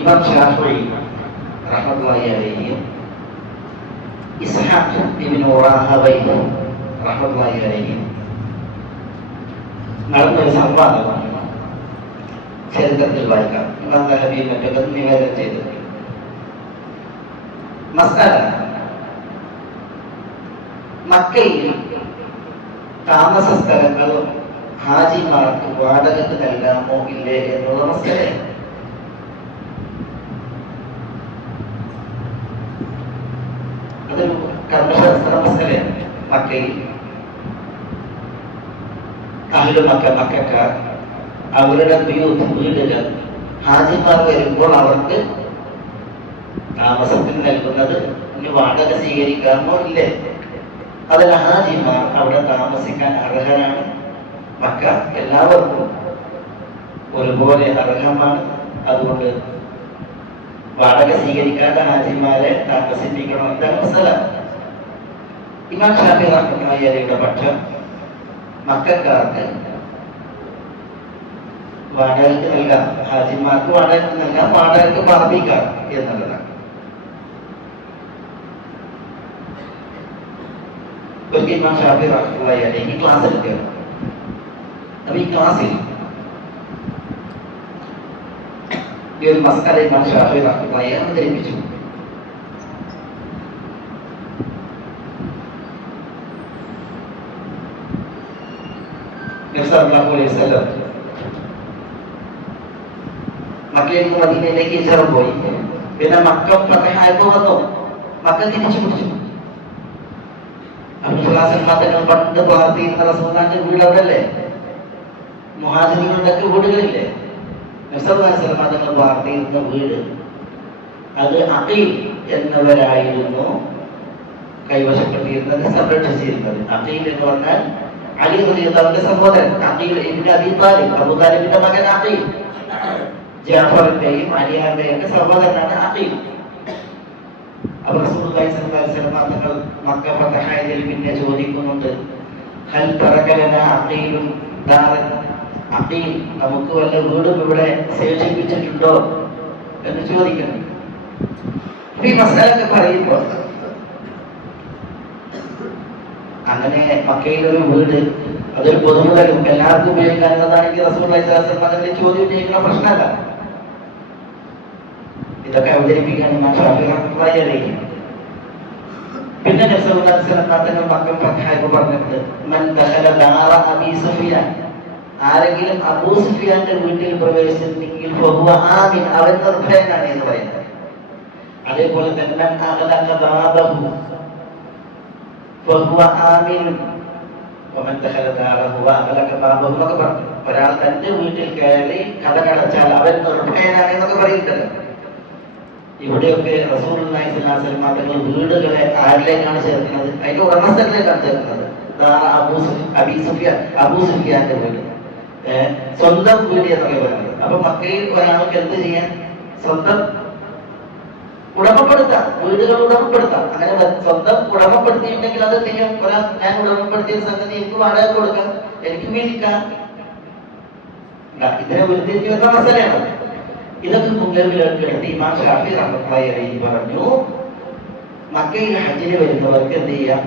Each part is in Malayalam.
ഇമാം ഷാഫിഈ റഹ്മത്തുള്ളാഹി അലൈഹി ഇസ്ഹാഖ് ഇബ്നു റാഹവൈ റഹ്മത്തുള്ളാഹി അലൈഹി നടന്നൊരു സംവാദമാണ് ചരിത്രത്തിൽ വായിക്കാം. ഇമാം ദഹബി മറ്റൊക്കെ നിവേദനം ചെയ്തത് മസ്അല മക്കയിൽ താമസ സ്ഥലങ്ങൾ ഹാജിമാർക്ക് വാടകയ്ക്ക് നൽകാമോ ഇല്ലേ എന്നുള്ള മസ്അലയാണ്. അതൊരു കർമ്മശാസ്ത്ര മസ്അലയാണ്. മക്കയിൽ മക്കാർ അവരുടെ വീടുകൾ ഹാജിമാർ വരുമ്പോൾ അവർക്ക് താമസത്തിന് നൽകുന്നത് ഇനി വാടക സ്വീകരിക്കാമോ ഇല്ലേ? അതിൽ ഹാജിമാർ അവിടെ താമസിക്കാൻ അർഹരാണ്. മക്ക എല്ലാവർക്കും ഒരുപോലെ അർഹമാണ്. അതുകൊണ്ട് വാടക സ്വീകരിക്കാത്ത ഹാജിമാരെ താമസിപ്പിക്കണം. ഇതാണ് മസല. ഇമാം ഷാഫിഈ റഹ്മത്തുള്ളാഹി അലൈഹിയുടെ പക്ഷം മക്കക്കാർക്ക് വാടകയ്ക്ക് നൽകാം, ഹാജിമാർക്ക് വാടകയ്ക്ക് നൽകാം, വാടകയ്ക്ക് പാർപ്പിക്കാം എന്നുള്ളതാണ്. ഒരിക്കൽ ഇമാം ഷാഫിഈ റഹ്മത്തുള്ളാഹി അലൈഹി ക്ലാസ് എടുക്കുകയാണ്. അപ്പൊ ഈ ക്ലാസ്സിൽ ഈ ഒരു മസ്അല ഇമാം ഷാഫിഈ റഹ്മത്തുള്ളാഹി അവതരിപ്പിച്ചു. മക്കയിൽ നിന്ന് മദീനയിലേക്ക് ഹിജ്റ പോയി. പിന്നെ മക്ക ഫതഹായപ്പോൾ വന്നു. മക്ക തിരിച്ചു പിടിച്ചു. തങ്ങൾ പണ്ട് പ്രാർത്ഥിക്കുന്ന റസൂലുള്ളാഹിന്റെ വീട് അവിടെ അല്ലേ? മുഹാജിറുകളുടെ വീടുകളില്ലേ? തങ്ങൾ പ്രാർത്ഥിക്കുന്ന വീട് അത് അഖീൽ എന്നവരായിരുന്നു കൈവശപ്പെട്ടിരുന്നത്, സംരക്ഷിച്ചിരുന്നത്. അഖീൽ എന്ന് പറഞ്ഞാൽ അലി റളിയല്ലാഹുവിന്റെ സഹോദരൻ അഖീൽ ഇബ്നു അബീ താലിബ്, അബൂ താലിബിന്റെ മകൻ അഖീൽ. ജാഫറിന്റെയും അലിയാരുടെയും ഒക്കെ സഹോദരനാണ് അഖീൽ. അപ്പോൾ റസൂലുള്ളാഹി സ്വല്ലല്ലാഹു അലൈഹി വസല്ലം തങ്ങൾ മക്ക ഫതഹായതിൽ പിന്നെ ചോദിക്കുന്നുണ്ട്, ഹൽ തറക ലനാ അഖീലുൻ ദാറൻ, അഖീൽ നമുക്ക് വല്ല വീടും ഇവിടെ ശേഷിപ്പിച്ചിട്ടുണ്ടോ എന്ന് ചോദിക്കുന്നു. ഈ മസ്അലയൊക്കെ പറയുമ്പോൾ അങ്ങനെ മക്കയിലൊരു വീട് അതൊരു പൊതുമുതലും എല്ലാവർക്കും ഉപയോഗിക്കാനുള്ളതാണെങ്കിൽ റസൂലുള്ളാഹി സ്വല്ലല്ലാഹു അലൈഹി വസല്ലം അതിനെ ചോദ്യം ചെയ്യുന്ന പ്രശ്നമല്ല. ഇതൊക്കെ അവതരിപ്പിക്കാൻ ഇമാം ഷാഫിഈ റഹ്മത്തുള്ളാഹി അലൈഹി. പിന്നെ റസൂലുള്ളാഹി സ്വല്ലല്ലാഹു അലൈഹി വസല്ലം തങ്ങൾ മക്ക ഫതഹായപ്പോൾ പറഞ്ഞിട്ട് മൻ ദഖല ദാറ അബീ സുഫിയാൻ, ആരെങ്കിലും അബൂ സുഫിയാന്റെ വീട്ടിൽ പ്രവേശിച്ചിട്ടുണ്ടെങ്കിൽ ഫഹുവ ആമിൻ, അവൻ നിർഭയനാണ് എന്ന് പറയുന്നത്. അതേപോലെ തന്നെ അഗ്ലഖ ബാബഹു ഫഹുവ ആമിൻ വമൻ ദഖല ദാറഹു വഅഗ്ലഖ ബാബഹു എന്നൊക്കെ പറഞ്ഞു. ഒരാൾ തന്റെ വീട്ടിൽ കയറി കതകടച്ചാൽ അവൻ നിർഭയനാണ് എന്നൊക്കെ പറയുന്നുണ്ട്. ഇവിടെയൊക്കെ റസൂലുള്ളാഹി സ്വല്ലല്ലാഹു അലൈഹി വസല്ലം തങ്ങൾ വീടുകളെ ആരിലേക്കാണ് ചേർക്കുന്നത്? അതിന്റെ ഉടമസ്ഥരിലേക്കാണ് ചേർക്കുന്നത്. അബൂ സുഫിയാന്റെ വീട്, സ്വന്തം വീട് എന്നൊക്കെ പറയുന്നത്. അപ്പൊ മക്കയിൽ ഒരാൾക്ക് എന്ത് ചെയ്യാൻ? സ്വന്തം ഉടമപ്പെടുത്താം, വീടുകൾ ഉടമപ്പെടുത്താം. അങ്ങനെ സ്വന്തം ഉടമപ്പെടുത്തിയിട്ടുണ്ടെങ്കിൽ അത് ചെയ്യും. ഞാൻ ഉടമപ്പെടുത്തിയ സംഗതി എനിക്ക് വാടക കൊടുക്കാം, എനിക്ക് മേടിക്കാം. ഇതിനെ ഉരുത്തിരിഞ്ഞു വന്ന മസലയാണ്. ഇതൊക്കെ മുൻകരുതലുകൾക്ക് ഇമാം ഷാഫിഈ റഹ്മത്തുള്ളാഹി അലൈഹി പറഞ്ഞു, മക്കയിൽ ഹജ്ജിന് വരുന്നവർക്ക് എന്ത് ചെയ്യാം?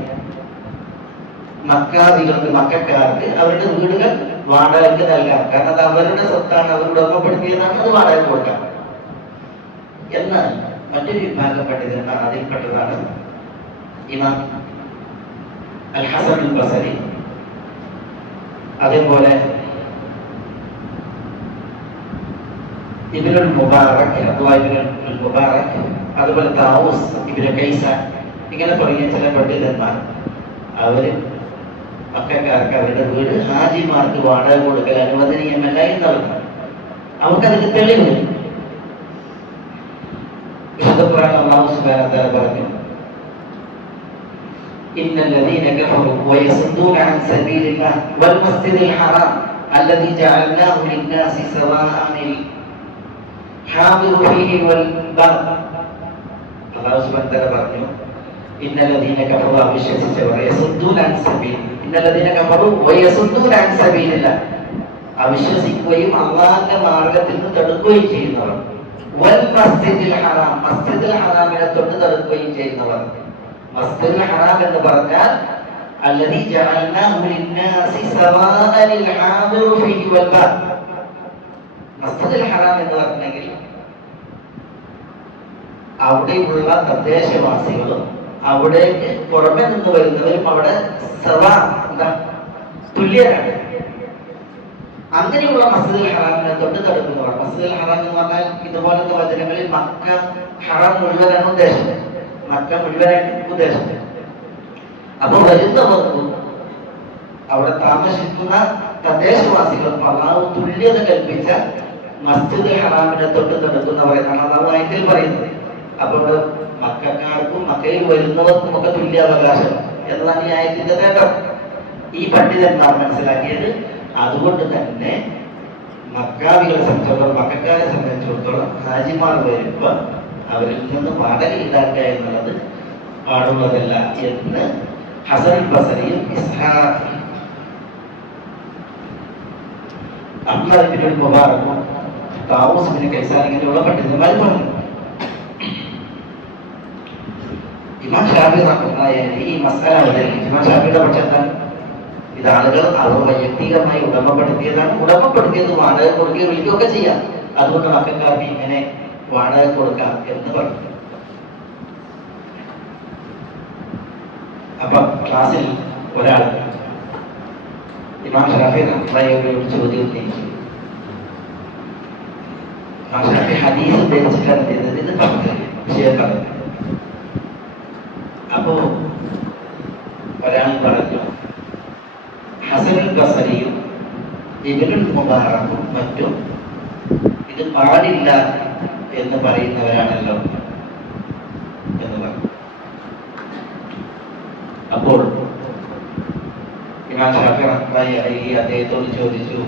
മക്കക്കാർക്ക് അവരുടെ വീടുകൾ വാടകയ്ക്ക് നൽകാം. കാരണം അത് അവരുടെ സ്വത്താണ്, അവർ ഉടമപ്പെടുത്തിയതാണ്, അത് വാടക കൊടുക്കാം. എന്നാൽ മറ്റൊരു വിഭാഗം പണ്ഡിതന്മാർ അതിൽപ്പെട്ടതാണ് ഇമാം അൽ ഹസൻ അൽ ബസരി, അതേപോലെ ഇബ്നുൽ മുബാറക്, അബ്ദുല്ലാഹി മുബാറക്, അതുപോലെ താവൂസ് ഇബ്നു കൈസാൻ, ഇങ്ങനെ തുടങ്ങിയ ചില പണ്ഡിതന്മാർ അവര് മക്കക്കാർക്ക് അവരുടെ വീട് ഹാജിമാർക്ക് വാടക കൊടുക്കൽ അനുവദനീയമല്ല എന്നവർക്ക് അവർക്കതിന് തെളിവ്. വിശുദ്ധ ഖുർആനിൽ അല്ലാഹു സുബ്ഹാനഹു വ തആല പറഞ്ഞു, ഇന്നല്ലദീന കഫറു വയസുദ്ദൂന അൻ സബീലില്ലാഹി വൽ മസ്ജിദിൽ ഹറാം അല്ലദീ ജഅൽനാഹു ലിന്നാസി സവാഅൻ ഹാദിറു ഫീഹി വൽ ബാദ്. അല്ലാഹു സുബ്ഹാനഹു വ തആല പറഞ്ഞു, ഇന്നല്ലദീന കഫറു അവിശ്വസിച്ചവർ യസുദ്ദൂന അൻ സബീൽ, ഇന്നല്ലദീന കഫറു വയസുദ്ദൂന അൻ സബീലില്ലാഹി, അവിശ്വസിക്കുകയും അല്ലാഹുവിന്റെ മാർഗ്ഗത്തിൽ നിന്ന് തടുക്കുകയും ചെയ്യുന്നവർ. വൽ മസ്ജിദിൽ ഹറാം, മസ്ജിദുൽ ഹറാമിനെ തൊട്ട് തടുക്കുകയും ചെയ്യുന്നവർ. മസ്ജിദുൽ ഹറാം എന്ന് പറഞ്ഞാൽ അല്ലദീ ജഅൽനാഹു ലിന്നാസി സവാഅനിൽ ഹാദിറു ഫീഹി വൽ ബാദ്. മസ്ജിദുൽ ഹറാം എന്ന് പറഞ്ഞെങ്കിൽ അവിടെയുള്ള തദ്ദേശവാസികളും അവിടേക്ക് പുറമെ നിന്ന് വരുന്നവരും അവിടെ തുല്യരാണ്. അങ്ങനെയുള്ള മസ്ജിദുൽ ഹറാമിനെ തൊട്ട് തടുക്കുന്നവർ. മസ്ജിദുൽ ഹറാം എന്ന് പറഞ്ഞാൽ ഇതുപോലത്തെ വചനങ്ങളിൽ മക്ക ഹറാം മുഴുവനാണ് ഉദ്ദേശം, മക്ക മുഴുവനാണ് ഉദ്ദേശം. അപ്പൊ വരുന്നവർക്കും അവിടെ താമസിക്കുന്ന തദ്ദേശവാസികൾക്കും അള്ളാഹു തുല്യത കൽപ്പിച്ച മസ്ജിദുൽ ഹറാമിനെ തൊട്ട് തടുക്കുന്നവർ എന്നാണ് അള്ളാഹു ആയത്തിൽ പറയുന്നത്. അപ്പോൾ മക്കാർക്കും മക്കയിൽ വരുന്നവർക്കും ഒക്കെ തുല്യാവകാശം എന്നതാണ് ഈ ആയത്തിന്റെ നേട്ടം. ഈ പണ്ഡിതന്മാർ മനസ്സിലാക്കിയത് അതുകൊണ്ട് തന്നെ മക്കാവികളെ സംബന്ധിച്ചിടത്തോളം, മക്കാരെ സംബന്ധിച്ചിടത്തോളം ഹാജിമാർ വരുമ്പോൾ അവരിൽ നിന്ന് വാടക ഈടാക്കുക എന്നുള്ളത് പാടുള്ളതല്ല എന്ന് ഹസൻ ബസരിയും ഇസ്ഹാഖ് അബ്ദുല്ലാഹ് ഇബ്നു മുബാറക്കും താവൂസ് ഇബ്നു കൈസാൻ ഇങ്ങനെയുള്ള പണ്ഡിതന്മാർ പറഞ്ഞു. ഇമാം ഷാഫി റഹ്മത്തുള്ളാഹി ഈ മസ്അല അവതരിപ്പിച്ചു. ഇമാം ഷാഫിയുടെ പക്ഷം ഇത് ആളുകൾ അവർ വൈയക്തികമായി ഉടമപ്പെടുത്തിയതാണ്. ഉടമപ്പെടുത്തിയത് വാടക കൊടുക്കുകയും വിളിക്കുകയൊക്കെ ചെയ്യാം. അതുകൊണ്ട് മക്കൾക്കാർക്ക് ഇങ്ങനെ വാടക കൊടുക്കാം എന്ന് പറഞ്ഞു. അപ്പൊ ക്ലാസ്സിൽ ഒരാൾ ഇമാം ഷാഫി റഹ്മത്തുള്ളാഹിയോട് ചോദ്യം ഉന്നയിച്ചു. ഇമാം ഷാഫി ഹദീസ് ഉദ്ധരിച്ചിട്ടാണ് ചെയ്തത്, ഇത് പറഞ്ഞു വിഷയം പറഞ്ഞു. അപ്പോ ഒരാൾ പറഞ്ഞു, ഹസനുൽ ബസരിയും ഇബ്നുൽ മുബാറക്കും മറ്റും ഇത് പാടില്ല എന്ന് പറയുന്നവരാണല്ലോ എന്ന് പറഞ്ഞു. അപ്പോൾ ഇമാം ഷാഫി റഹ്മത്തുള്ളാഹി അലൈഹി അദ്ദേഹത്തോട് ചോദിച്ചു,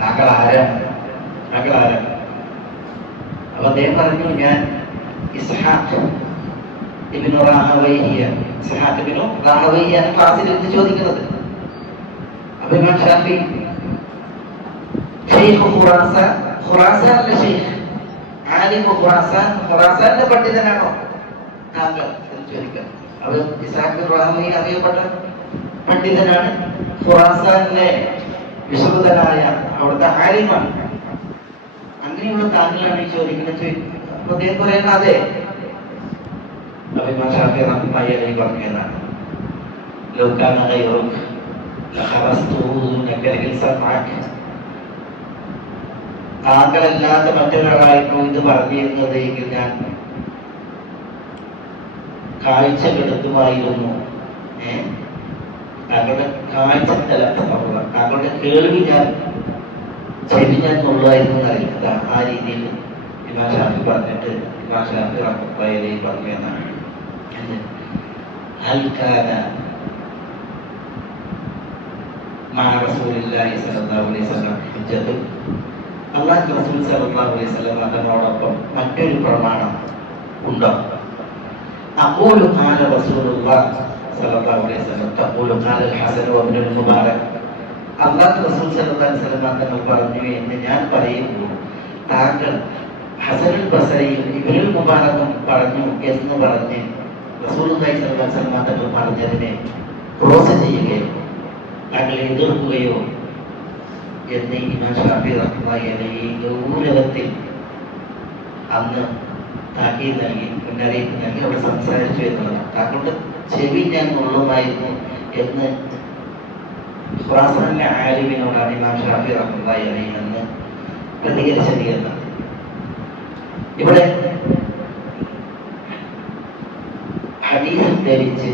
താങ്കൾ ആരാണ്? അപ്പൊ അദ്ദേഹം പറഞ്ഞു, ഞാൻ ഇസ്ഹാഖ് ഇബ്നു റാഹവൈഹിയാണ്. ഇസ്ഹാഖ് ഇബ്നു റാഹവൈഹിയാണ് ക്ലാസ്സിൽ ഇരുന്ന് ചോദിക്കുന്നത്. അപ്പൊ ഇമാം ഷാഫി ഷെയ്ഖ് ഖുറാസാൻ, ഖുറാസാനിലെ ഷെയ്ഖ് ആലിമു ഖുറാസാൻ, ഖുറാസാനിലെ പണ്ഡിതനാണോ താങ്കൾ എന്ന് ചോദിക്കാം. അപ്പൊ ഇസ്ഹാഖ് ഇബ്നു റാഹവൈഹി അറിയപ്പെട്ട പണ്ഡിതനാണ്, ഖുറാസാനിലെ വിശ്രുതനായ അവിടുത്തെ ആലിമാണ്. അങ്ങനെയുള്ള താങ്കളാണ് ഈ ചോദിക്കുന്നത്. അപ്പൊ അദ്ദേഹം പറയുന്നത് അതെ. അപ്പൊ ഇമാം ഷാഫി റഹ്മത്തുള്ളാഹി അലൈഹി പറഞ്ഞതാണ്, ലൗ കാന ഗൈറുക താങ്കളല്ലാത്ത മറ്റൊരാളായിരുന്നു ഇത് പറഞ്ഞിരുന്നത് എങ്കിൽ ഞാൻ കാഴ്ച കെടുത്തുമായിരുന്നു. താങ്കളുടെ കാഴ്ച താങ്കളുടെ കേൾവി ചെവി ഞാൻ കൊള്ളുമായിരുന്നു എന്നറിയില്ല. ആ രീതിയിൽ ഇമാം ഷാഫി പറഞ്ഞിട്ട് ഇമാം ഷാഫി റഹ്മത്തുള്ളാഹി അലൈഹി പറഞ്ഞു എന്നാണ്. ഹൽ കാന മഅ റസൂലില്ലാഹി സ്വല്ലല്ലാഹു അലൈഹി വസല്ലം ഹുജ്ജത്ത്, അല്ലാഹു റസൂൽ സ്വല്ലല്ലാഹു അലൈഹി വസല്ലം അതിനോടൊപ്പം മറ്റൊരു പ്രമാണം ഉണ്ടോ? അഖൂലു ഖാല റസൂലുള്ളാഹി സ്വല്ലല്ലാഹു അലൈഹി വസല്ലം തഖൂലു ഖാല അൽ-ഹസൻ വഇബ്നുൽ മുബാറക്, അല്ലാഹു റസൂൽ സ്വല്ലല്ലാഹു അലൈഹി വസല്ലം തങ്ങൾ പറഞ്ഞു എന്ന് ഞാൻ പറയുമ്പോൾ താങ്കൾ ഹസനുൽ ബസരിയും ഇബ്നുൽ മുബാറക്കും പറഞ്ഞു എന്ന് പറഞ്ഞ് റസൂലുള്ളാഹി സ്വല്ലല്ലാഹു അലൈഹി വസല്ലം തങ്ങൾ പറഞ്ഞതിനെ ക്രോസ് ചെയ്യുകയോ താങ്കളെ എതിർക്കുകയോ എന്ന് ഇമാം ഷാഫി റഹ്മത്തുള്ളാഹി അലൈഹി ഗൗരവത്തിൽ അന്ന് താക്കീത് നൽകി, മുന്നറിയിപ്പ് നൽകി അവിടെ സംസാരിച്ചു എന്നുള്ളത്. താങ്കളുടെ ചെവി ഞാൻ കൊള്ളുമായിരുന്നു എന്ന് ഖുറാസാനിലെ ആലിമിനോടാണ് ഇമാം ഷാഫി റഹ്മത്തുള്ളാഹി അലൈഹി അന്ന് പ്രതികരിച്ചത് എന്നാണ്. ഇവിടെ ഹദീസ് ധരിച്ച്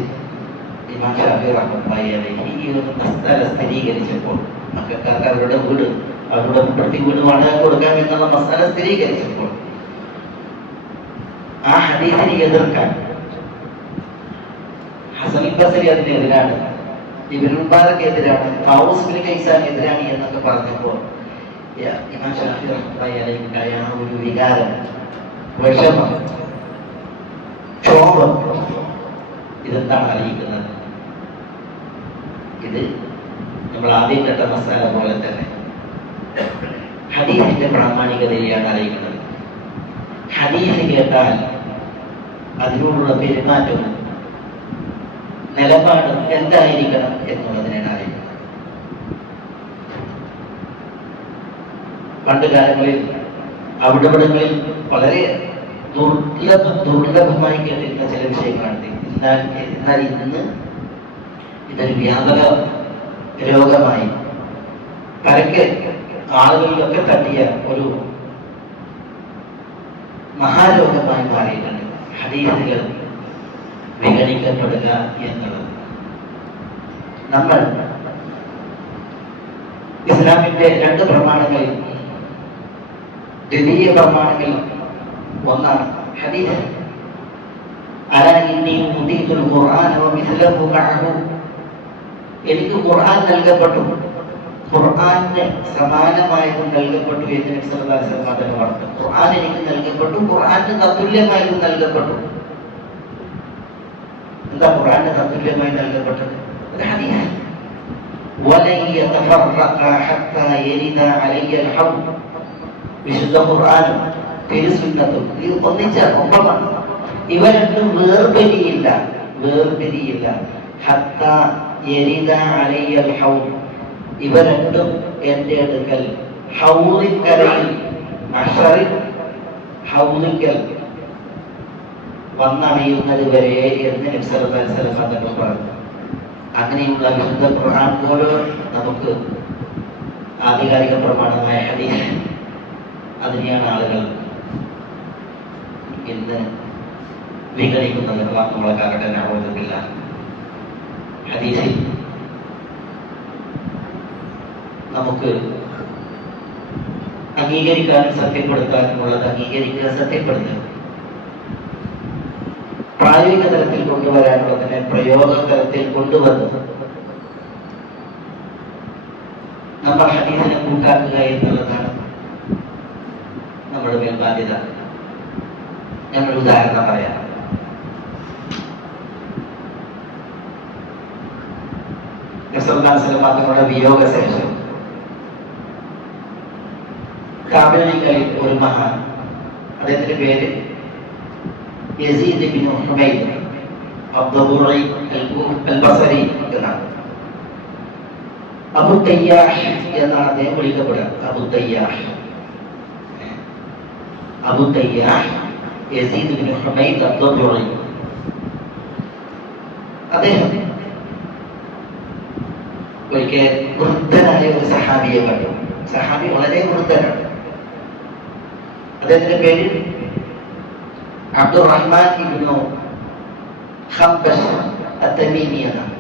ഇമാം ഷാഫി റഹ്മത്തുള്ളാഹി അലൈഹി ഈ ഒരു മസ്അല സ്ഥിരീകരിച്ചപ്പോൾ, മക്കൾക്ക് അവരുടെ വീട്, അവരുടെ പ്രതി വീട് വാടക കൊടുക്കാം എന്നുള്ള മസ്അല സ്ഥിരീകരിച്ചപ്പോൾ ആ ഹദീസിനെ എതിർക്കാൻ ഹസൻ ബസരി അതിനെതിരാണ്, ഇബ്നുൽ മുബാറക് എതിരാണ്, താവൂസ് ഇബ്നു കൈസാൻ എതിരാണ് എന്നൊക്കെ പറഞ്ഞപ്പോൾ ഇമാം ഷാഫി റഹ്മത്തുള്ളാഹി അലൈഹി ഉണ്ടായ ആ ഒരു വികാരം, വിഷമം, ക്ഷോഭം ഇതെന്താണ് അറിയിക്കുന്നത്? ഇത് നമ്മൾ ആദ്യം കേട്ട മസാല പോലെ തന്നെ ഹദീസിന്റെ പ്രാമാണികതയെയാണ് അറിയിക്കുന്നത്. കേട്ടാൽ അതിനോടുള്ള പെരുമാറ്റവും നിലപാടും എന്തായിരിക്കണം എന്നുള്ളതിനാണ് അറിയുന്നത്. പണ്ട് കാലങ്ങളിൽ അവിടങ്ങളിൽ വളരെ ദുർലഭമായി കേട്ടിരുന്ന ചില വിഷയങ്ങളാണ്. എന്നാൽ ഇന്ന് ഇതൊരു വ്യാപക രോഗമായി പരക്കെ ആളുകളിലൊക്കെ തട്ടിയ ഒരു മഹാരോഗമായി മാറിയിട്ടുണ്ട്. ഹദീസുകൾ വിഗണിക്കപ്പെടുക എന്നുള്ളത്. നമ്മൾ ഇസ്ലാമിന്റെ രണ്ട് പ്രമാണങ്ങളിൽ ദ്വിതീയ പ്രമാണങ്ങളിൽ ഒന്നാണ് ഹദീസ്. അലാ ഇന്നി ഉതീതുൽ ഖുർആന വമിസ്ലഹു മഅഹു, എനിക്ക് ഖുർആൻ നൽകപ്പെട്ടു, ഖുർആന് സമാനമായതും നൽകപ്പെട്ടു എന്ന് നബി സല്ലല്ലാഹു അലൈഹി വസല്ലം തന്നെ പറഞ്ഞു. ഖുർആൻ എനിക്ക് നൽകപ്പെട്ടു, ഖുർആന് തത്തുല്യമായതും നൽകപ്പെട്ടു. എന്താ ഖുർആന് തത്തുല്യമായി നൽകപ്പെട്ടത്? ഒരു ഹദീസ്. വലൻ യതഫറഖ ഹത്താ യരിദ അലയ്യ അൽഹൗദ്, വിശുദ്ധ ഖുർആനും തിരുസുന്നത്തും ഇത് ഒന്നിച്ച ഒപ്പമാണ്. ഇവ രണ്ടും വേർപിരിയില്ല. ഹത്താ യരിദ അലയ്യ അൽഹൗദ്, ഇവ രണ്ടും എന്റെ അടുക്കൽ ഹൗദിക്കരയിൽ അഹ്ശറിൽ ഹൗദിക്കൽ വന്നണയുന്നത് വരെ എന്ന് നബി സല്ലല്ലാഹു അലൈഹി വസല്ലം തങ്ങൾ പറഞ്ഞു. അങ്ങനെയുള്ള വിശുദ്ധ ഖുർആൻ പോലെ നമുക്ക് ആധികാരിക പ്രമാണമായ ഹദീസ്, അതിനെയാണ് ആളുകൾ ഇന്ന് വിഗണിക്കുന്നത്. നമ്മളെ കാലഘട്ടം ആവുന്നില്ല. ഹദീസിൽ നമുക്ക് അംഗീകരിക്കാനും സത്യപ്പെടുത്താനുമുള്ളത് അംഗീകരിക്കുക, സത്യപ്പെടുത്തുക. പ്രായോഗിക തലത്തിൽ കൊണ്ടുവരാനുള്ളതിനെ പ്രയോഗ തലത്തിൽ കൊണ്ടുവന്ന് നമ്മൾ ഹദീസിനെ കൂട്ടാക്കുക എന്നുള്ളതാണ് നമ്മുടെ മേൽ ബാധ്യത. ഞങ്ങൾ ഉദാഹരണം പറയാം. തങ്ങളുടെ വിയോഗ ശേഷം താബിഈങ്ങളിൽ ഒരു മഹാൻ, അദ്ദേഹത്തിന്റെ പേര് യസീദ് ഇബ്നു ഹുമൈദ് അബ്ദുറൈ അൽ-ബസരി എന്നാണ്. അബു തയ്യാഹ് എന്നാണ് അദ്ദേഹം വിളിക്കപ്പെടുക. അബു തയ്യാഹ് യസീദ് ഇബ്നു ഹുമൈദ് അബ്ദുറൈ. അദ്ദേഹം ഒരിക്കൽ വൃദ്ധനായ ഒരു സഹാബിയെ കണ്ടു. സഹാബി വളരെ വൃദ്ധനാണ്. അദ്ദേഹത്തിന്റെ പേര് അബ്ദുറഹ്മാൻ ഇബ്നു ഖംബശ് അത്തമീമി എന്നാണ്.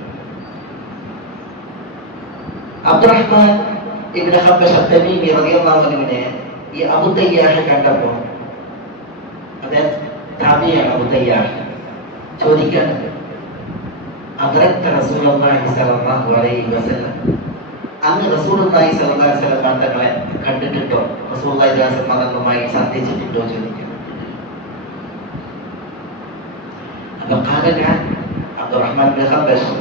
അബ്ദുറഹ്മാൻ ഇബ്നു ഖംബശ് അത്തമീമി റളിയല്ലാഹു അൻഹുവിനെ ഈ അബു തയ്യാഹ് കണ്ടപ്പോൾ, അദ്ദേഹം താബിഈയാണ് അബു തയ്യാഹ്, ചോദിക്കാനുണ്ട്, അദറക്ത റസൂലുള്ളാഹി സ്വല്ലല്ലാഹു അലൈഹി വസല്ലം, അങ്ങ് റസൂലുള്ളാഹി സ്വല്ലല്ലാഹു അലൈഹി വസല്ലം തങ്ങളെ കണ്ടിട്ടുണ്ടോ? റസൂലുള്ളാഹി സ്വല്ലല്ലാഹു അലൈഹി വസല്ലം തങ്ങളുമായി സന്ധിച്ചിട്ടുണ്ടോ ചോദിക്കുന്നു. അപ്പൊ അബ്ദുറഹ്മാൻ ഇബ്നു ഖംബശ്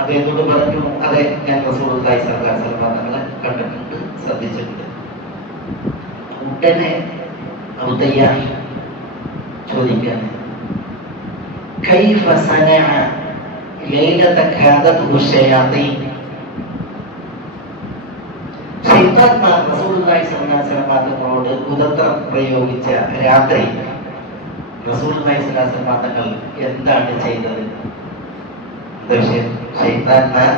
അദ്ദേഹത്തോട് പറഞ്ഞു, അതെ, ഞാൻ റസൂലുള്ളാഹി സ്വല്ലല്ലാഹു അലൈഹി വസല്ലം തങ്ങളെ കണ്ടിട്ടുണ്ട്, ശ്രദ്ധിച്ചിട്ടുണ്ട്. ഉടനെ അബൂ തയ്യാഹ് ചോദിക്കാണ്, കൈഫ സനഅ ലൈലത കാദതുഹു ശയാതീൻ, ശൈത്താൻമാർ റസൂലുള്ളാഹി സ്വല്ലല്ലാഹു അലൈഹി വസല്ലം തങ്ങളോട് കുതന്ത്രം പ്രയോഗിച്ച രാത്രി റസൂലുള്ളാഹി സ്വല്ലല്ലാഹു അലൈഹി വസല്ലം തങ്ങൾ എന്താണ് ചെയ്തത്? ശൈത്താൻമാർ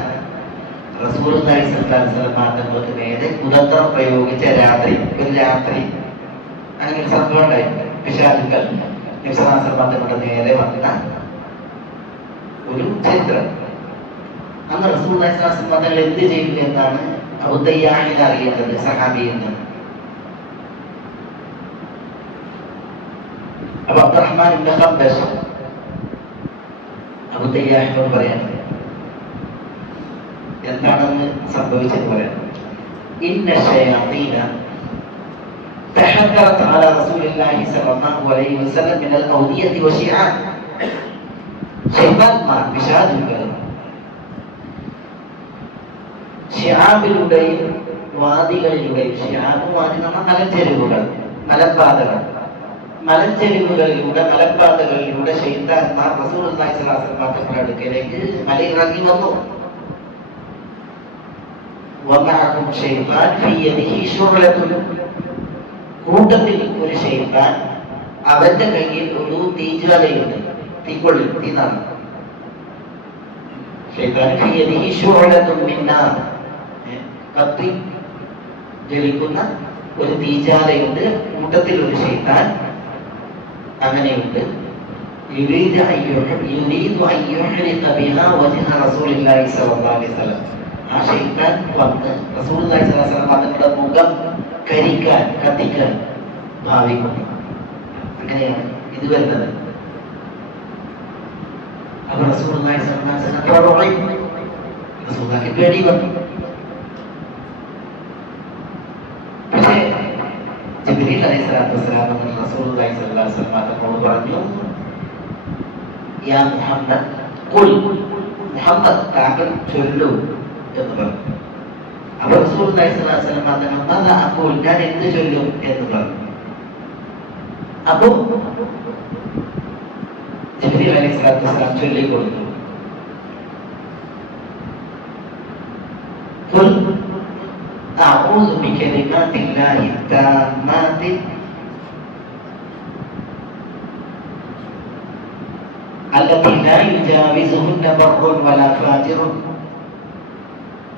റസൂലുള്ളാഹി സ്വല്ലല്ലാഹു അലൈഹി വസല്ലം തങ്ങൾക്ക് നേരെ കുതന്ത്രം പ്രയോഗിച്ച രാത്രി, ഒരു രാത്രി അങ്ങനെ ഒരു സംഭവം ഉണ്ടായിട്ടുണ്ട്. പിശാചുക്കൾ നബി സല്ലല്ലാഹു അലൈഹി വസല്ലം തങ്ങളുടെ നേരെ വന്ന ഒരു ചരിത്രം. അന്ന് റസൂലുള്ളാഹി സ്വല്ലല്ലാഹു അലൈഹി വസല്ലം തങ്ങൾ എന്ത് ചെയ്തു എന്നാണ് അബൂ തയ്യാഹിന് അറിയേണ്ടത്, സഹാബിയിൽ നിന്ന്. അപ്പൊ അബ്ദുറഹ്മാൻ ഇബ്നു ഖംബശ് അബൂ തയ്യാഹിനോട് പറയാണ്, എന്താണെന്ന് സംഭവിച്ചത് പറയാം. ഇന്ന ശയാതീന തഹദ്ദറത് അലാ റസൂലില്ലാഹി സ്വല്ലല്ലാഹു അലൈഹി വസല്ലം മിനൽ ഔദിയതി വശിആൻ, ശൈത്താൻമാർ, പിശാചുക്കൾ ശിആബിലൂടെയും വാദികളിലൂടെയും, ശിആബ് വാദി നമ്മ മലഞ്ചെരുവുകൾ, മലമ്പാതകൾ, മലഞ്ചെരിവുകളിലൂടെ മലമ്പാതകളിലൂടെ ശൈത്താന്മാർ റസൂലുള്ളാഹി സ്വല്ലല്ലാഹു അലൈഹി വസല്ലം തങ്ങളുടെ അടുക്കലേക്ക് മലയിറങ്ങി വന്നു. വമഅഹും ശൈത്താൻ ഫീ യദിഹി ശുഅലത്തുൻ, കൂട്ടത്തിൽ ഒരു ശൈത്താൻ, അവന്റെ കയ്യിൽ ഒരു തീജ്വാലയുണ്ട്, തീക്കൊള്ളി, തീനാണ്. ശൈത്താൻ ഫീ യദിഹി ശുഅലത്തുൻ മിൻ നാർ, കത്തി ജ്വലിക്കുന്ന ഒരു തീജ്വാലയുണ്ട്, കൂട്ടത്തിൽ ഒരു ശൈത്താൻ അങ്ങനെയുണ്ട്. യുരീദു അൻ യുഹ്രിഖ ബിഹാ വജ്ഹ റസൂലില്ലാഹി സ്വല്ലല്ലാഹു അലൈഹി വസല്ലം. ആ ശൈത്താൻ വന്ന് റസൂലുള്ളാഹി സ്വല്ലല്ലാഹു അലൈഹി വസല്ലം തങ്ങളുടെ മുഖം കരിക്കാൻ, കത്തിക്കാൻ ഭാവിക്കുന്നു. അങ്ങനെയാണ് ഇത് വരുന്നത്. അപ്പോൾ റസൂലുള്ളാഹി സ്വല്ലല്ലാഹു അലൈഹി വസല്ലം റസൂലുള്ളാഹിക്ക് പേടി വന്നു. പക്ഷേ ജിബ്രീൽ അലൈഹിസ്സലാത്തു വസ്സലാം റസൂലുള്ളാഹി സ്വല്ലല്ലാഹു അലൈഹി വസല്ലം തങ്ങളോട് പറഞ്ഞു, യാ മുഹമ്മദ് ഖുൽ, മുഹമ്മദ് താങ്കൾ ചൊല്ലൂ എന്ന് പറഞ്ഞു. അപ്പോൾ റസൂലുള്ളാഹി സ്വല്ലല്ലാഹു അലൈഹി വസല്ലം തങ്ങൾ മാദാ അഖൂൽ, ഞാൻ എന്ത് ചൊല്ലും എന്ന് പറഞ്ഞു. അപ്പോൾ ജിബ്രീൽ അലൈഹിസ്സലാത്തു വസ്സലാം ചൊല്ലി കൊടുത്തു, ഖുൽ അഊദു ബികലിമാത്തില്ലാഹി താമ്മാത്തി التي لا يجاوزهن بر ولا فاجر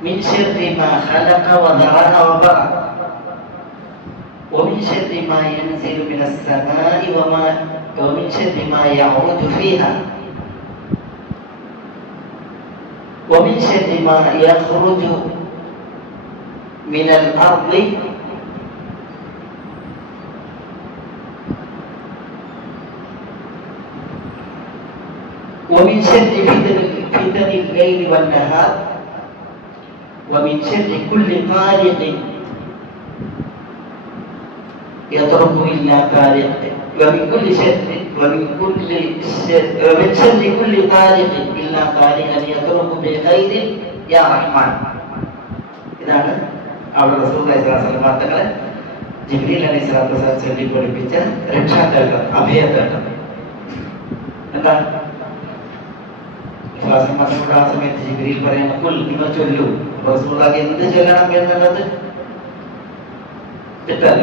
من شر ما خلق وذرأ وبرأ ومن شر ما ينزل من السماء ومن شر ما يعود فيها ومن شر ما يخرج من الأرض ومن شر فتن الليل والنهار ومن شر كل طارق يطرق إلا طارق ومن شر كل طارق إلا طارقا يطرق بخير يا رحمن. ഇതാണ് അവിടെ റസൂലുള്ളാഹി സ്വല്ലല്ലാഹു അലൈഹി വസല്ലം തങ്ങളെ ജിബ്രീൽ അലൈഹിസ്സലാത്തു വസ്സലാം ചൊല്ലി പഠിപ്പിച്ച രക്ഷാതേട്ടം, അഭയതേട്ടം. എന്താണ് വിശ്വാസം പറഞ്ഞുകൊണ്ട് ആ സമയത്ത് ജിബ്രീൽ പറയുന്ന ഖുൽ, നിങ്ങൾ ചൊല്ലൂ. റസൂലുള്ളാഹി എന്ത് ചൊല്ലണം എന്നുള്ളത് തെറ്റല്ല.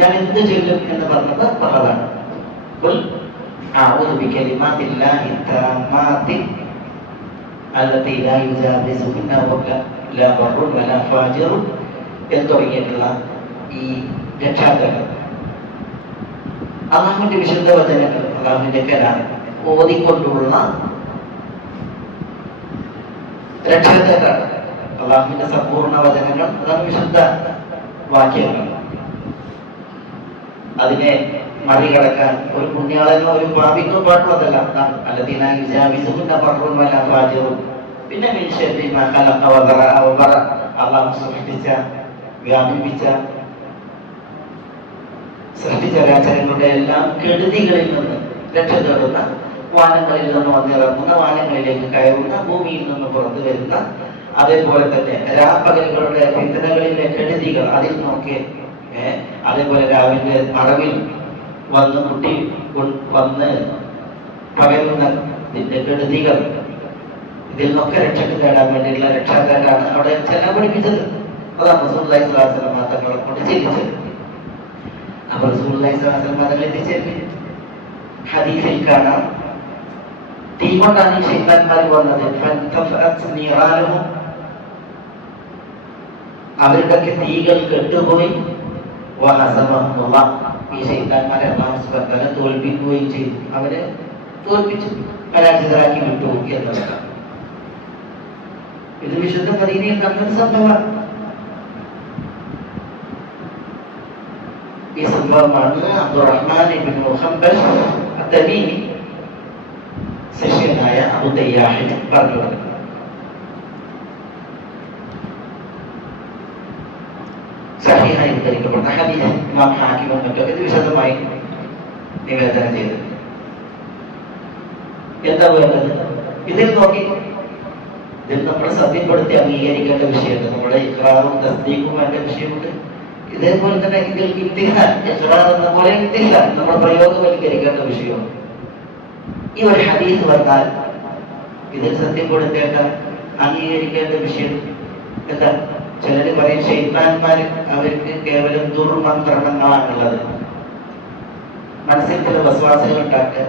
ഞാൻ എന്ത് ചൊല്ലും എന്ന് പറഞ്ഞത് പറഞ്ഞതാണ്. ഖുൽ അഊദു ബികലിമാത്തില്ലാഹി താമ്മാത്തി അല്ലതി ലാ യുജാവിസുഹുന്ന ലാ ബർറുൻ വലാ ഫാജിറുൻ എന്ന് തുടങ്ങിയിട്ടുള്ള ഈ രക്ഷാതേട്ടം അല്ലാഹുവിന്റെ വിശുദ്ധ വചനങ്ങൾ, അല്ലാഹുവിന്റെ കലാം ഓതിക്കൊണ്ടുള്ള രക്ഷാതേട്ടം, അല്ലാഹുവിന്റെ സമ്പൂർണ്ണ വചനങ്ങൾ, അതാണ് വിശുദ്ധ വാക്യങ്ങൾ. അതിനെ മറികടക്കാൻ ഒരു പുണ്യാളനോ ഒരു പാപിക്കോ പാട്ടുള്ളതല്ല. അല്ലദീന യുജാവിസുഹുന്ന ബർറുൻ വലാ ഫാജിറുൻ. പിന്നെ മിൻ ശർരി മാ ഖലഖ വദറഅ വബറ, അല്ലാഹു സൃഷ്ടിച്ച, വ്യാപിപ്പിച്ച, സൃഷ്ടിചരാചരങ്ങളുടെ എല്ലാം കെടുതികളിൽ നിന്ന് രക്ഷ തേടുന്ന, വാനങ്ങളിൽ നിന്ന് വന്നിറങ്ങുന്ന, വാനങ്ങളിലേക്ക് കയറുന്ന, ഭൂമിയിൽ നിന്ന് പുറത്തു വരുന്ന, അതേപോലെ തന്നെ രാപ്പകലുകളുടെ ഫിത്നകളിലെ കെടുതികൾ, അതിൽ നോക്കി അതേപോലെ രാവിലെ മറവിൽ വന്ന് മുട്ടി വന്ന് പകരുന്ന കെടുതികൾ, ഇതിൽ നിന്നൊക്കെ രക്ഷക്ക് തേടാൻ വേണ്ടിയുള്ള രക്ഷാകാരാണ് അവിടെ ചെല്ലാൻ പഠിപ്പിച്ചത്. അതാണ് റസൂലുള്ളാഹി സ്വല്ലല്ലാഹു അലൈഹി വസല്ലം തങ്ങളെ കൊണ്ട് ചെയ്യിച്ചത്. അപ്പോൾ റസൂലുള്ളാഹി സ്വല്ലല്ലാഹു അലൈഹി വസല്ലം തങ്ങൾ എത്തിച്ചേർന്ന് ഹദീസിൽ കാണാം, തീ കൊണ്ടാണ് ഈ ശൈത്താന്മാർ വന്നത്. അവരുടെയൊക്കെ തീകൾ കെട്ടുപോയി. ഈ ശൈത്താന്മാരെ അല്ലാഹു സുബ്ഹാനഹു വ തആല തോൽപ്പിക്കുകയും ചെയ്തു. അവരെ തോൽപ്പിച്ചു, പരാജിതരാക്കി വിട്ടു എന്നതാണ്. ഇത് വിശുദ്ധ മദീനയിൽ നടന്ന സംഭവമാണ്. ഈ സംഭവമാണ് അബ്ദുറഹ്മാൻ ഇബ്നു ഹംബൽ അത്തമീമി ശിഷ്യനായ അബൂ തയ്യാഹിന് പറഞ്ഞു കൊടുക്കുന്നത്. സഹീഹായി ഉദ്ധരിക്കപ്പെട്ട ഹദീസ് ഇമാം ഹാക്കിമും മറ്റൊക്കെ ഇത് വിശദമായി നിവേദനം ചെയ്തു. എന്താ വേണ്ടത്? ഇതിൽ നോക്കി, ഇതിൽ നമ്മൾ സത്യപ്പെടുത്തി അംഗീകരിക്കേണ്ട വിഷയമുണ്ട്. നമ്മുടെ ഇഖ്റാറും തസ്ദീഖും വേണ്ട വിഷയമുണ്ട്. ഇതേപോലെ തന്നെ ഇതിൽ ഇത്തിഹാൻ എന്ന പോലെ ഇത്തിഹാൻ നമ്മൾ പ്രയോഗവൽക്കരിക്കേണ്ട വിഷയമാണ്. ഈ ഒരു ഹദീസ് വന്നാൽ ഇതിൽ സത്യപ്പെടുത്തേണ്ട അംഗീകരിക്കേണ്ട വിഷയം എന്താ? ചിലര് പറയും ശൈത്താന്മാർ അവർക്ക് കേവലം ദുർമന്ത്രണങ്ങളാണുള്ളത്. മനസ്സിൽ ചില വസ്വാസങ്ങൾ ഉണ്ടാക്കുക,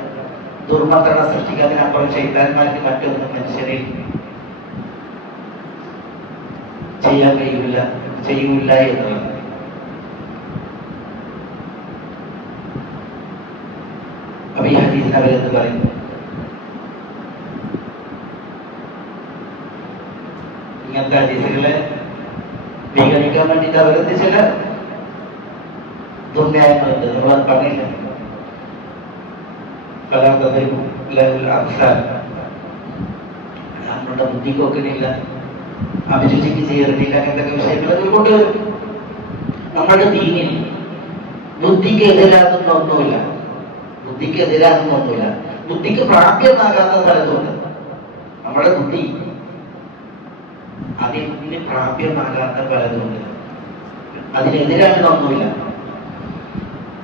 ദുർമന്ത്രണം സൃഷ്ടിക്കുക. അതിനപ്പുറം ശൈത്താന്മാർക്ക് മറ്റൊന്നും മനുഷ്യരെ ചെയ്യാൻ ചെയ്യൂല എന്നുള്ളത്. അപ്പൊ ഈ ഹദീസിന് അവരെന്ത് പറയും? ഇങ്ങനത്തെ ഹദീസുകളെ വിഘടിക്കാൻ വേണ്ടിയിട്ട് അവരെന്ത് ചില ദുർന്യായങ്ങളുണ്ട്. നമ്മളത് പറഞ്ഞില്ല. നമ്മളുടെ ബുദ്ധിക്കൊക്കില്ല, അഭിരുചിക്ക് ചേർന്നില്ല, അങ്ങനത്തെ വിഷയങ്ങൾ അതിൽ കൊണ്ടുവരും. നമ്മളുടെ ദീനിൽ ബുദ്ധിക്ക് എതിരാകുന്ന ഒന്നുമില്ല. ബുദ്ധിക്ക് എതിരാകുന്ന ഒന്നുമില്ല. ബുദ്ധിക്ക് പ്രാപ്യമാകാത്ത പലതുണ്ട്. നമ്മുടെ ബുദ്ധി അതിന് പ്രാപ്യമാകാത്ത പലതുണ്ട്. അതിനെതിരാകുന്ന ഒന്നുമില്ല.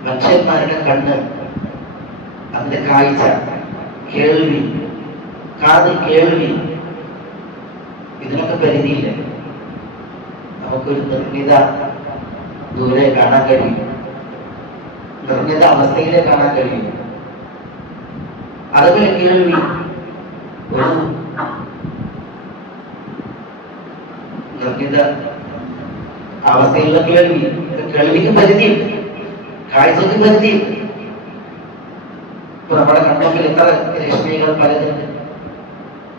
മനുഷ്യന്മാരുടെ കണ്ണ്, അതിന്റെ കാഴ്ച, കേൾവി, കാതിൽ കേൾവി, ഇതിനൊക്കെ പരിധിയില്ല. നമുക്കൊരു നിർമ്മിത ദൂരെ കാണാൻ കഴിയും, നിർമ്മിത അവസ്ഥയിലെ കാണാൻ കഴിയും. അതുപോലെ കേൾവി, ഒരു നിർമ്മിത അവസ്ഥയിലുള്ള കേൾവി, കേൾവിക്ക് പരിധിയുണ്ട്, കാഴ്ചക്ക് പരിധിയുണ്ട്. ഇപ്പൊ നമ്മുടെ കണ്ണുമ്പിൽ എത്ര രശ്മികൾ പലതുണ്ട്.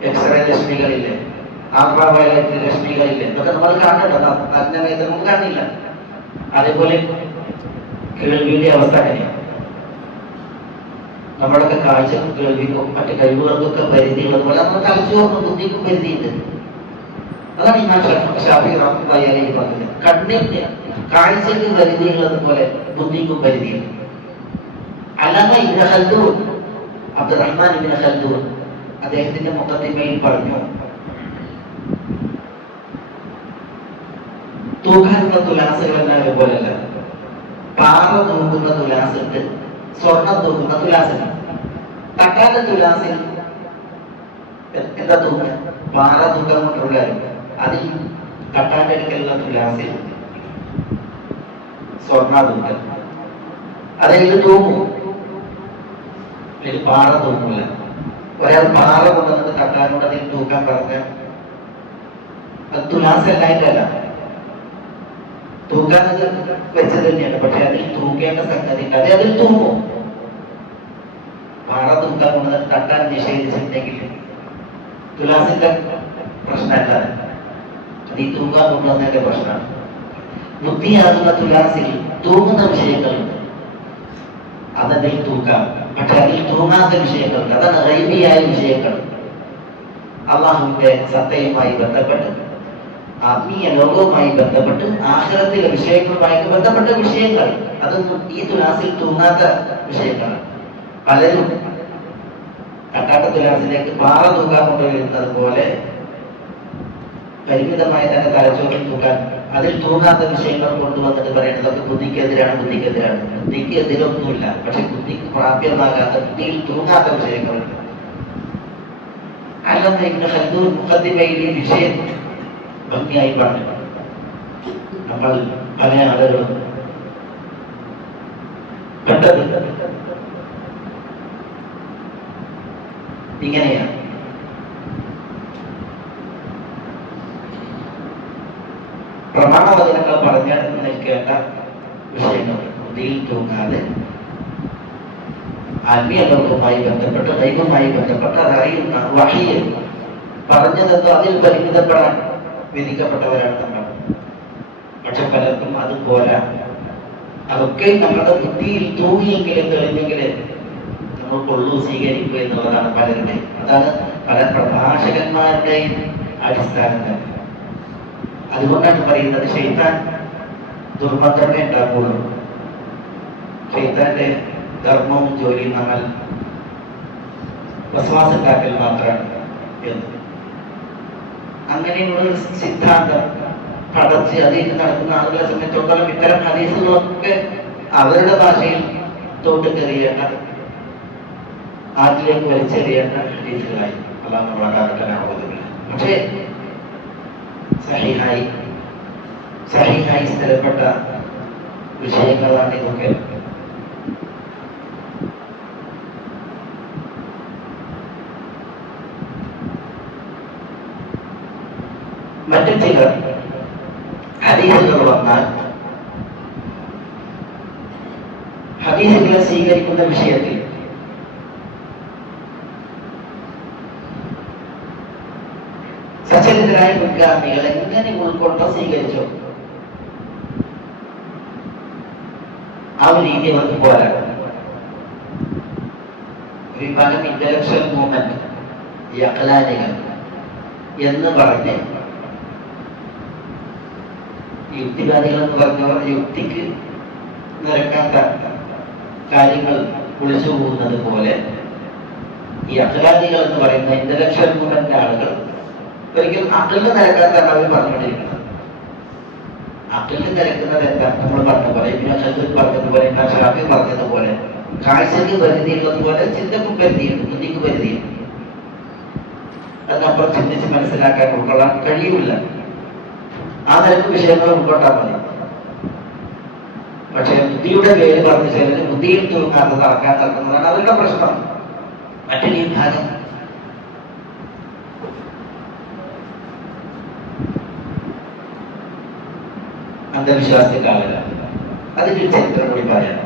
എക്സ്റേ രശ്മികളില്ലേ, ആൾട്രാവയലറ്റ് രശ്മികളില്ലേ, ഇതൊക്കെ നമ്മൾ കാണണ്ട. നഗ്നനേത്രം നമുക്ക് കാണില്ല. അതേപോലെ കേൾവിയുടെ അവസ്ഥ അങ്ങനെയാണ്. നമ്മളൊക്കെ കാഴ്ചക്കും കേൾവിക്കും മറ്റു കഴിവുകൾക്കൊക്കെ പരിധിയുള്ളതുപോലെ നമ്മുടെ തലച്ചോറിനും ബുദ്ധിക്കും പരിധിയുണ്ട്. അതാണ് ഇമാം ഷാഫി റഹ്മത്തുള്ളാഹി അലൈഹി പറഞ്ഞത്. കണ്ണിന് കാഴ്ചക്ക് പരിധിയുള്ളതുപോലെ ബുദ്ധിക്കും പരിധിയുണ്ട്. അല്ലാമ ഇബ്നു ഖൽദൂൻ, അബ്ദുറഹ്മാൻ ഇബ്നു ഖൽദൂൻ അദ്ദേഹത്തിന്റെ മുഖദ്ദിമയിൽ പറഞ്ഞു, തൂക്കാനുള്ള തുലാസുകളെല്ലാം പോലല്ല. പാറ തൂക്കുന്ന തുലാസുണ്ട്, സ്വർണം തൂക്കുന്ന തുലാസുണ്ട്. തട്ടാന്റെ തുലാസിൽ എന്താ തൂക്കുക? പാറ തൂക്കം കൊണ്ടുള്ള അതിൽ തട്ടാന്റെ അടുക്കലുള്ള തുലാസിൽ സ്വർണ്ണ തൂക്കം. അതായത് തൂങ്ങും, പാറ തൂങ്ങില്ല. ഒരാൾ പാറ കൊണ്ടുവന്നിട്ട് തട്ടാനോട് അതിൽ തൂക്കാൻ പറഞ്ഞ അത് തുലാസ് എല്ലായിട്ടല്ല, തൂക്കാനത് വെച്ചത് തന്നെയാണ്. പക്ഷെ അതിൽ തൂക്കേണ്ട സംഗതി അത് അതിൽ തൂങ്ങും. പാറ തൂക്കാൻ കൊണ്ടുവന്നിട്ട് തട്ടാൻ നിഷേധിച്ചിട്ടുണ്ടെങ്കിൽ തുലാസിന്റെ പ്രശ്നമല്ല, അത് ഈ തൂക്കാൻ കൊണ്ടുവന്നതിന്റെ പ്രശ്നമാണ്. ബുദ്ധിയാകുന്ന തുലാസിൽ തൂങ്ങുന്ന വിഷയങ്ങളുണ്ട്, അതതിൽ തൂക്കാം. പക്ഷെ അതിൽ തൂങ്ങാത്ത വിഷയങ്ങളുണ്ട്, അതാണ് ഗൈബിയായ വിഷയങ്ങൾ. അള്ളാഹുവിന്റെ സത്തയുമായി ബന്ധപ്പെട്ട്, ആത്മീയ ലോകവുമായി ബന്ധപ്പെട്ട്, ആഖിറത്തിലെ വിഷയങ്ങളുമായി ബന്ധപ്പെട്ട വിഷയങ്ങൾ, അതൊന്നും ഈ തുലാസിൽ തൂങ്ങാത്ത വിഷയങ്ങളാണ്. പലരും കട്ടാട്ട തുലാസിലേക്ക് പാറ തൂക്കാൻ കൊണ്ടുവരുന്നത് പോലെ പരിമിതമായ തന്നെ തലച്ചോറിൽ തൂക്കാൻ, അതിൽ തൂങ്ങാത്ത വിഷയങ്ങൾ കൊണ്ടുവന്നിട്ട് പറയുന്നതൊക്കെ ബുദ്ധിക്കെതിരാണ്. ബുദ്ധിക്ക് എതിരൊന്നുമില്ല, പക്ഷെ ബുദ്ധിക്ക് പ്രാപ്യമാകാത്ത, ബുദ്ധിയിൽ തൂങ്ങാത്ത വിഷയങ്ങളുണ്ട്. അല്ലാതെ ഇബ്നു ഖൽദൂൻ മുഖദ്ദിമയിൽ ഈ വിഷയം ഭംഗിയായി പറഞ്ഞു. നമ്മൾ പല ആളുകളും കണ്ടത് ഇങ്ങനെയാണ്. പ്രമാണവചനങ്ങൾ പറഞ്ഞ് നിൽക്കേണ്ട വിഷയങ്ങൾ ബുദ്ധിയിൽ തൂങ്ങാതെ ആത്മീയ ലോകവുമായി ബന്ധപ്പെട്ട്, ദൈവവുമായി ബന്ധപ്പെട്ട് അതറിയുന്ന വഹിയിൽ പറഞ്ഞതെന്തോ അതിൽ പരിമിതപ്പെടാൻ വിധിക്കപ്പെട്ടവരാണ് നമ്മൾ. പക്ഷെ പലർക്കും അതുപോലെ അതൊക്കെ നമ്മുടെ ബുദ്ധിയിൽ തൂങ്ങിയെങ്കിലും തെളിഞ്ഞെങ്കിലും നമ്മൾക്കുള്ളൂ സ്വീകരിക്കുക എന്നുള്ളതാണ് പലരുടെയും. അതാണ് പല പ്രഭാഷകന്മാരുടെയും അടിസ്ഥാനം. അതുകൊണ്ടാണ് പറയുന്നത് ശൈത്താൻ ദുർമന്ത്രമേ ഉണ്ടാകുള്ളൂ. ശൈത്താന്റെ ധർമ്മവും ജോലിയും നമ്മൾ വസ്വാസം ഉണ്ടാക്കൽ മാത്രമാണ് എന്ന്. അങ്ങനെയുള്ള സിദ്ധാന്തം പടച്ച് അതിൽ നടക്കുന്ന ആളുകളെ സംബന്ധിച്ചിടത്തോളം ഇത്തരം ഹദീസുകളൊക്കെ അവരുടെ ഭാഷയിൽ തോട്ട് കയറിയേണ്ട, ആറ്റിലേക്ക് വലിച്ചെറിയേണ്ട ഹദീസുകളായി അള്ളാഹു നമ്മളെ കാലഘട്ടനാവുന്നില്ല. പക്ഷേ സഹിഹായി സ്ഥലപ്പെട്ട വിഷയങ്ങളാണ് ഇതൊക്കെ. മറ്റു ചിലർ ഹദീസുകൾ വന്നാൽ ഹദീസുകളെ സ്വീകരിക്കുന്ന വിഷയത്തിൽ സച്ചരിതരായ മുൻഗാമികൾ എങ്ങനെ ഉൾക്കൊണ്ടോ സ്വീകരിച്ചോ ആ ഒരു രീതി അവർക്ക് പോരാ. ഒരു വിഭാഗം ഇന്റലക്ച്വൽ മൂവ്മെന്റ്, ഈ അഖലാനികൾ എന്ന് പറഞ്ഞ് യുക്തിവാദികൾ എന്ന് പറഞ്ഞവർ യുക്തിക്ക് നിരക്കാത്ത കാര്യങ്ങൾ വിളിച്ചു പോകുന്നത് പോലെ ഈ അഖലാദികൾ എന്ന് പറയുന്ന ഇന്റലക്ച്വൽ മൂവ്മെന്റ് ആളുകൾ ഒരിക്കലും അഖലിന് നിരക്കാത്താണ് അവർ പറഞ്ഞുകൊണ്ടിരിക്കുന്നത്. അഖലിന് നിരക്കുന്നത് എന്താ? നമ്മൾ പറഞ്ഞ പോലെ ഇബ്നു ഖൽദൂൻ പറഞ്ഞതുപോലെ, ഇമാം ഷാഫി പറഞ്ഞതുപോലെ കാഴ്ചക്ക് പരിധിയുള്ളതുപോലെ ചിന്തക്കും പരിധിയുണ്ട്, ബുദ്ധിക്ക് പരിധിയുണ്ട്. അതിനപ്പുറം ചിന്തിച്ച് മനസ്സിലാക്കാൻ ഉൾക്കൊള്ളാൻ കഴിയില്ല. ആ നിരക്ക് വിഷയങ്ങൾ ഉൾക്കൊണ്ടാൽ മതി. പക്ഷെ ബുദ്ധിയുടെ പേര് പറഞ്ഞ ചിലര് ബുദ്ധിയിൽ തൂങ്ങാത്തതാക്കാൻ തക്കുന്നതാണ് അവരുടെ പ്രശ്നം. മറ്റൊരു വിഭാഗം അന്ധവിശ്വാസികളാണ്. അതിന്റെ ചരിത്രം കൂടി പറയാം.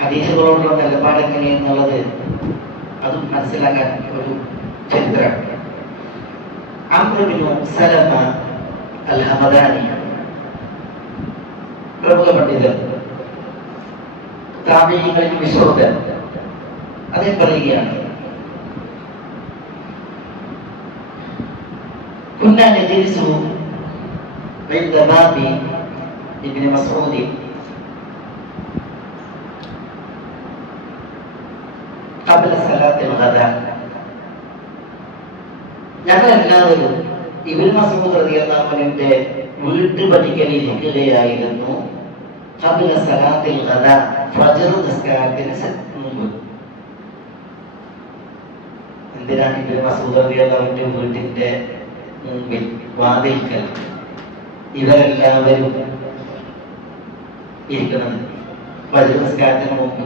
ഹദീസുകളോടുള്ള നിലപാട് എങ്ങനെയെന്നുള്ളത് അതും മനസ്സിലാക്കാൻ ഒരു ചരിത്രമാണ്. അംർ ഇബ്നു സലമ അൽ-ഹമദാനി, പ്രമുഖ പണ്ഡിതൻ, താബിഈങ്ങളിൽ വിശ്വസ്തൻ, അദ്ദേഹം പറയുകയാണ്, كنا نجلس عند باب ابن مسعود قبل صلاة الغداء. ഞങ്ങളെല്ലാവരും ഇബ്നു മസ്ഊദ് റളിയല്ലാഹു അൻഹുവിന്റെ വീട്ടുപടിക്കൽ ഇരിക്കുകയായിരുന്നു. ഖബ്ല സലാത്തിൽ ഗദാ, ഫജ്ർ നിസ്കാരത്തിന് മുമ്പ്. എന്തിനാണ് ഇബ്നു മസ്ഊദ് റളിയല്ലാഹു അൻഹുവിന്റെ വീട്ടിന്റെ മുമ്പിൽ വാതിൽക്കൽ ഇവരെല്ലാവരും ഇരിക്കുന്നത്? ഫജ്ർ നിസ്കാരത്തിന് മുമ്പ്.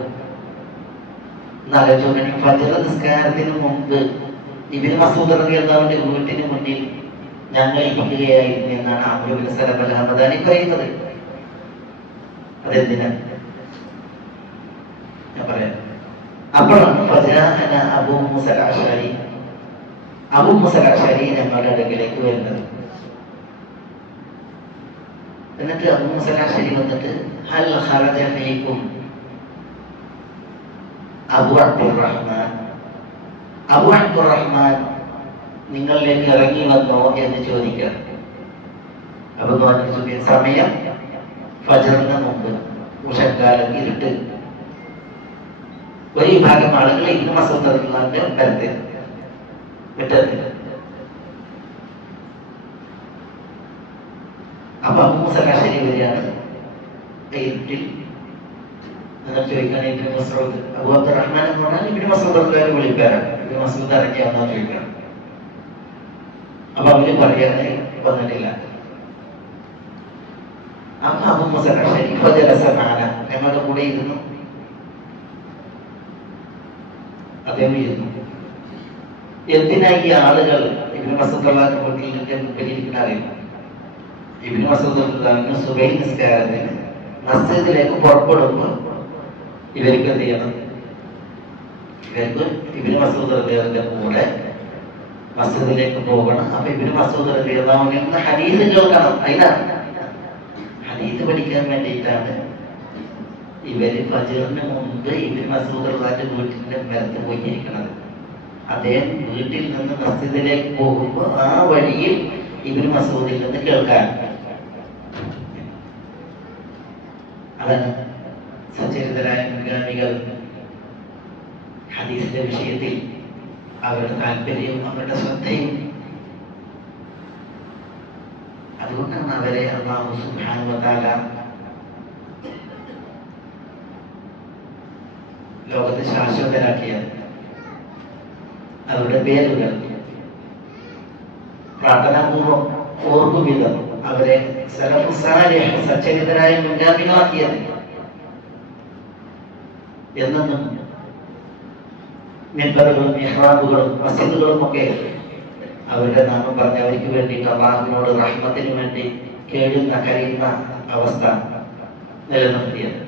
ഫജ്ർ നിസ്കാരത്തിന് മുമ്പ് ഇബ്നു മസ്ഊദ് റളിയല്ലാഹു അൻഹുവിന്റെ വീട്ടിന് മുന്നിൽ ഞങ്ങൾ ഇരിക്കുകയായിരുന്നു എന്നാണ് അംർ ഇബ്നു സലമ അൽ-ഹമദാനി പറയുന്നത്. അതെന്തിനാ ഞാൻ പറയാം. അപ്പോഴാണ് ഫജാഅന അബൂ മൂസ അൽ-അശ്അരി, അബൂ മൂസ അൽ-അശ്അരി ഞങ്ങളുടെ അടുക്കലേക്ക് വരുന്നത്. എന്നിട്ട് അബൂ മൂസ അൽ-അശ്അരി വന്നിട്ട് ഹൽ ഖറജ ഫീകും അബൂ അബ്ദുറഹ്മാൻ, അബൂ അബ്ദുറഹ്മാൻ നിങ്ങളിലേക്ക് ഇറങ്ങി വന്നോ എന്ന് ചോദിക്കണം. അപ്പൊ സമയം ഫജ്റിന് മുമ്പ്, ഉഷക്കാലം, ഇരുട്ട്. ഒരു വിഭാഗം ആളുകൾ ഇബ്നു മസ്ഊദ് റളിയല്ലാഹു അൻഹു വിട്ടത്. അപ്പൊ അബൂ മൂസ അൽ-അശ്അരി വരികയാണ് ഇരുട്ടിൽ. എന്നിട്ട് ചോദിക്കുകയാണ്, ഇബ്നു മസ്ഊദ്, അബൂ അബ്ദുറഹ്മാൻ എന്ന് പറഞ്ഞാൽ ഇബ്നു മസ്ഊദ് റളിയല്ലാഹു അൻഹു വിളിക്കാറാണ്. ഇബ്നു മസ്ഊദ് ഇറങ്ങിയാന്നോ ചോദിക്കണം. അപ്പൊ അവര് പറയാതെ വന്നിട്ടില്ല. അപ്പൊ അബൂ മൂസ അൽ-അശ്അരി ഫജലസ മഅന, ഞങ്ങളുടെ കൂടെ ഇരുന്നു. അദ്ദേഹം ഇരുന്നു. എന്തിനാ ഈ ആളുകൾ ഇബ്നു മസ്ഊദ് റളിയല്ലാഹു അൻഹുവിന്റെ മുമ്പിൽ ഇരിക്കുന്ന അറിയുന്നു? ഇബ്നു മസ്ഊദ് റളിയല്ലാഹു അൻഹു സുബഹി നിസ്കാരത്തിന് മസ്ജിദിലേക്ക് പുറപ്പെടുമ്പോൾ ഇവർക്ക് എന്ത് ചെയ്യണം? ഇവർക്ക് ഇബ്നു മസ്ഊദ് റളിയല്ലാഹു അൻഹുവിന്റെ കൂടെ മസ്ജിദിലേക്ക് പോകണം. അപ്പൊ ഇബ്നു മസ്ഊദ് റളിയല്ലാഹു അൻഹു ഹദീസ് കേൾക്കണം. അതിനാണ് ഹദീസ് പഠിക്കാൻ വേണ്ടിയിട്ടാണ് ഇവര് ഫജ്റിന് മുമ്പ് ഇബ്നു മസ്ഊദ് റളിയല്ലാഹു അൻഹു വീട്ടിന്റെ പുറത്ത് പോയിരിക്കുന്നത്. അദ്ദേഹം വീട്ടിൽ നിന്ന് മസ്ജിദിലേക്ക് പോകുമ്പോൾ ആ വഴിയിൽ ഇബ്നു മസ്ഊദിൽ നിന്ന് കേൾക്കാൻ. അതാണ് സച്ചരിതരായ മുൻഗാമികൾ ഹദീസിന്റെ വിഷയത്തിൽ അവരുടെ താല്പര്യവും അവരുടെ ശ്രദ്ധയും അതുകൊണ്ടാണ് അവരെ അല്ലാഹു സുബ്ഹാനഹു വ തആല ലോകത്ത് ശാശ്വതരാക്കിയത്. അവരുടെ പേരുകൾ പ്രാർത്ഥനാപൂർവം ഓർക്കും വിധം അവരെ സലഫു സാലിഹ് സച്ചരിതരായ മുൻഗാമികളാക്കിയത്. എന്നും മിമ്പറുകളും മിഹ്റാബുകളും മസ്ജിദുകളും ഒക്കെ അവരുടെ നാമം പറഞ്ഞ് അവർക്ക് വേണ്ടിയിട്ട് അല്ലാഹുവിനോട് റഹ്മത്തിന് വേണ്ടി കേഴുന്ന കരയുന്ന അവസ്ഥ നിലനിർത്തിയത്.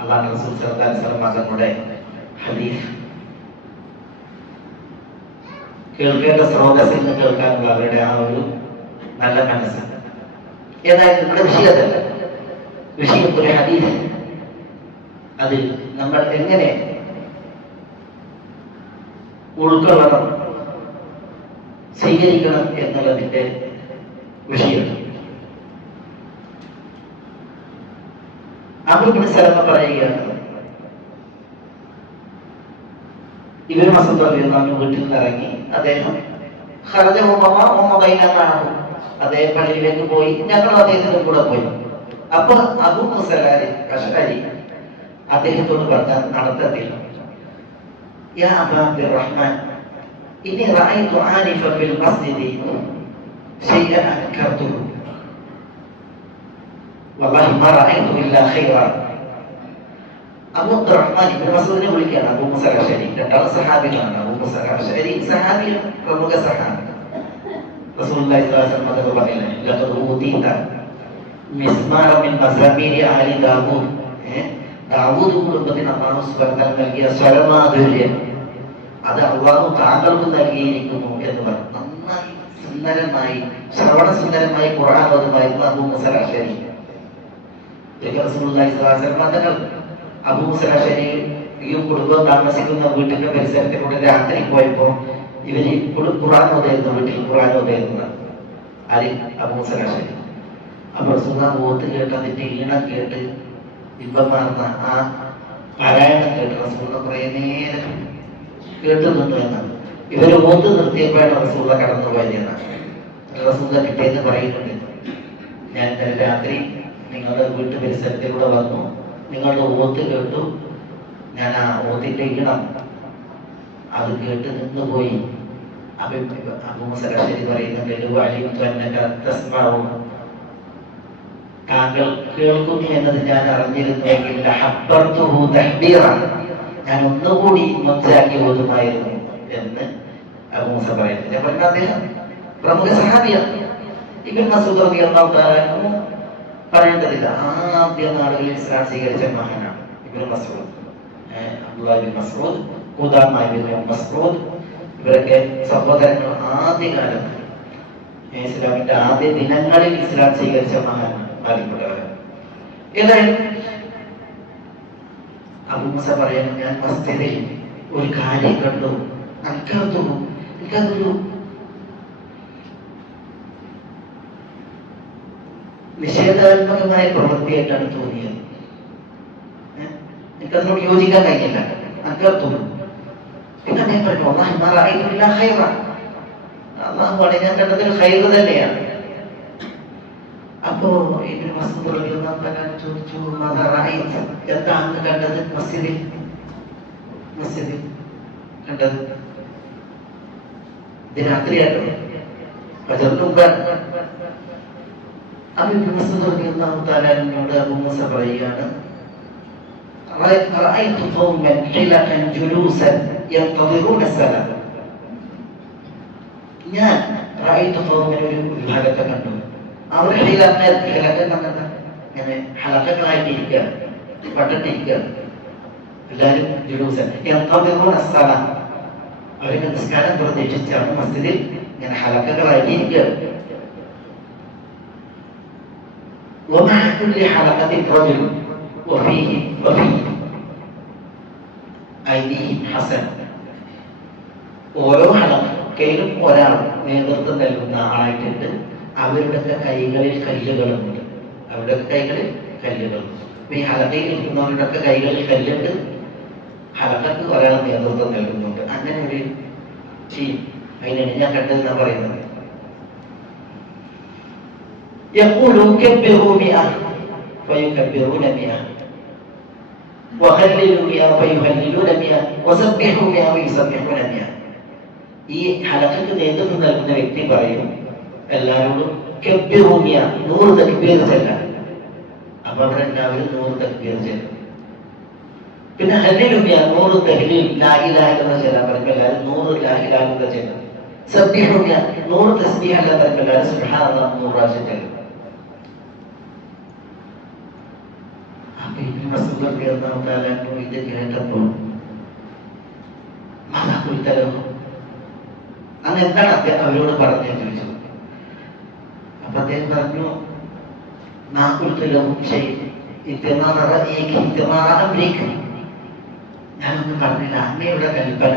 അല്ലാഹു റസൂൽ സല്ലല്ലാഹു അലൈഹി വസല്ലം തങ്ങളുടെ ഹദീസ് കേൾക്കേണ്ട സ്രോതസ്സിൽ നിന്ന് കേൾക്കാനുള്ള അവരുടെ ആ ഒരു നല്ല മനസ്സ്. ഏതായാലും നമ്മുടെ വിഷയത്തല്ല, വിഷയം ഒരു ഹദീസ്. അത് നമ്മൾ എങ്ങനെ ഉൾക്കൊള്ളണം, സ്വീകരിക്കണം എന്നുള്ളതിന്റെ വിഷയം. അബൂ സലമ പറയുകയാണ്, ഇബ്നു മസ്ഊദ് റളിയല്ലാഹു അൻഹു വീട്ടിൽ നിന്ന് ഇറങ്ങി അദ്ദേഹം അദ്ദേഹം പള്ളിയിലേക്ക് പോയി, ഞങ്ങൾ അദ്ദേഹത്തിന്റെ കൂടെ പോയി. അപ്പൊ അബൂ മൂസ അശ്അരി അദ്ദേഹത്തോട് പറഞ്ഞ നടത്തത്തിൽ, യാ അബാ അബ്ദുറഹ്മാൻ ഇന്നി റഅയ്തു ആനിഫ ഫിൽ മസ്ജിദി ശൈഅൻ അൻകർതുഹു വല്ലാഹി മാ റഅയ്തു ഇല്ലാ ഖൈറാ. അബൂ അബ്ദുറഹ്മാൻ ഇബ്നു മസ്ഊദിനെ വിളിക്കുകയാണ്. അബൂ മൂസ അശ്അരി രണ്ടാമത്തെ സഹാബിയാണ്. അബൂ മൂസ അശ്അരി സഹാബിയും പ്രമുഖ സഹാബി. റസൂലുള്ളാഹി സ്വല്ലല്ലാഹു അലൈഹി വസല്ലം പറഞ്ഞില്ലേ, ലഖദ് ഊതീത മിസ്മാറ മിൻ മസാമീരി ആലി ദാവൂദ്. ദാവൂദ് കുടുംബത്തിന് അല്ലാഹു സുബ്ഹാനഹു വ തആല നൽകിയ സ്വരമാധുര്യം അത് അല്ലാഹു താങ്കൾക്ക് നൽകിയിരിക്കുന്നു എന്ന് പറഞ്ഞു. നന്നായി സുന്ദരമായി ശ്രവണ സുന്ദരമായി ഖുർആൻ ഓതുമായിരുന്നു അബൂ മൂസ അശ്അരി. റസൂലുള്ളാഹി സ്വല്ലല്ലാഹു അലൈഹി വസല്ലം തങ്ങൾ അബൂ മൂസ അശ്അരിയും കുടുംബം താമസിക്കുന്ന വീട്ടിന്റെ പരിസരത്തിലൂടെ രാത്രി പോയപ്പോ ഇവര് ഖുർആൻ ഓതുന്ന വീട്ടിൽ ഖുർആൻ ഓതുന്ന ആര്? അബൂ മൂസ അശ്അരി. അപ്പൊ റസൂലുള്ളാഹി ഓത്ത് കേട്ട് അതിന്റെ ഈണം കേട്ട് ഇമ്പമാർന്ന ആ പാരായണം കേട്ട് റസൂലുള്ളാഹി കുറെ നേരം കേട്ടു നിന്നു എന്നാണ്. ഇവര് ഓത്ത് നിർത്തിയപ്പോഴാണ് റസൂലുള്ളാഹി കടന്നു പോയത് എന്നാണ്. റസൂലുള്ളാഹി പിറ്റേന്ന് പറയുന്നുണ്ട്, ഞാൻ ഇന്നലെ രാത്രി നിങ്ങളുടെ വീട്ടു പരിസരത്തിലൂടെ വന്നു, നിങ്ങളുടെ ഓത്ത് കേട്ടു, ഞാൻ ആ ഓത്തിന്റെ ഈണം അത് കേട്ട് നിന്നുപോയി. അബൂ മൂസ അശ്അരി പറയുന്നുണ്ട്, താങ്കൾ കേൾക്കുന്നു എന്നത് ഞാൻ അറിഞ്ഞിരുന്നുവെങ്കിൽ ഞാൻ ഒന്നുകൂടി മനസ്സിലാക്കി ഓതുമായിരുന്നു എന്ന് അബൂ മൂസ പറയുന്നു. ഞാൻ പറഞ്ഞ അദ്ദേഹം പ്രമുഖ സഹാബിയാണ്. ഇബ്നു മസ്ഊദ് റളിയല്ലാഹു തആല അൻഹു പറയേണ്ടതില്ല, ആദ്യ നാടുകളിൽ ഇസ്ലാം സ്വീകരിച്ച മഹാനാണ് ഇബ്നു മസ്ഊദ്. അബ്ദുല്ലാഹ് ഇബ്നു മസ്ഊദ്, ഖുദാമ ഇബ്നു മസ്ഊദ്, ഇവരൊക്കെ സഹോദരങ്ങൾ ആദ്യകാലത്ത് ഇസ്ലാമിന്റെ ആദ്യ ദിനങ്ങളിൽ ഇസ്ലാം സ്വീകരിച്ച മഹാനാണ്. ഏതായാലും അബൂ മൂസ പറയാൻ, ഞാൻ മസ്ജിദിൽ ഒരു കാര്യം കണ്ടു, എനിക്കതൊരു നിഷേധാത്മകമായ പ്രവൃത്തിയായിട്ടാണ് തോന്നിയത്. എനിക്കതിനോട് യോജിക്കാൻ കഴിഞ്ഞില്ല. പിന്നെ ഞാൻ പറഞ്ഞു, അല്ലാഹുവാണ് ഞാൻ കണ്ടതിൽ ഖൈർ തന്നെയാണ്. അപ്പോ ഇബ്നു മസ്ഊദ് റളിയല്ലാഹു തആല ചോദിച്ചു, എന്താ അങ്ങ് കണ്ടത്? മസ്ജിദിൽ കണ്ടത് ഇത് രാത്രിയായിരുന്നു, ഫജ്റിന് മുമ്പാണ്. അപ്പൊ ഇബ്നു മസ്ഊദ് റളിയല്ലാഹു തആല എന്നോട് അബൂ മൂസ പറയുകയാണ്, റഅയ്തു ഖൗമൻ ഖിലഖൻ ജുലൂസൻ യൻതദിറൂന സലാം. ഞാൻ റഅയ്തു ഖൗമൻ ഒരു വിഭാഗത്തെ കണ്ടു, അവർ ഇങ്ങനെ ഹലക്കകളായിട്ടിരിക്കുക, പട്ടിട്ടിരിക്കുക, എല്ലാവരും ജുലൂസൻ യൻതദിറൂന സലാം. അവരുടെ നിസ്കാരം പ്രതീക്ഷിച്ചാണ് മസ്ജിദിൽ ഇങ്ങനെ ഹലക്കകളായിട്ടിരിക്കുക. ومع كل حلقة رجل وفي أيديهم حسن. ഓരോ ഹലക്കയിലും ഒരാൾ നേതൃത്വം നൽകുന്ന ആളായിട്ടുണ്ട്. അവരുടെയൊക്കെ കൈകളിൽ കല്ലുകളുണ്ട്. ഈ ഹലക്കയിൽ ഇരിക്കുന്നവരുടെയൊക്കെ കൈകളിൽ കല്ലുണ്ട്. ഹലക്കക്ക് ഒരാൾ നേതൃത്വം നൽകുന്നുണ്ട്. അങ്ങനെ ഒരു ടീം അതിനാണ് ഞാൻ കണ്ടതെന്നാണ് പറയുന്നത്. يقول كبروا 100 فيكبرون 100 وهللوا 100 فيهللون 100 وسبحوا 100 ويسبحون 100. ഈ ഹലഖക്ക് നേതൃത്വം നൽകുന്ന വ്യക്തി പറയും എല്ലാവരോടും കബ്ബിറു 100 തക്ബീർ ചെല്ലാം. അപ്പൊ അവരെല്ലാവരും 100 തക്ബീർ ചെല്ലും. പിന്നെ ഹല്ലിലു 100 തഹ്ലീൽ ലാ ഇലാഹ ഇല്ലല്ലാഹ് ചെല്ലാൻ പറയും. എല്ലാവരും 100 ലാ ഇലാഹ ഇല്ലല്ലാഹ് ചെല്ലും. സബ്ബിഹു 100 തസ്ബീഹ് അല്ലാഹ് പറയും. എല്ലാവരും സുബ്ഹാനല്ലാഹ് 100 പ്രാവശ്യം ചെല്ലും. അപ്പൊ ഇബ്നു മസ്ഊദ് റളിയല്ലാഹു തആല ഇത് കേട്ടപ്പോൾ അന്ന് എന്താണ് അവരോട് പറഞ്ഞത് ചോദിച്ചു. അപ്പൊ അദ്ദേഹം പറഞ്ഞു ഞാനൊന്നും പറഞ്ഞില്ല, അങ്ങയുടെ കൽപ്പന,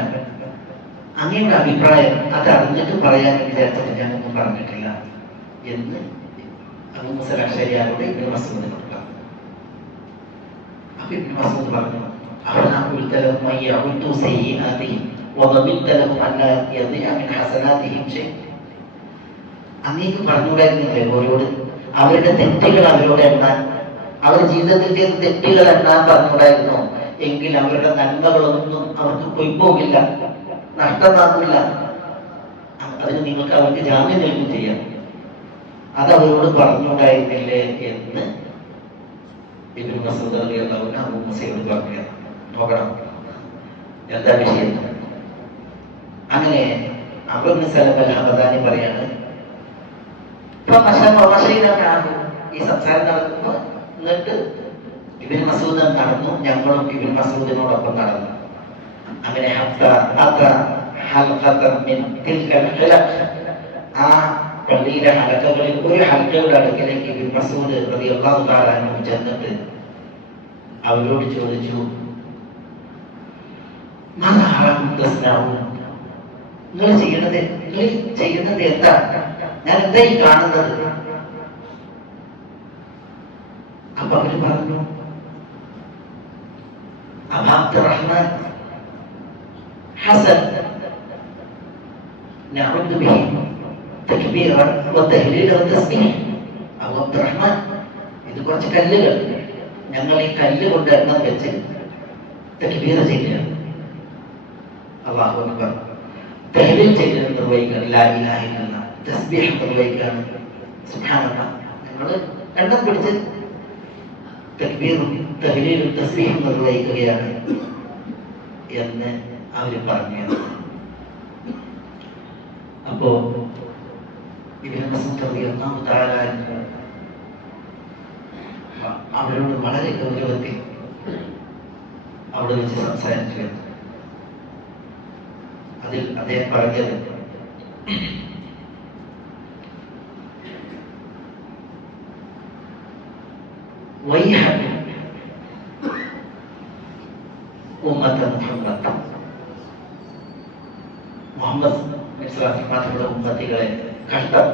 അങ്ങയുടെ അഭിപ്രായം അത് അറിഞ്ഞിട്ട് പറയാൻ വിചാരിച്ചിട്ട് ഞാനൊന്നും പറഞ്ഞിട്ടില്ല എന്ന് അബൂ മൂസ അശ്അരിയോട് ഇബ്നു മസ്ഊദ് പറഞ്ഞു. അപ്പൊ ഇബ്നു മസ്ഊദ് പറഞ്ഞു أفلا قلت لهم أن يعدوا سيئاتهم وضمنت لهم أن لا يضيع من حسناتهم شيء. അങ്ങേക്ക് പറഞ്ഞുകൂടായിരുന്നില്ലേ അവരോട് അവരുടെ തെറ്റുകൾ അവരോട് എണ്ണാൻ, അവർ ജീവിതത്തിൽ ചെയ്ത തെറ്റുകൾ എണ്ണാൻ പറഞ്ഞുകൂടായിരുന്നോ? എങ്കിൽ അവരുടെ നന്മകളൊന്നും അവർക്ക് പൊയ്പോകില്ല, നഷ്ടമാകില്ല. അതിന് നിങ്ങൾക്ക് അവർക്ക് ജാമ്യം നൽകുകയും ചെയ്യാം. അത് അവരോട് പറഞ്ഞുകൂടായിരുന്നില്ലേ എന്ന് ഇബ്നു മസ്ഊദ് റളിയല്ലാഹു അൻഹു അബൂ മൂസയോട് പറഞ്ഞു. നോക്കണം എന്താ വിഷയം. അങ്ങനെ അംർ ഇബ്നു സലമ അൽ-ഹമദാനി പറയാണ്, ഈ സംസാരം നടക്കുമ്പോൾ എന്നിട്ട് ഇബ്നു മസ്ഊദ് നടന്നു, ഞങ്ങളും ഇബ്നു മസ്ഊദിനോടൊപ്പം നടന്നു. അങ്ങനെ ആ പള്ളിയിലെ ഹലക്കകളിൽ ഒരു ഹലക്കയുടെ അടുക്കലേക്ക് ഇബ്നു മസ്ഊദ് റളിയല്ലാഹു തആല അൻഹു ചെന്നിട്ട് അവരോട് ചോദിച്ചു, നിങ്ങൾ ചെയ്യുന്നത് എന്താ? ഞാൻ എന്താ ഈ കാണുന്നത്? അപ്പൊ അവര് പറഞ്ഞു, അബ്ദുറഹ്മാൻ ഹസൻ നഅുദു ബിഹി തക്ബീറൻ വതഹ്ലീല വതസ്ബീഹ്. അബ്ദുറഹ്മാൻ, ഇത് കുറച്ച് കല്ലുകൾ, ഞങ്ങൾ ഈ കല്ല് കൊണ്ട് എണ്ണം വെച്ച് തക്ബീർ ചെയ്യുക, അല്ലാഹു അക്ബർ, തഹ്ലീൽ ചെയ്യുന്നത് നിർവഹിക്കുകയാണ്, ലാ ഇലാഹ ഇല്ലല്ലാഹ്, തസ്ബീഹ് നിർവഹിക്കുകയാണ്, സുബ്ഹാനല്ലാഹ്. ഞങ്ങൾ എണ്ണം പിടിച്ച് തക്ബീറും തഹ്ലീലും തസ്ബീഹും നിർവഹിക്കുകയാണ് എന്ന് അവര് പറഞ്ഞു. അപ്പോ ഇബ്നു മസ്ഊദ് റളിയല്ലാഹു തആല അൻഹു അവരോട് വളരെ ഗൗരവത്തിൽ അവിടെ വെച്ച് സംസാരിച്ചു. അതിൽ അദ്ദേഹം പറഞ്ഞത്, മുഹമ്മദ് മാത്രമുള്ള ഉമ്മത്തികളെ കഷ്ടം.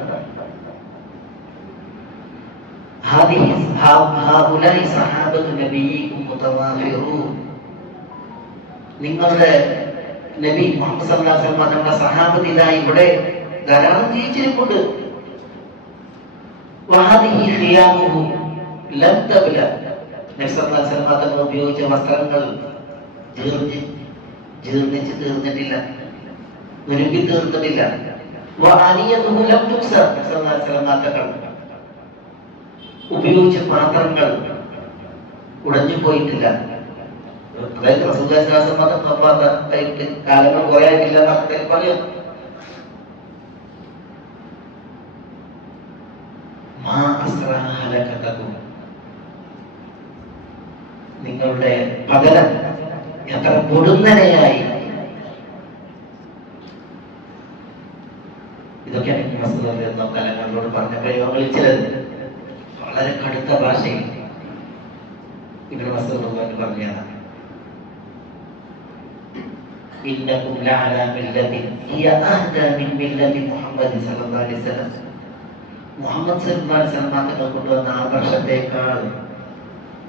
നിങ്ങളുടെ നബി മുഹമ്മദ് സല്ലല്ലാഹു അലൈഹി വസല്ലം തങ്ങളുടെ സഹാബത്ത് ഇതാ ഇവിടെ ധാരാളം ജീവിച്ചിരിപ്പുണ്ട്. വഹദിഹി ഖിയാമുഹു ലം തബ്ല. നബി സല്ലല്ലാഹു അലൈഹി വസല്ലം തങ്ങൾ ഉപയോഗിച്ച വസ്ത്രങ്ങൾ ജീർണിച്ച് തീർന്നിട്ടില്ല, ഉരുമ്പി തീർന്നിട്ടില്ല. വഅനിയതുഹു ലം തുക്സർ. നബി സല്ലല്ലാഹു അലൈഹി വസല്ലം തങ്ങൾ ഉപയോഗിച്ച പാത്രങ്ങൾ ഉടഞ്ഞു പോയിട്ടില്ല. അതായത് റസൂലുള്ളാഹി സ്വല്ലല്ലാഹു അലൈഹി വസല്ലം വഫാത്തായിട്ട് കാലങ്ങൾ കുറേ ആയിട്ടില്ല എന്നൊക്കെ പറയും. നിങ്ങളുടെ പകരം എത്ര പൊടുന്നനെയായി. ഇതൊക്കെയാണ് ഇബ്നു മസ്ഊദ് റളിയല്ലാഹു തആല ഞങ്ങളോട് പറഞ്ഞ പ്രയോഗങ്ങളിൽ ചിലത്. വളരെ കടുത്ത ഭാഷയിൽ ഇബ്നു മസ്ഊദ് റളിയല്ലാഹു അൻഹു പറഞ്ഞതാണ്, ഇന്നകും ലഅലാ മില്ലത്തിൻ ഹിയ അഹ്ദാ മിൻ മില്ലത്തി മുഹമ്മദ് സല്ലല്ലാഹു അലൈഹി വസല്ലം. മുഹമ്മദ് സല്ലല്ലാഹു അലൈഹി വസല്ലം തങ്ങൾ കൊണ്ടുവന്ന ആദർശത്തെക്കാൾ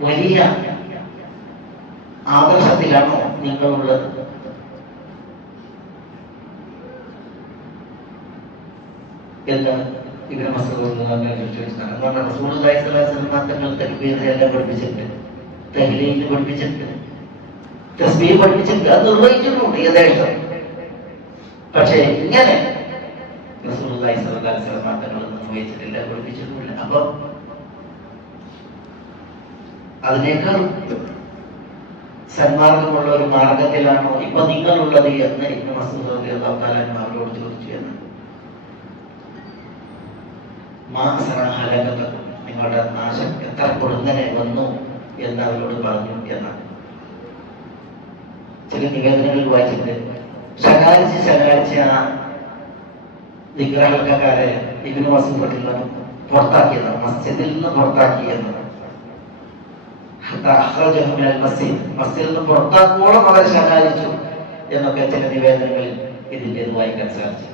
വലിയ ആദർശത്തിലാണോ നിങ്ങളുള്ളത്? എന്ന് ഇബ്നു മസ്ഊദ് റസൂലുള്ളാഹി സ്വല്ലല്ലാഹു അലൈഹി വസല്ലം തങ്ങൾ തക്ബീർ എല്ലാം പഠിപ്പിച്ചിട്ടുണ്ട്, തഹ്ലീൽ പഠിപ്പിച്ചിട്ടുണ്ട്, തസ്ബീഹ് പഠിപ്പിച്ചിട്ടുണ്ട്, അത് നിർവഹിച്ചിട്ടുണ്ട് യഥേഷ്ടം. പക്ഷേ ഇങ്ങനെ റസൂലുള്ളാഹി സ്വല്ലല്ലാഹു അലൈഹി വസല്ലം തങ്ങൾ നിർവഹിച്ചിട്ടില്ല, പഠിപ്പിച്ചിട്ടില്ല. അപ്പൊ അതിനേക്കാൾ സന്മാർഗമുള്ള ഒരു മാർഗത്തിലാണോ ഇപ്പൊ നിങ്ങളുള്ളത് എന്ന് ഇബ്നു മസ്ഊദ് റളിയല്ലാഹു തആല അവരോട് ചോദിച്ചു എന്ന്. നിങ്ങളുടെ നാശം എത്ര കൊടുങ്ങനെ വന്നു എന്ന് അവരോട് പറഞ്ഞു എന്നാണ് ചില നിവേദനങ്ങളിൽ വായിച്ചിട്ട്. ശകാരിച്ച് ആ വിഗ്രഹക്കാരെ ഇബ്നു മസ്ഊദ് റളിയല്ലാഹു പുറത്താക്കിയതാണ്, മസ്ജിദിൽ നിന്ന് പുറത്താക്കി എന്നതാണ്. മസ്ജിദിൽ നിന്ന് പുറത്താക്കോളം അവരെ ശകാരിച്ചു എന്നൊക്കെ ചില നിവേദനങ്ങളിൽ ഇതിൻ്റെത് വായിക്കാൻ സാധിച്ചു.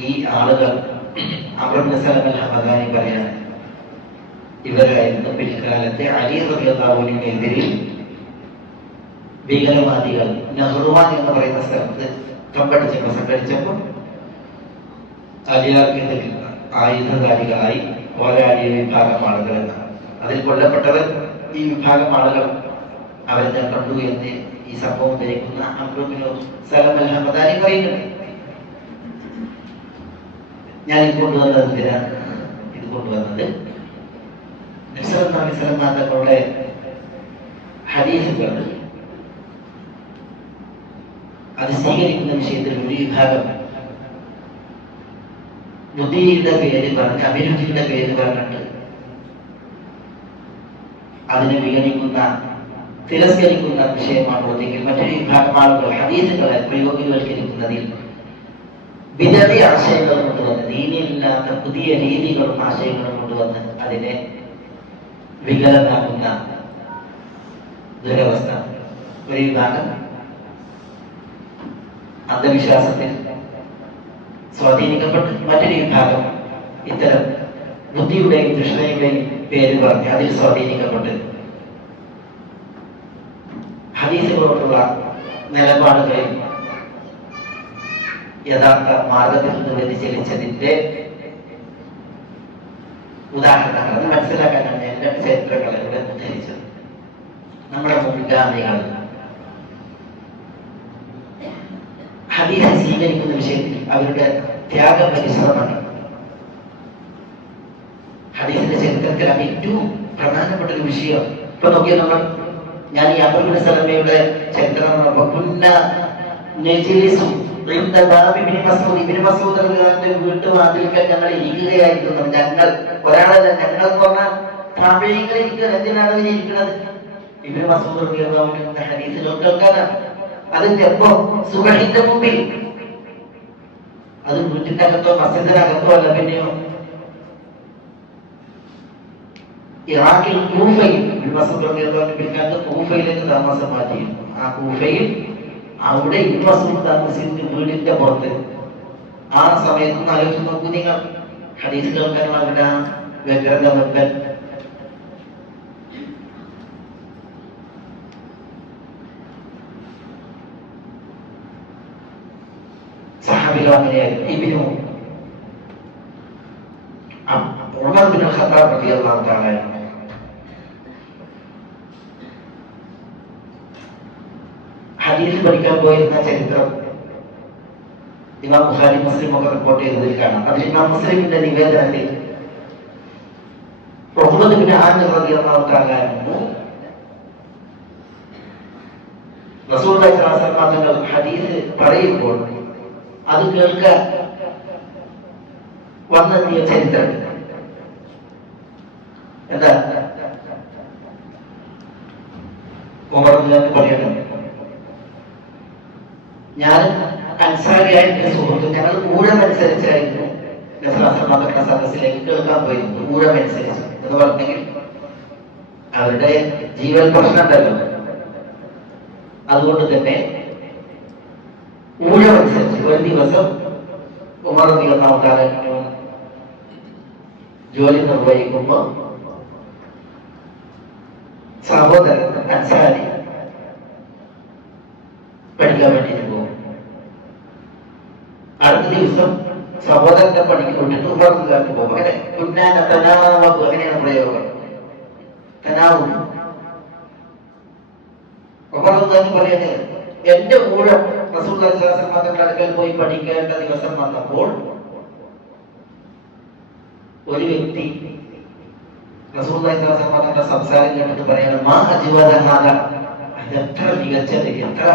ഈ ആളുകൾ അംർ ഇബ്നു സലമ അൽ-ഹമദാനി പറയാണ്, ഇവരായിരുന്നു പിൽക്കാലത്തെ അലി റളിയല്ലാഹു അൻഹുവിനെതിരിൽ ഭീകരവാദികൾ നഹ്റുവാൻ എന്ന് പറയുന്ന സ്ഥലത്ത് സംഘടിച്ചപ്പോൾ അലിയാർക്കെതിരിൽ ആയുധധാരികളായി പോരാടിയ വിഭാഗം ആളുകൾ എന്നാണ്. അതിൽ കൊല്ലപ്പെട്ടവർ ഈ വിഭാഗം ആളുകൾ അവരെ ഞാൻ കണ്ടു എന്ന് ഈ സംഭവം ധരിക്കുന്ന അംർ ഇബ്നു സലമ അൽ-ഹമദാനി പറയുന്നുണ്ട്. ഞാൻ ഇത് കൊണ്ടുവന്നത് നബി സല്ലല്ലാഹു അലൈഹി വസല്ലം തങ്ങളുടെ ഹദീസുകൾ അത് സ്വീകരിക്കുന്ന വിഷയത്തിൽ ഒരു വിഭാഗം ബുദ്ധിയുടെ പേര് പറഞ്ഞ് അഭിരുചിയുടെ പേര് പറഞ്ഞിട്ട് അതിനെ വിഗണിക്കുന്ന തിരസ്കരിക്കുന്ന വിഷയമാണുള്ളതെങ്കിൽ മറ്റൊരു വിഭാഗം ആളുകൾ ഹദീസുകളെ പ്രയോഗിവൽക്കരിക്കുന്നതിൽ വിദഗ്ധ ആശയങ്ങൾ കൊണ്ടുവന്ന് ദീനിലില്ലാത്ത പുതിയ രീതികളും ആശയങ്ങളും കൊണ്ടുവന്ന് അതിനെ വികലമാക്കുന്ന ദുരവസ്ഥ. ഒരു വിഭാഗം അന്ധവിശ്വാസത്തിൽ സ്വാധീനിക്കപ്പെട്ട് മറ്റൊരു വിഭാഗം ഇത്തരം ബുദ്ധിയുടെയും കൃഷ്ണയുടെയും പേര് പറഞ്ഞ് അതിൽ സ്വാധീനിക്കപ്പെട്ട് ഹദീസുകളോടുള്ള നിലപാടുകളിൽ യഥാർത്ഥ മാർഗത്തിൽ നിന്ന് വ്യതിചലിച്ചതിന്റെ ഉദാഹരണങ്ങൾ അത് മനസ്സിലാക്കാനാണ് ഞാൻ രണ്ട് ചരിത്രങ്ങളെ ഇവിടെ ഉദ്ധരിച്ചത്. നമ്മുടെ മുൻഗാമികൾ ഹദീസ് സ്വീകരിക്കുന്ന വിഷയത്തിൽ അവരുടെ ത്യാഗ പരിശ്രമമാണ്. ഹദീസിന്റെ ചരിത്രത്തിൽ അത് ഏറ്റവും പ്രധാനപ്പെട്ട ഒരു വിഷയം. ഇപ്പൊ നോക്കിയാൽ ഞാൻ ഈ അംർ ഇബ്നു സലമയുടെ ചരിത്രം വീട്ടുവാതിൽക്കൽ ഞങ്ങൾ ഇരിക്കുകയായിരുന്നു. ഞങ്ങൾ ഒരാളല്ല, ഞങ്ങൾ എന്ന് പറഞ്ഞാൽ താപേയങ്ങൾ ഇരിക്കുക. എന്തിനാണ് ഇരിക്കുന്നത്? ഇബ്നു മസ്ഊദ് റളിയല്ലാഹു അൻഹു ഹദീസുകൾ കേൾക്കാനാണ്. അതിന്റെ എപ്പോ സുബഹിന്റെ മുമ്പിൽ, അത് വീട്ടിന്റെ അകത്തോ മസ്ജിദിനകത്തോ അല്ല, പിന്നെയോ ഇറാഖിൽ കൂഫയിൽ ഇബ്നു മസ്ഊദ് റളിയല്ലാഹു അൻഹു പിൽക്കാലത്ത് കൂഫയിലേക്ക് താമസം മാറ്റിയിരുന്നു. ആ കൂഫയിൽ അവിടെ ഇബ്നു മസ്ഊദ് താമസിക്കുന്ന വീടിന്റെ പുറത്ത് ആ സമയത്ത് ആലോചിച്ച് നോക്കൂ നിങ്ങൾ. ഹദീസ് കേൾക്കാൻ അവരുടെ വ്യഗ്രത വെപ്പൻ സഹാബികൾ അങ്ങനെയായിരുന്നു. ഇബ്നു ഉമർ ബിൻ ഖത്താബ് റളിയല്ലാഹു തആല ഹദീസ് പഠിക്കാൻ പോയിരുന്ന ചരിത്രം ഇമാം ബുഖാരി മുസ്ലിം ഒക്കെ റിപ്പോർട്ട് ചെയ്തതിൽ കാണാം. അതിൽ ഇമാം മുസ്ലിമിന്റെ നിവേദനത്തിൽ ഉഖ്ബത്ത് ബിൻ ആമിർ റളിയല്ലാഹു തആല റസൂലുള്ളാഹി സ്വല്ലല്ലാഹു അലൈഹി വസല്ലം തങ്ങൾ ഹദീസ് പറയുമ്പോൾ അത് കേൾക്കാൻ വന്നെത്തിയ ചരിത്രം എന്താ? ഉമർ പറയണം, ഞാൻ അൻസാരിയായിട്ട് സുഹൃത്ത്, ഞങ്ങൾ ഊഴമനുസരിച്ചായിരുന്നു സദസ്സിലേക്ക് കേൾക്കാൻ പോയിരുന്നു. ഊഴമനുസരിച്ച് എന്ന് പറഞ്ഞെങ്കിൽ അവരുടെ ജീവൻ പ്രശ്നം ഉണ്ടല്ലോ, അതുകൊണ്ട് തന്നെ ഊഴമനുസരിച്ച് ഒരു ദിവസം ഉമർ റളിയല്ലാഹു തആല ജോലി നിർവഹിക്കുമ്പോൾ സഹോദരൻ അൻസാരി പഠിക്കാൻ വേണ്ടിയിട്ട് പോകും. അടുത്ത ദിവസം സഹോദരന്റെ പണിക്ക് വിട്ടിട്ട് ഉമർക്കാർക്ക് പോകും. അങ്ങനെ കുഞ്ഞാന തനാവബ്, അങ്ങനെയാണ് പ്രയോഗം. തനാവും ഉമർന്ന് പറയുന്നത്, എന്റെ കൂടെ റസൂലുള്ളാഹി സ്വല്ലല്ലാഹു അലൈഹി വസല്ലം അടുക്കൽ പോയി പഠിക്കേണ്ട ദിവസം വന്നപ്പോൾ ഒരു വ്യക്തി റസൂലുള്ളാഹി സ്വല്ലല്ലാഹു അലൈഹി വസല്ലം സംസാരം കേട്ടിട്ട് പറയണം, മാ അജ്വദ ഹാദ, എത്ര മികച്ചത്, എത്ര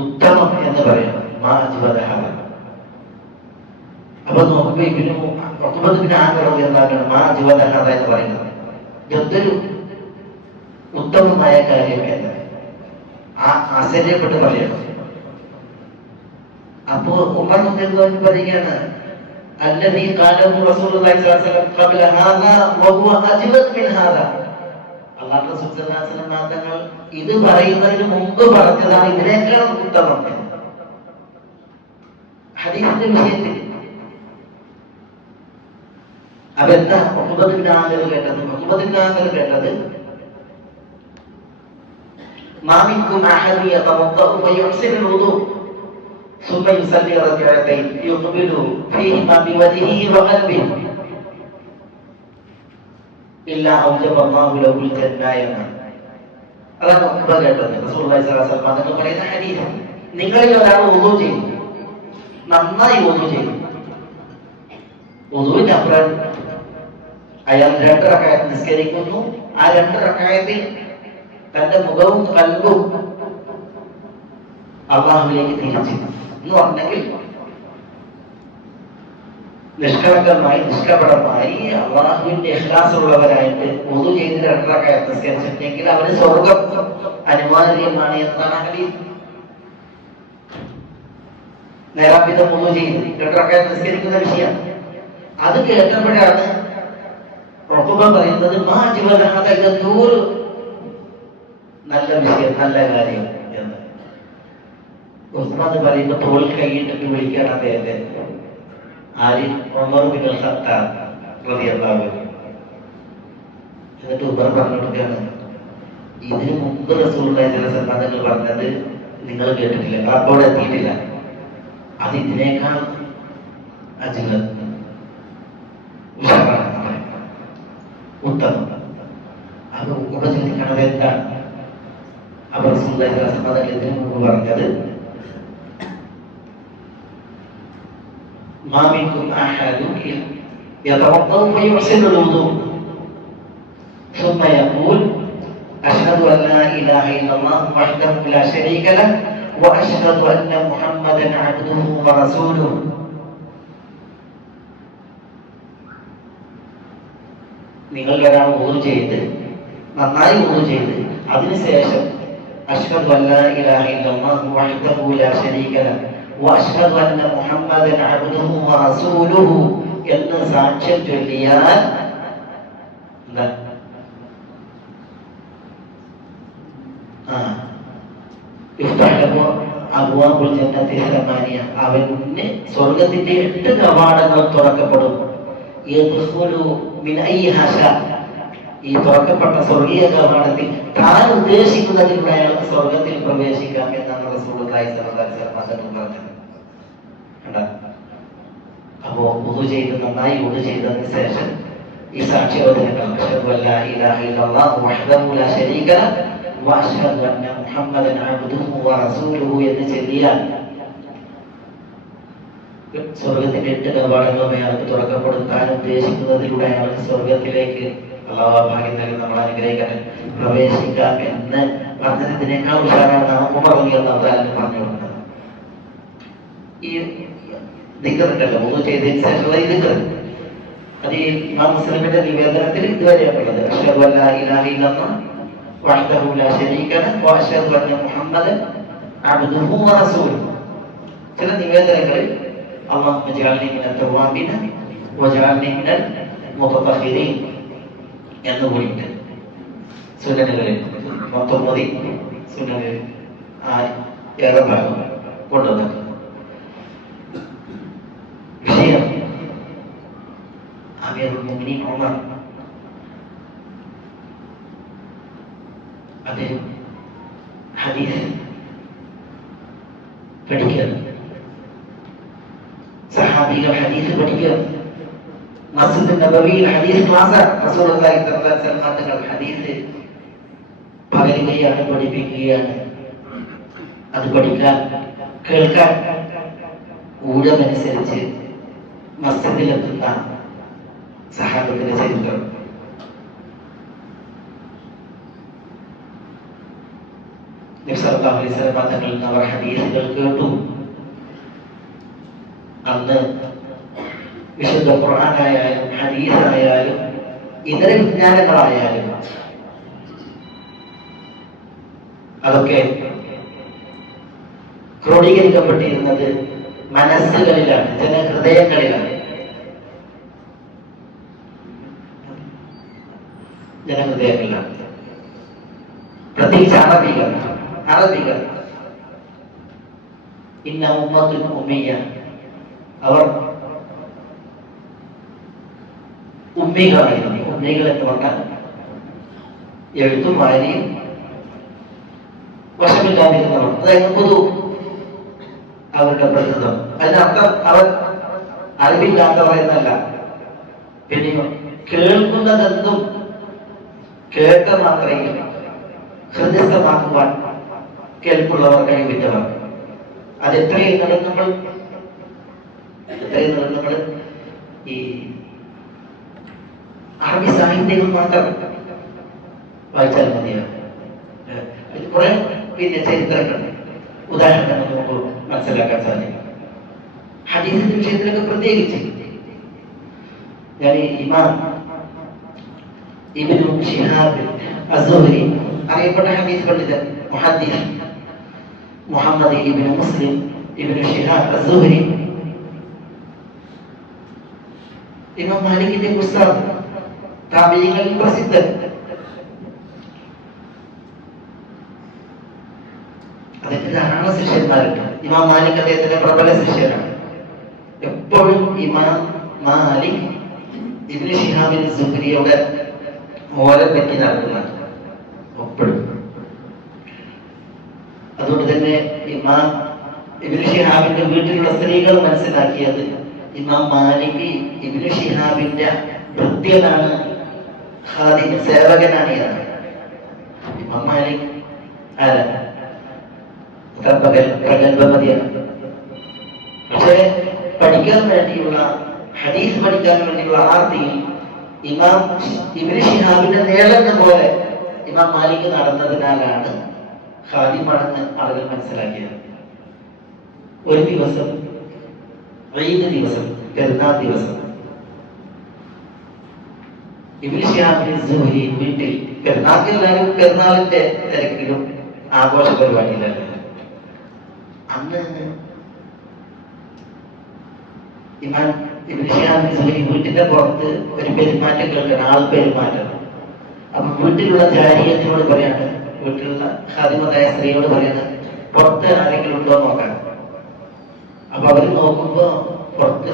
ഉത്തമം എന്ന് പറയണം. മാ അജ്വദ ഹാദ. അപ്പൊ നോക്കുമ്പോ ഇബ്നു ആമിർ റളിയല്ലാഹു മാ അജ്വദ ഹാദ എന്ന് പറയുന്നത് എന്തൊരു ഉത്തമമായ കാര്യമല്ല, ആശ്ചര്യപ്പെട്ട് പറയണം. അപ്പോ ഉമർ റളിയല്ലാഹു പറയുകയാണ്, അല്ലദീ ഖാലഹു റസൂലുള്ളാഹി സ്വല്ലല്ലാഹു അലൈഹി വസല്ലം ഖബ്ല ഹാദാ വഹുവ അജ്വദ് മിൻ ഹാദാ. അല്ലാഹു റസൂൽ സ്വല്ലല്ലാഹു അലൈഹി വസല്ലം തങ്ങൾ ഇത് പറയുന്നതിന് മുമ്പ് പറഞ്ഞതാണ് ഇതിനേക്കാൾ ഉത്തമം. ഹദീസിന്റെ വിഷയത്തിൽ അതെന്താ ഉഖബത്ത് ഇബ്നു ആമിർ കേട്ടത്? ഉഖബത്ത് ഇബ്നു ആമിർ കേട്ടത്, മാ മിൻകും അഹദ് യതവദ്ദഉ ഫയുഹ്സിനു വുദൂ ثم يصلي ركعتين يقبل فيهما بوجهه وقلبه إلا أوجب الله له الجنة. അതാണ് ഉഖബ കേട്ടത്. റസൂലുള്ളാഹി സ്വല്ലല്ലാഹു അലൈഹി വസല്ലം തങ്ങൾ പറയുന്ന ഹദീസ്, നിങ്ങളിൽ ഒരാൾ വുദൂ ചെയ്യും, നന്നായി വുദൂ ചെയ്യും. വുദൂവിന്റെ അപ്പുറം അയാൾ 2 റക്അത്ത് നിസ്കരിക്കുന്നു. ആ 2 റക്അത്തിൽ തന്റെ മുഖവും കൽബും അല്ലാഹുവിലേക്ക് തിരിച്ചു എന്ന് പറഞ്ഞെങ്കിൽ നിഷ്കളങ്കമായി നിഷ്കപടമായി അല്ലാഹുവിന്റെ ഇഖ്ലാസുള്ളവരായിട്ട് വുദൂ ചെയ്ത് 2 റക്അത്ത് നിസ്കരിച്ചിട്ടുണ്ടെങ്കിൽ അവന് സ്വർഗ്ഗം അനിവാര്യമാണ് എന്നാണ് ഹദീസ്. നേരാവിധം വുദൂ ചെയ്ത് 2 റക്അത്ത് നിസ്കരിക്കുന്ന വിഷയം അത് കേട്ടപ്പോഴാണ് ഉഖബ പറയുന്നത്, മാ അജ്വദ ഹാദാ, ഇതെന്തോരു നല്ല വിഷയം, നല്ല കാര്യം എന്ന്. ഉസ്മാൻ പറയുമ്പോൾ തോൾ കൈയിട്ടിട്ട് വിളിക്കാൻ അദ്ദേഹത്തെ ആര്? ഉമർ ബിൻ ഖത്താബ് റളിയല്ലാഹു അൻഹു. എന്നിട്ട് ഉമർ പറഞ്ഞു കൊടുക്കുകയാണ്, ഇതിനു മുമ്പ് റസൂലുള്ളാഹി സ്വല്ലല്ലാഹു അലൈഹി വസല്ലം പറഞ്ഞത് നിങ്ങൾ കേട്ടിട്ടില്ല, അപ്പോൾ എത്തിയിട്ടില്ല. അത് ഇതിനേക്കാൾ അജ്വദ്, ഉഷാറാണ്, ഉത്തമം. അത് ഉപചരിക്കണത് എന്താണ്? അവർ റസൂലുള്ളാഹി സ്വല്ലല്ലാഹു അലൈഹി വസല്ലം ഇതിനു മുമ്പ് പറഞ്ഞത്, മാ മിൻകും അഹദുൻ യതവദ്ദഉ ഫയുഹ്സിനു വുദൂ ثم يقول أشهد أن لا إله إلا الله وحده لا شريك له وأشهد أن محمدا عبده ورسوله. നിങ്ങൾ ഒരാൾ വുദൂ ചെയ്ത് നന്നായി വുദൂ ചെയ്ത് അതിനുശേഷം അഷ്ഹദു അല്ലാ ഇലാഹ ഇല്ലല്ലാഹു വഹ്ദഹു ലാ ശരീക ലഹു വഅഷ്ഹദു അന്ന മുഹമ്മദൻ അബ്ദുഹു വറസൂലുഹു എന്ന് സാക്ഷ്യം ചൊല്ലിയാൽ എന്താ? അബ്വാബുൽ ജന്നത്തി സമാനിയ, അവന് സ്വർഗ്ഗത്തിന്റെ 8 കവാടങ്ങൾ തുറക്കപ്പെടും. യദ്ഖുലു മിൻ അയ്യിഹാ ശാ, ഈ തുറക്കപ്പെട്ട സ്വർഗീയ കവാടത്തിൽ താൻ ഉദ്ദേശിക്കുന്നതിലൂടെ അയാൾക്ക് സ്വർഗത്തിൽ പ്രവേശിക്കാം എന്നാണ് റസൂലുള്ളാഹി സ്വല്ലല്ലാഹു അലൈഹി വസല്ലം പറഞ്ഞത്. അപ്പോ വുദൂ ചെയ്ത് നന്നായി വുദൂ ചെയ്തതിന് ശേഷം ഈ സാക്ഷ്യവചനങ്ങൾ അഷ്ഹദു അല്ലാ ഇലാഹ ഇല്ലല്ലാഹു വഹ്ദഹു ലാ ശരീക ലഹു വഅഷ്ഹദു അന്ന മുഹമ്മദൻ അബ്ദുഹു വറസൂലുഹു എന്ന് ചൊല്ലിയാൽ സ്വർഗത്തിന്റെ 8 കവാടങ്ങളും അയാൾക്ക് തുറക്കപ്പെടും. താൻ ഉദ്ദേശിക്കുന്നതിലൂടെ അയാൾക്ക് സ്വർഗത്തിലേക്ക് അല്ലാഹു ഭാഗ്യം നൽകി നമ്മൾ അനുഗ്രഹിക്കട്ടെ പ്രവേശിക്കാം എന്ന് പറഞ്ഞത് ഇതിനേക്കാൾ ഉഷാറാണ് ഉമർ റളിയല്ലാഹു അൻഹു പറഞ്ഞു കൊടുക്കുന്നത്. ഈ ദിക്റുണ്ടല്ലോ, വുദൂ ചെയ്തതിന് ശേഷമുള്ള ഈ ദിക്ർ, അത് ഈ ഇമാം മുസ്ലിമിന്റെ നിവേദനത്തിൽ ഇതുവരെയാണുള്ളത്. അഷ്ഹദു അല്ലാ ഇലാഹ ഇല്ലല്ലാഹു വഹ്ദഹു ലാ ശരീക ലഹു വഅഷ്ഹദു അന്ന മുഹമ്മദൻ അബ്ദുഹു വറസൂലുഹു. ചില നിവേദനങ്ങളിൽ അല്ലാഹുമ്മ ജഅൽനി മിനൽ തവ്വാബീന വജഅൽനി മിനൽ മുതതഹിരീൻ എന്ന് കൂടിയിട്ട് സുന്നത്തുകളിൽ 19 സുന്നത്തുകളിൽ ഏറെ ഭാഗം കൊണ്ടുവന്നിട്ടുണ്ട്. വിഷയം അമീറുൽ മുഅ്മിനീൻ ഉമർ അത് ഹദീസ് പഠിക്കുക, സഹാബികൾ ഹദീസ് പഠിക്കുക. മസ്ജിദ് നബവിയിൽ ഹദീസ് ക്ലാസ് റസൂലുള്ളാഹി സ്വല്ലല്ലാഹു അലൈഹി വസല്ലം തങ്ങൾ ഹദീസ് പകരുകയാണ്, പഠിപ്പിക്കുകയാണ്. അത് പഠിക്കാൻ കേൾക്കാൻ ഊഴമനുസരിച്ച് മസ്ജിദിലെത്തുന്ന സഹാബത്തിന്റെ ചരിത്രം. നബി സല്ലല്ലാഹു അലൈഹി വസല്ലം തങ്ങളിൽ നിന്ന് അവർ ഹദീസുകൾ കേട്ടു. അന്ന് വിശുദ്ധ ഖുർആനായാലും ഹദീസായാലും ഇതര വിജ്ഞാനങ്ങളായാലും അതൊക്കെ ക്രോഡീകരിക്കപ്പെട്ടിരുന്നത് മനസ്സുകളിലാണ്, ജനഹൃദയങ്ങളിലാണ്. പ്രത്യേകിച്ച് അറബികൾ ഇന്ന ഉമ്മത്തുൻ ഉമ്മിയ, അവർ ഉമ്മികളായിരുന്നു. ഉമ്മികൾ എന്ന് പറഞ്ഞാൽ എഴുത്തും വായനയും വശമില്ലാതിരുന്നവർ. അതായത് പൊതു അവരുടെ പ്രകൃതം. അതിനർത്ഥം അവർ അറിവില്ലാത്തവർ എന്നല്ല. പിന്നെയോ കേൾക്കുന്നതെന്തും കേട്ട മാത്രമേ ഹൃദയസ്ഥമാക്കുവാൻ കേൾപ്പുള്ളവർ, കഴിവിറ്റവർ. അതെത്രയും നമ്മൾ ഈ അറബി സാഹിത്യങ്ങൾ മാത്രം വായിച്ചാൽ മതിയാണ്. കുറെ പിന്നെ ചരിത്രങ്ങൾ ഉദാഹരണങ്ങൾ നമുക്ക് മനസ്സിലാക്കാൻ സാധിക്കും. ഹദീസിന്റെ വിഷയത്തിലൊക്കെ പ്രത്യേകിച്ച് ഞാൻ ഇമാം ഇബ്നു ശിഹാബ് അസ്സുഹരി, അറിയപ്പെട്ട ഹദീസ് പണ്ഡിതൻ, മുഹദ്ദിസ് മുഹമ്മദ് ഇബ്നു മുസ്ലിം ഇബ്നു ശിഹാബ് അസ്സുഹരി, ഇമാം മാലിക്കിന്റെ ഉസ്താദ്, താബിഈങ്ങളിൽ പ്രസിദ്ധൻ. അദ്ദേഹത്തിന് ധാരാളം ശിഷ്യന്മാരുണ്ട്. ഇമാം മാലിക് അദ്ദേഹത്തിന്റെ പ്രബല ശിഷ്യനാണ്. എപ്പോഴും ഇമാം മാലിക് ഇബ്നു ശിഹാബിൻ സുഹരിയുടെ ഓരം പറ്റി നടക്കുന്നതാണ് എപ്പോഴും. അതുകൊണ്ട് തന്നെ ഇമാം ഇബ്നു ശിഹാബിന്റെ വീട്ടിലുള്ള സ്ത്രീകൾ മനസ്സിലാക്കിയത് ഇമാം മാലിക് ഇബ്നു ശിഹാബിന്റെ ഭൃത്യനാണ്, ഖാദിം, സേവകനാണ് എന്നാണ്. ഇമാം മാലിക് ആരാണ്? പ്രഗത്ഭമതിയാണ്. പക്ഷേ പഠിക്കാൻ വേണ്ടിയുള്ള, ഹദീസ് പഠിക്കാൻ വേണ്ടിയുള്ള ആർത്തിയിൽ ഇമാം ഇബ്നു ശിഹാബിന്റെ നേളെന്ന പോലെ ഇമാം മാലിക് നടന്നതിനാലാണ് ഖാദിമാണെന്ന് ആളുകൾ മനസ്സിലാക്കിയത്. ഒരു ദിവസം, ഈദ് ദിവസം, പെരുന്നാൾ ദിവസം, ഇബ്നു ശിഹാബ് സുഹരി വീട്ടിൽ, പെരുന്നാളിലെല്ലാവരും പെരുന്നാളിന്റെ തിരക്കിലും ആഘോഷ പരിപാടിയിലല്ല. അന്ന് ഇമാം ഇബ്നു ശിഹാബ് സുഹരി വീട്ടിന്റെ പുറത്ത് ഒരു പെരുമാറ്റം കേൾക്കണം, ആൾ പെരുമാറ്റം. അപ്പൊ വീട്ടിലുള്ള ജാരിയത്തിനോട് പറയാണ്, വീട്ടിലുള്ള ഖാദിമത്തായ സ്ത്രീയോട് പറയുന്നത്, പുറത്ത് ആരെങ്കിലും ഉണ്ടോ നോക്കാൻ. അപ്പൊ അവര് നോക്കുമ്പോ പുറത്ത്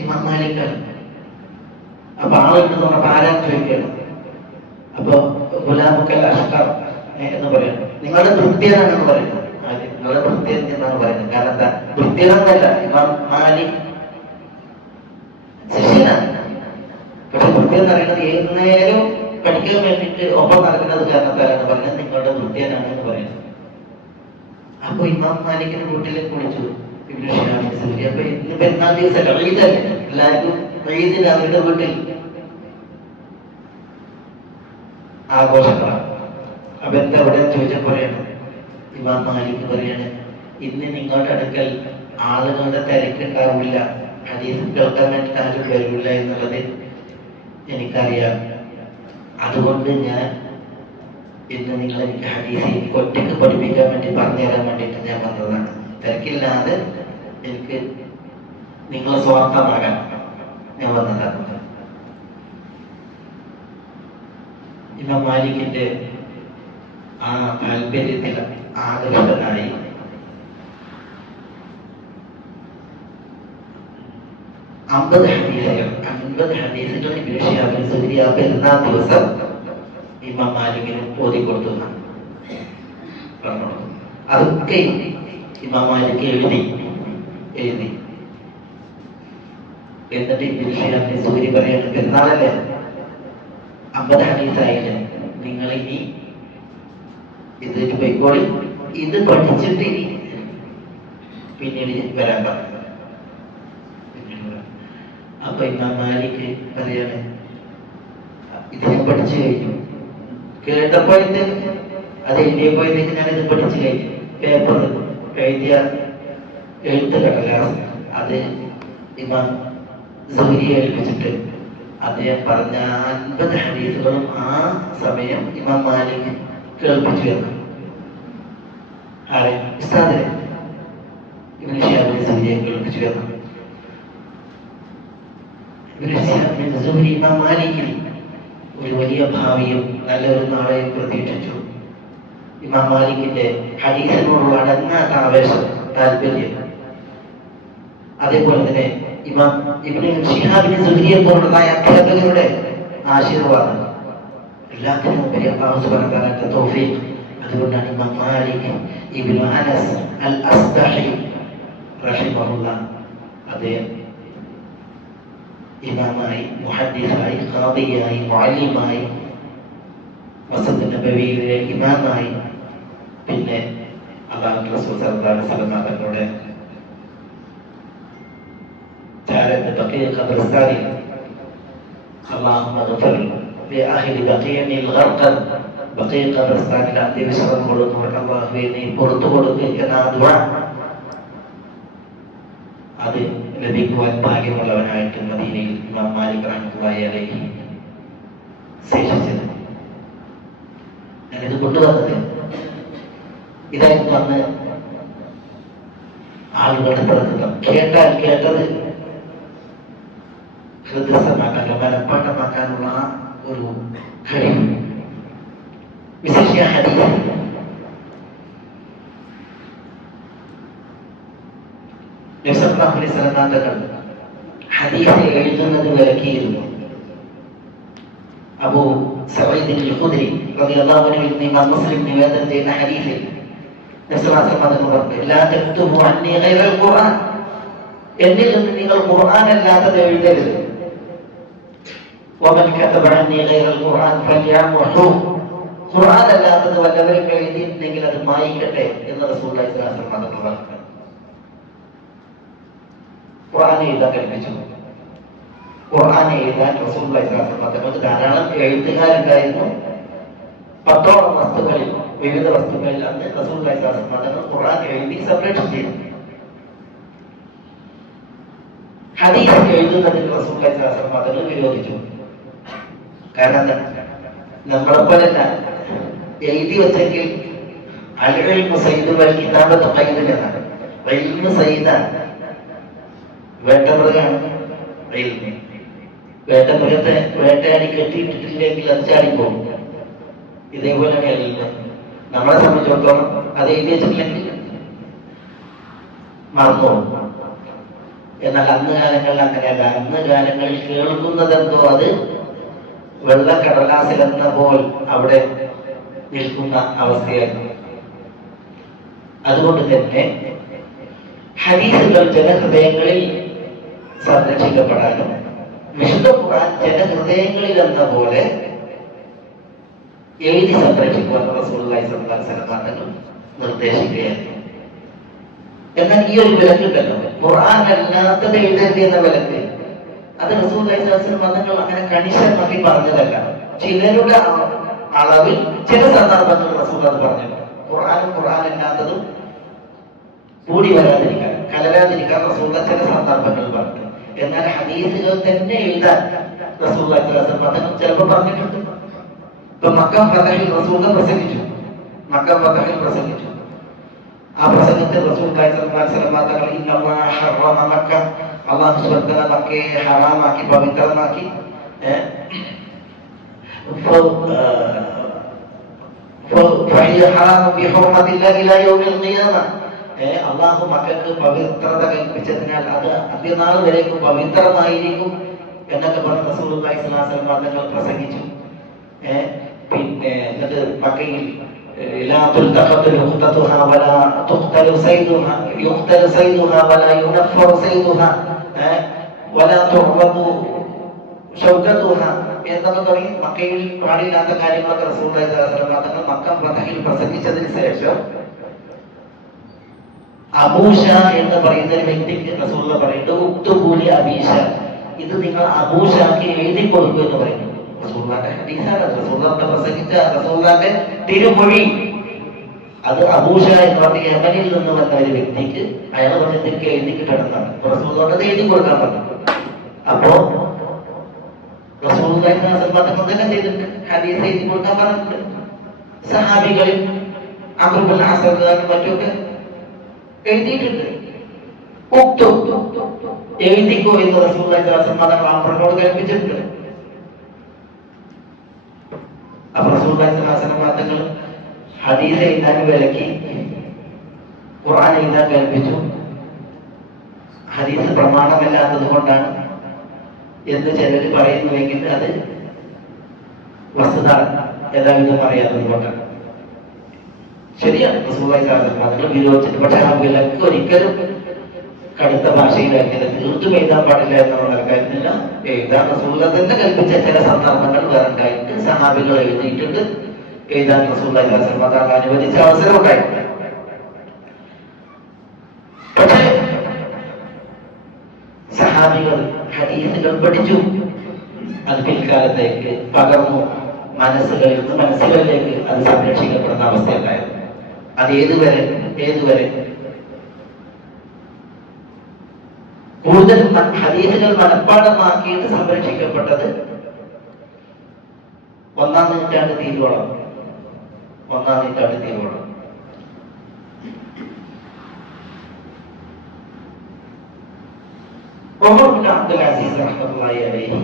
ഇമാം മാലിക്കാണ്. അപ്പൊ ആളുണ്ട് പറഞ്ഞപ്പോ ആരാന്ന് ചോദിക്കണം. അപ്പൊ ഗുലാമുക്കൽ അഷ്കർ എന്ന് പറയണം, നിങ്ങളുടെ ഭൃത്യനാണെന്ന് പറയുന്നത്. നിങ്ങളുടെ ഭൃത്യൻ എന്നാണ് പറയുന്നത്. കാരണം എന്താ, ഭൃത്യനല്ല, ഇമാം മാലിക് ശിഷ്യനാണ്. പക്ഷെ ഭൃത്യൻ എന്ന് പറയുന്നത് ഏത് നേരം പഠിക്കാൻ വേണ്ടിയിട്ട് ഒപ്പം നടക്കുന്നത് കാരണത്താലാണ് പറഞ്ഞത് നിങ്ങളുടെ ഭൃത്യനാണ് എന്ന് പറയുന്നത്. അപ്പൊ ഇമാം മാലിക്കിന്റെ വീട്ടിലേക്ക് വിളിച്ചു ഇബ്നു ശിഹാബ് സുഹരി. അപ്പൊ ഇന്ന് പെരുന്നാൾ ദിവസമല്ല, ഈദല്ലേ, എല്ലാവർക്കും ഈദിന് അവരുടെ വീട്ടിൽ ആഘോഷങ്ങളാണ്. അപ്പൊ എന്താ ഇവിടെ ചോദിച്ചപ്പോഴാണ് ഇമാം മാലിക് പറയാണ്, ഇന്ന് നിങ്ങളുടെ അടുക്കൽ ആളുകളുടെ തിരക്കുണ്ടാവില്ല, ഹദീസ് കേൾക്കാൻ വേണ്ടിയിട്ട് ആരും വരില്ല എന്നുള്ളത് എനിക്കറിയാം. അതുകൊണ്ട് ഞാൻ ഇന്ന് നിങ്ങൾ എനിക്ക് ഹദീസ് എനിക്ക് ഒറ്റയ്ക്ക് പഠിപ്പിക്കാൻ വേണ്ടി പറഞ്ഞു തരാൻ വേണ്ടിയിട്ട് ഞാൻ വന്നതാണ്. തിരക്കില്ലാതെ എനിക്ക് നിങ്ങളെ സ്വാർത്ഥമാകാൻ ഞാൻ വന്നതാണ്. ഇമാം മാലിക്കിന്റെ ആ താല്പര്യത്തിൽ ആകർഷകനായി അമ്പത് ഹദീസുകൾ ഇബ്നു ശിഹാബ് സുഹരി ആ പെരുന്നാൾ ദിവസം ഇമാം മാലിക്കിന് ഓതി കൊടുത്തു. അതൊക്കെ ഇമാം മാലിക് എഴുതി. എന്നിട്ട് ഇബ്നു സൂരി പറയാണ്, പെരുന്നാളല്ലേ, 50 ഹദീസായില്ലേ, നിങ്ങൾ ഇനി ഇത് പോയിക്കോളി, ഇത് പഠിച്ചിട്ട് ഇനി പിന്നീട് വരാൻ പറഞ്ഞു. അപ്പൊ ഇമാം മാലിക് പറയാണ്, ഇത് ഞാൻ പഠിച്ചു കഴിഞ്ഞു. കേട്ടപ്പോഴത്തേക്ക് അത് എഴുതിയപ്പോഴത്തേക്ക് ഞാനിത് പഠിച്ചു കഴിഞ്ഞു. പേപ്പർ എഴുതിയ എഴുത്ത് കടലാസ് അത് ഇമാം സൂരിയെ ഏൽപ്പിച്ചിട്ട് അദ്ദേഹം പറഞ്ഞ 50 ഹദീസുകളും ആ സമയം ഇമാം മാലിക് കേൾപ്പിച്ചു വരുന്നു. ആരെ? ഉസ്താദിനെ ഇബ്നു ശിഹാബ് സൂരിയെ കേൾപ്പിച്ചു വരുന്നു. ഇബ്നു ശിഹാബ് സൂരി ഇമാം മാലിക്കിൽ ഒരു വലിയ ഭാവിയും നല്ലൊരു നാളെയും പ്രതീക്ഷിച്ചു. ഇമാം മാലിക്കിന്റെ ഹദീസിനോടുള്ള അടങ്ങാത്ത ആവേശം, താല്പര്യം, അതേപോലെ തന്നെ ഇമാം ഇബ്നു ശിഹാബ് സൂരിയെ പോലുള്ളതായ അധ്യാപകരുടെ ആശീർവാദം, എല്ലാത്തിനും ഉപരി അല്ലാഹു സുബ്ഹാനഹു വ തആലയുടെ തൗഫീഖ്. അതുകൊണ്ടാണ് ഇമാം മാലിക് ഇബ്നു അനസ് അൽ അസ്ബഹി റഹിമഹുല്ലാഹ് അദ്ദേഹം ഇമാമായി, മുഹദ്ദിസായി, ഖാദിയായി, മുഅല്ലിമായി, മസ്ജിദ് നബവിയിലെ ഇമാമായി, പിന്നെ അല്ലാഹുവിന്റെ റസൂൽ സല്ലല്ലാഹു അലൈഹി വസല്ലം തങ്ങളുടെ ചാരത്ത് ബഖീഅ ഖബർസ്ഥാനിൽ അല്ലാഹുമ്മ ഗ്ഫിർ ലിഅഹ്ലി ബഖീഅനിൽ ഗർഖൻ, ബഖീഅ ഖബർസ്ഥാനിൽ അന്ത്യവിശ്രമം കൊള്ളുന്നവർക്ക് അല്ലാഹുവേ നീ പുറത്തു കൊടുക്കുക എന്ന ദുആ അത് ലഭിക്കുവാൻ ഭാഗ്യമുള്ളവനായിട്ട് മദീനയിൽ ഇമാം മാലിക് റഹ്മത്തുള്ളാഹി അലൈഹി ശേഷിച്ചത്. ഞാനിത് കൊണ്ടുവന്നത് ഇതായിട്ട് വന്ന് ആളുകളുടെ പ്രകൃതം കേട്ടത് ഹൃദയസ്ഥമാക്കാൻ, മനഃപ്പാഠമാക്കാനുള്ള ഒരു കഴിവ്, വിശേഷ ഹദീസ്. നബി സല്ലല്ലാഹു അലൈഹി വസല്ലം തങ്ങൾ ഹദീസ് എഴുതുന്നത് വിലക്കിയിരുന്നു. അബൂ സഈദ് അൽ ഖുദ്രി റളിയല്ലാഹു അൻഹു ഇമാം മുസ്ലിം നിവേദനം ചെയ്യുന്ന ഹദീസിൽ നബി സല്ലല്ലാഹു അലൈഹി വസല്ലം പറഞ്ഞു, ലാ തക്തുബു അന്നി ഗൈറൽ ഖുർആൻ, എന്നിൽ നിന്ന് നിങ്ങൾ ഖുർആൻ അല്ലാത്തത് എഴുതരുത്. വമൻ കതബ അന്നി ഗൈറൽ ഖുർആൻ ഫൽയംഹു, ഖുർആൻ അല്ലാത്തത് വല്ലവരും എഴുതിയിട്ടുണ്ടെങ്കിൽ അത് മായ്ക്കട്ടെ എന്ന് റസൂലുള്ളാഹി സ്വല്ലല്ലാഹു അലൈഹി വസല്ലം പറഞ്ഞു. ഖുർആൻ എഴുതാൻ കൽപ്പിച്ചു. ഖുർആൻ എഴുതാൻ റസൂലുള്ളാഹി സ്വല്ലല്ലാഹു അലൈഹി വസല്ലം തങ്ങൾക്ക് ധാരാളം എഴുത്തുകാരുണ്ടായിരുന്നു. 10ഓളം വസ്തുക്കളിൽ, വിവിധ വസ്തുക്കളിൽ അന്ന് റസൂലുള്ളാഹി സ്വല്ലല്ലാഹു അലൈഹി വസല്ലം തങ്ങൾ ഖുർആൻ എഴുതി സംരക്ഷിച്ചിരുന്നു. ഹദീസ് എഴുതുന്നതിൽ റസൂലുള്ളാഹി സ്വല്ലല്ലാഹു അലൈഹി വസല്ലം തങ്ങൾ വിരോധിച്ചു. കാരണം നമ്മളെപ്പോലല്ല, എഴുതി വെച്ചെങ്കിൽ അൽഇൽമു സയ്യിദുൽ വൽ കിതാബത്തു ഖൈദുൻ എന്നാണ്. ഇൽമു സയ്യിദാണ്, വേട്ടമൃഗമാണ് ഇൽമ്. വേട്ടമൃഗത്തെ വേട്ടയാടി കെട്ടിയിട്ടിട്ടില്ലെങ്കിൽ അത് ചാടിപ്പോകും. ഇതേപോലെയാണ് ഇൽമ്. നമ്മളെ സംബന്ധിച്ചിടത്തോളം അത് എഴുതി വെച്ചിട്ടില്ലെങ്കിൽ മറന്നുപോകും. എന്നാൽ അന്ന് കാലങ്ങളിൽ അങ്ങനെയല്ല. അന്ന് കാലങ്ങളിൽ കേൾക്കുന്നതെന്തോ അത് വെള്ളക്കടലാസിലെന്ന പോൽ അവിടെ നിൽക്കുന്ന അവസ്ഥയായിരുന്നു. അതുകൊണ്ട് തന്നെ ഹദീസുകൾ ജനഹൃദയങ്ങളിൽ സംരക്ഷിക്കപ്പെടാനും വിശുദ്ധ ഖുർആൻ ജനഹൃദയങ്ങളിൽ എന്ന പോലെ എഴുതി സംരക്ഷിക്കുവാൻ റസൂലുള്ളാഹി സ്വല്ലല്ലാഹു അലൈഹി വസല്ലം തങ്ങൾ നിർദ്ദേശിക്കുകയായിരുന്നു. എന്നാൽ ഈ ഒരു വിലക്കുണ്ടല്ലോ, ഖുർആൻ അല്ലാത്തത് എഴുതരുത് എന്ന വിലക്ക്, അത് റസൂലുള്ളാഹി സ്വല്ലല്ലാഹു അലൈഹി വസല്ലം തങ്ങൾ അങ്ങനെ കണിശമാക്കി പറഞ്ഞതല്ല. ചിലരുടെ അളവിൽ ചില സന്ദർഭങ്ങളിൽ റസൂൽ അത് പറഞ്ഞിട്ടുണ്ട്. ഖുർആൻ അല്ലാത്തതും കൂടി വരാതിരിക്കാൻ, കലരാതിരിക്കാൻ റസൂലുള്ളാഹി ചില സന്ദർഭങ്ങൾ പറഞ്ഞു. എന്നാൽ ഹദീസുകൾ തന്നെ എഴുതാൻ റസൂലുള്ളാഹി സ്വല്ലല്ലാഹു അലൈഹി വസല്ലം തങ്ങൾ ചിലപ്പോൾ പറഞ്ഞിട്ടുണ്ട്. ഇപ്പൊ മക്ക ഫതഹിൽ റസൂൽ പ്രസംഗിച്ചു. ആ പ്രസംഗത്തിൽ റസൂലുള്ളാഹി സ്വല്ലല്ലാഹു അലൈഹി വസല്ലം തങ്ങൾ ഇന്നല്ലാഹ ഹറമ മക്ക, അല്ലാഹു സുബ്ഹാനഹു വ തആല മക്കയെ ഹറാമാക്കി, പവിത്രമാക്കി. فهي حرام بحرمة الله إلى يوم القيامة. അള്ളാഹു മക്കൾക്ക് പവിത്രത കൽപ്പിച്ചതിനാൽ അത് അന്ത്യനാൾ വരേക്കും പവിത്രമായിരിക്കും എന്നൊക്കെ പറഞ്ഞ് റസൂലുള്ളാഹി സ്വല്ലല്ലാഹു അലൈഹി വസല്ലം തങ്ങൾ പ്രസംഗിച്ചു. പിന്നെ എന്നിട്ട് മക്കയിൽ لا تلتقط لقطتها ولا تقتل صيدها يقتل صيدها ولا ينفر صيدها ولا تعرض شوكتها എന്നൊക്കെ തുടങ്ങി മക്കയിൽ പാടില്ലാത്ത കാര്യങ്ങളൊക്കെ റസൂലുള്ളാഹി സ്വല്ലല്ലാഹു അലൈഹി വസല്ലം തങ്ങൾ മക്ക ഫതഹിൽ പ്രസംഗിച്ചതിന് ശേഷം അബൂഷ എന്ന് പറയുന്ന ഒരു വ്യക്തിക്ക് റസൂലുള്ളാഹി പറയുന്നത് ഉക്തുബൂലി അബീഷ, ഇത് നിങ്ങൾ അബൂഷാക്ക് എഴുതി കൊടുക്കൂ എന്ന് പറയുന്നു. റസൂലുള്ളാഹിന്റെ ഹദീസാണ്, റസൂലുള്ളാഹി പ്രസംഗിച്ച റസൂലുള്ളാഹിന്റെ തിരുമൊഴി. അത് അബൂഷ എന്ന് പറഞ്ഞ യമനിൽ നിന്ന് വന്ന ഒരു വ്യക്തിക്ക് അയാൾ പറഞ്ഞതിലേക്ക് എഴുതി കിട്ടണമെന്നാണ്. റസൂലുള്ളാഹി എഴുതി കൊടുക്കാൻ പറഞ്ഞു. അപ്പോ റസൂലുള്ളാഹി തന്നെ ചെയ്തിട്ടുണ്ട്, ഹദീസ് എഴുതി കൊടുക്കാൻ പറഞ്ഞിട്ടുണ്ട്. സഹാബികളിൽ അംർ ഇബ്നുൽ അസ് മറ്റൊക്കെ എഴുതിയിട്ടുണ്ട്. എഴുതിക്കോ എന്ന് റസൂലുള്ളാഹി തങ്ങൾ അംറിനോട് കൽപ്പിച്ചിട്ടുണ്ട്. അപ്പൊ റസൂലുള്ളാഹി തങ്ങൾ ഹദീസ് എഴുതാൻ വിലക്കി, ഖുർആൻ എഴുതാൻ കൽപ്പിച്ചു. ഹദീസ് പ്രമാണമല്ലാത്തത് കൊണ്ടാണ് എന്ന് ചിലർ പറയുന്നുവെങ്കിൽ അത് വസ്തുത യഥാവിധം പറയാത്തത് കൊണ്ടാണ്. ശരിയാണ്, റസൂലുള്ളാഹി തങ്ങൾ വിരോധിച്ചിട്ട്. പക്ഷെ ആ വിലക്ക് ഒരിക്കലും കടുത്ത ഭാഷയിലാക്കിയത് തീർത്തും എഴുതാൻ പാടില്ല എന്നുള്ള നിലക്കായിരുന്നില്ല. എഴുതാൻ റസൂലുള്ളാഹി തന്നെ കൽപ്പിച്ച ചില സന്ദർഭങ്ങൾ വേറെ ഉണ്ടായിട്ട് സഹാബികൾ എഴുതിയിട്ടുണ്ട്. എഴുതാൻ റസൂലുള്ളാഹി തങ്ങൾ അനുവദിച്ച അവസരം ഉണ്ടായിട്ടുണ്ട്. പക്ഷേ സഹാബികൾ ഹദീസുകൾ പഠിച്ചു, അത് പിൽക്കാലത്തേക്ക് പകർന്നു, മനസ്സുകളിൽ നിന്ന് മനസ്സുകളിലേക്ക് അത് സംരക്ഷിക്കപ്പെടുന്ന അവസ്ഥയുണ്ടായിരുന്നു. അത് ഏതുവരെ കൂടുതൽ ഹദീസുകൾ മനഃപ്പാഠമാക്കിയിട്ട് സംരക്ഷിക്കപ്പെട്ടത് ഒന്നാം നൂറ്റാണ്ട് തീരുവോളം. ഉമർ ഇബ്നു അബ്ദുൽ അസീസ് റഹ്മത്തുള്ളാഹി അലൈഹി,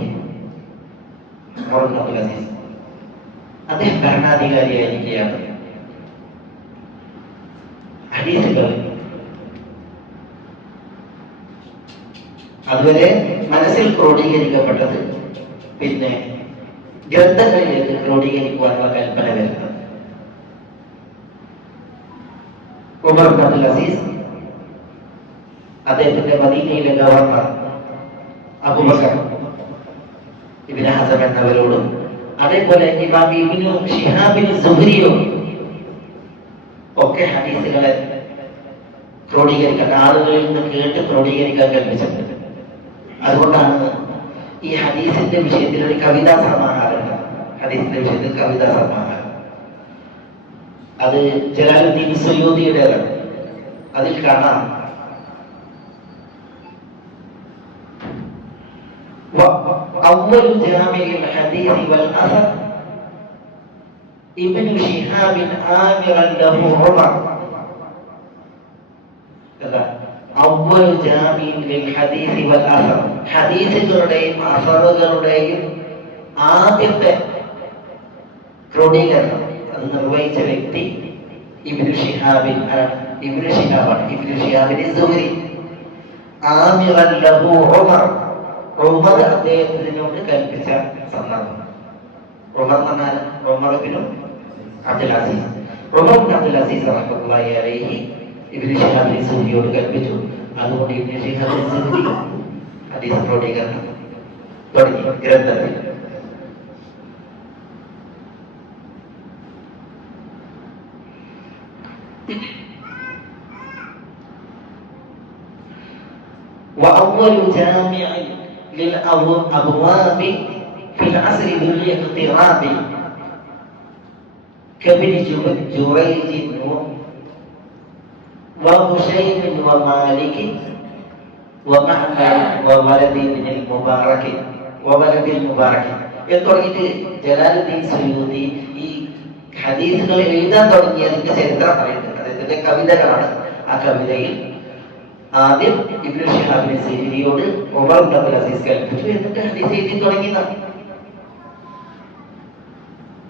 അദ്ദേഹം ഭരണാധികാരിയായിരിക്കുകയാണ്. ഹദീസുകൾ അതുവരെ മനസ്സിൽ ക്രോഡീകരിക്കപ്പെട്ടത് പിന്നെ ഗ്രന്ഥങ്ങളിലേക്ക് ക്രോഡീകരിക്കുവാനുള്ള കൽപ്പന വരുന്നത്. ഉമർ ഇബ്നു അബ്ദുൽ അസീസ് അദ്ദേഹത്തിന്റെ മദീനയിലെ ഗവർണർ അബൂബക്കർ ഇബ്നു ഹസം എന്നവരോടും അതേപോലെ ഇമാം ഇബ്നു ശിഹാബിൻ സുഹ്രിയോടും ഒക്കെ ഹദീസുകളെ ക്രോഡീകരിക്കാൻ, ആളുകളിൽ നിന്ന് കേട്ട് ക്രോഡീകരിക്കാൻ കൽപ്പിച്ചിട്ടുണ്ട്. അതുകൊണ്ടാണ് ഈ ഹദീസിന്റെ വിഷയത്തിൽ ഒരു കവിതാ സമാഹാരമുണ്ട്. ഹദീസിന്റെ വിഷയത്തിൽ കവിതാ സമാഹാരം, അത് ജലാലുദ്ദീൻ സുയൂദിയുടേതാണ്. അതിൽ കാണാം أول جامع الحديث والأثر ابن شهاب آمرا له عمر. أول جامع للحديث والأثر, ഹദീസുകളുടെയും അസറുകളുടെയും ആദ്യത്തെ ക്രോഡീകരണം അത് നിർവഹിച്ച വ്യക്തി ഇബ്നു ഷിഹാബാണ്. ഇബ്നു ഷിഹാബിൻ സുഹ്രി. ആമിറൻ ലഹു ഉമർ, ഉമർ അദ്ദേഹത്തിനോട് കൽപ്പിച്ച സന്ദർഭം. ഉമർ എന്ന് പറഞ്ഞാൽ ഉമർ ഇബ്നു അബ്ദുൽ അസീസ്. ഉമർ ഇബ്നു അബ്ദുൽ അസീസ് റഹ്മത്തുള്ളാഹി അലൈഹി ഇബ്നു ഷിഹാബിൻ സുഹ്രിയോട് കൽപ്പിച്ചു. അതുകൊണ്ട് ഇബ്നു ഷിഹാബിൻ സുഹ്രി ഹദീസ് ക്രോഡീകരണം തുടങ്ങി ഗ്രന്ഥത്തിൽ. وأول جامع للأبواب في العصر ذو الاقتراب كابن جريج وهشيم ومالك ومعمر وولد ابن المبارك എന്ന് തുടങ്ങിയിട്ട് ജലാലുദ്ദീൻ സുയൂദി ഈ ഹദീസുകൾ എഴുതാൻ തുടങ്ങിയതിന്റെ ചരിത്രം പറയുന്നത്. അദ്ദേഹത്തിന്റെ കവിതകളാണ്. ആ കവിതയിൽ ആദ്യം ഇബ്നു ഷിഹാബിൻ സുഹ്രിയോട് ഉമർ ഇബ്നു അബ്ദുൽ അസീസ് കൽപ്പിച്ചു, എന്നിട്ട് ഹദീസ് എഴുതി തുടങ്ങിയതാണ്.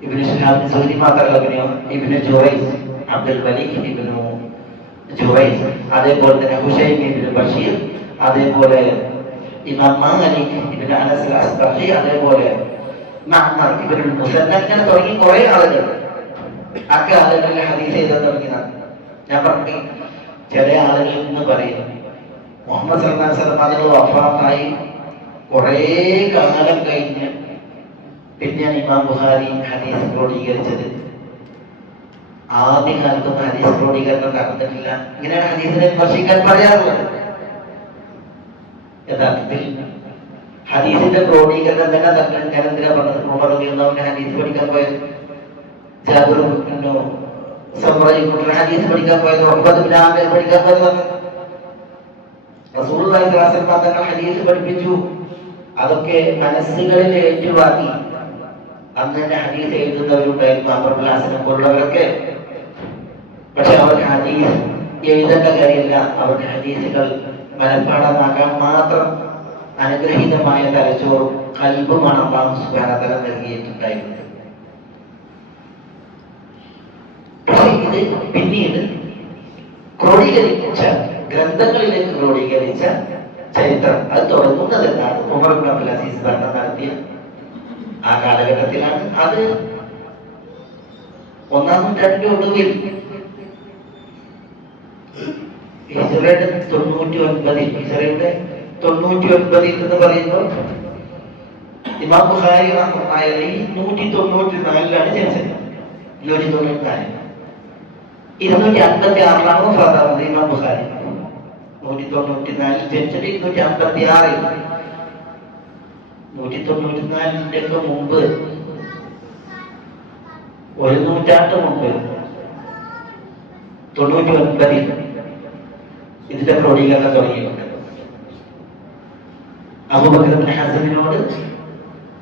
ഇബ്നു ഷിഹാബിൻ സുഹ്രി മാത്രമല്ല, ഇബ്നു ജുറൈജ്, അബ്ദുൽ മലിക് ഇബ്നു ജുറൈജ്, അതേപോലെ തന്നെ ഹുശൈം ഇബ്നു ബഷീർ, അതേപോലെ ഇമാം മാലിക് ഇബ്നു അനസ് അൽ അസ്ബഹി, അതേപോലെ മഅ്മർ ഇബ്നുൽ മുസന്ന ഇങ്ങനെ തുടങ്ങി കുറെ ആളുകൾ അക്കാലങ്ങളിൽ ഹദീസ് എഴുതാൻ തുടങ്ങിയതാണ്. ഞാൻ പറഞ്ഞു ചില ആളുകൾ എന്ന് പറയും മുഹമ്മദ് സല്ലല്ലാഹു അലൈഹി വസല്ലം തങ്ങൾ വഫാത്തായി കുറേ കാലം കഴിഞ്ഞ് പിന്നെയാണ് ഇമാം ബുഖാരി ഹദീസ് ക്രോഡീകരിച്ചത്. ആദ്യകാലത്തൊന്നും ഹദീസ് ക്രോഡീകരണം നടന്നിട്ടില്ല. ഇങ്ങനെയാണ് ഹദീസിനെ വിമർശിക്കാൻ പറയാറുള്ളത്. യഥാർത്ഥത്തിൽ ഹദീസിന്റെ ക്രോഡീകരണം തന്നെ ഞാൻ എന്തിനാ പറഞ്ഞത്? ഉമർ റളിയല്ലാഹു ഹദീസ് പഠിക്കാൻ പോയത്, ജാബിർ ഹദീസ് പഠിക്കാൻ പോയത്, ഉഖബത്ത് ബിൻ ആമിർ പഠിക്കാൻ പോയത്. റസൂലുള്ളാഹി സ്വല്ലല്ലാഹു അലൈഹി വസല്ലം തങ്ങൾ ഹദീസ് പഠിപ്പിച്ചു. അതൊക്കെ മനസ്സുകളിൽ ഏറ്റുവാങ്ങി അന്ന് തന്നെ ഹദീസ് എഴുതുന്നവരുണ്ടായിരുന്നു, അമറുൽ പോലുള്ളവരൊക്കെ. പക്ഷെ അവർക്ക് ഹദീസ് എഴുതേണ്ട കാര്യമില്ല. അവർക്ക് ഹദീസുകൾ മനഃപ്പാഠമാക്കാൻ മാത്രം അനുഗ്രഹീതമായ തലച്ചോറും ഖൽബുമാണ് അല്ലാഹു സുബ്ഹാനഹു വ തആല നൽകിയിട്ടുണ്ടായിരുന്നത്. പക്ഷേ ഇത് പിന്നീട് ക്രോഡീകരിച്ച ഗ്രന്ഥങ്ങളിലേക്ക് ക്രോഡീകരിച്ച ചരിത്രം അത് തുടങ്ങുന്നത് എന്താണ്? ഉമർ ഇബ്നു അബ്ദുൽ അസീസ് ഭരണം നടത്തിയ ആ കാലഘട്ടത്തിലാണ്. അത് ഒന്നാം നൂറ്റാണ്ടിന്റെ ഒടുവിൽ ഹിജ്റയുടെ 99 എന്ന് പറയുമ്പോൾ ഇമാം ബുഖാരി റഹ്മത്തുള്ളാഹി 194 ജനിച്ചത്. 194 256 വഫാത്താവുന്നത് ഇമാം ബുഖാരി. 194 ജനിച്ചത് 256. 194 മുമ്പ്, ഒരു നൂറ്റാണ്ട് മുമ്പ് 99 ഇതിന്റെ ക്രോഡീകരണം തുടങ്ങിയിട്ടുണ്ട്. അബൂബക്കർ ഇബ്നു ഹസനിനോട്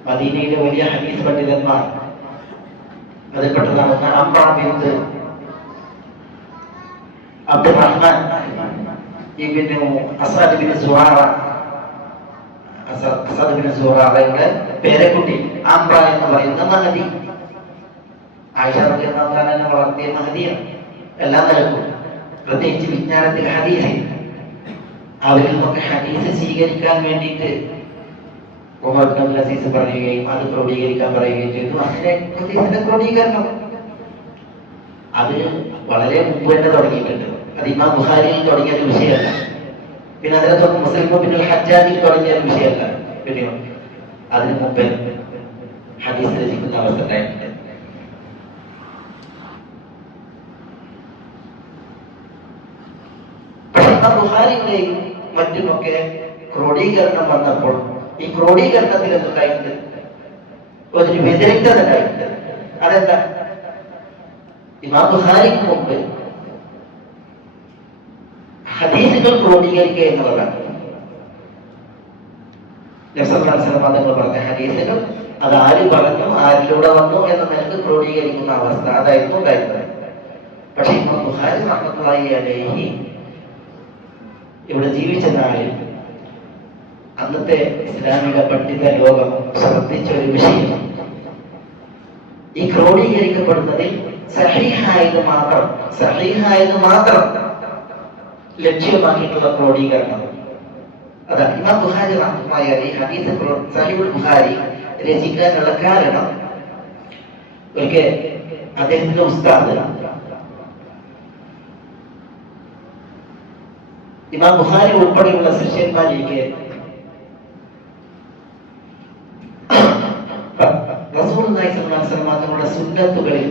മദീനയിലെ വലിയ ഹദീസ് പണ്ഡിതന്മാർ, അതിൽപ്പെട്ടതാണ് അംറ ബിൻത് അബ്ദുറഹ്മാൻ ഇബ്നു അസദ് ബിൻ സുറാറയുടെ പേരക്കുട്ടി അംറ എന്ന് പറയുന്ന മഹദി, ആയിഷ റളിയല്ലാഹു അൻഹ വളർത്തിയ മഹദിയാണ്. എല്ലാ നിലക്കും പ്രത്യേകിച്ച് വിജ്ഞാനത്തിൽ ഹദീസ്, അവരിൽ നിന്നൊക്കെ ഹദീസ് സ്വീകരിക്കാൻ വേണ്ടിയിട്ട് ഉമർ ഇബ്നു അബ്ദുൽ അസീസ് പറയുകയും അത് ക്രോഡീകരിക്കാൻ പറയുകയും ചെയ്തു. അങ്ങനെ ഹദീസിന്റെ ക്രോഡീകരണം അത് വളരെ മുമ്പ് തന്നെ തുടങ്ങിയിട്ടുണ്ട്. അത് ഇമാം ബുഖാരിയിൽ തുടങ്ങിയ ഒരു വിഷയമല്ല. പിന്നെ അതിനകത്ത് മുസ്ലിം ബിൻ ഹജ്ജാജിൽ തുടങ്ങിയ ഒരു വിഷയമല്ല. പിന്നെ അതിനു മുമ്പ് ഹദീസ് രചിക്കുന്ന അവസ്ഥ ഉണ്ടായിട്ടുണ്ട്. ബുഖാരിയുടെയും മറ്റുമൊക്കെ ക്രോഡീകരണം വന്നപ്പോൾ ഈ ക്രോഡീകരണത്തിൽ എന്തുണ്ടായിട്ടുണ്ട്? ഒരു വ്യതിരിക്തത ഉണ്ടായിട്ടുണ്ട്. അതെന്താ? ഇമാം ബുഖാരിക്ക് മുമ്പ് ഹദീസുകൾ ക്രോഡീകരിക്കുക എന്നുള്ളതാണ്. തങ്ങൾ പറഞ്ഞ ഹദീസുകൾ അത് ആര് പറഞ്ഞു, ആരിലൂടെ വന്നു എന്ന നിലക്ക് ക്രോഡീകരിക്കുന്ന അവസ്ഥ അതായിരുന്നു ഉണ്ടായിരുന്നത്. പക്ഷെ ഇമാം ബുഖാരി റഹ്മത്തുള്ളാഹി അലൈഹി ഇവിടെ ജീവിച്ച നാളിൽ അന്നത്തെ ഇസ്ലാമിക പണ്ഡിത ലോകം ശ്രദ്ധിച്ച ഒരു വിഷയം, ഈ ക്രോഡീകരിക്കപ്പെടുന്നതിൽ സഹീഹായത് മാത്രം ലക്ഷ്യമാക്കിയിട്ടുള്ള ക്രോഡീകരണം. അതാണ് ഇമാം ബുഖാരി റഹ്മത്തുള്ളാഹി അലൈഹി ഹദീസ് സഹീഹുൽ ബുഖാരി രചിക്കാനുള്ള കാരണം, ഒരിക്കൽ അദ്ദേഹത്തിന്റെ ഉസ്താദ് ഇമാം ബുഖാരി ഉൾപ്പെടെയുള്ള ശിഷ്യന്മാരിലേക്ക് റസൂലുള്ളാഹി സ്വല്ലല്ലാഹു അലൈഹി വസല്ലം തങ്ങളുടെ സുന്നത്തുകളിൽ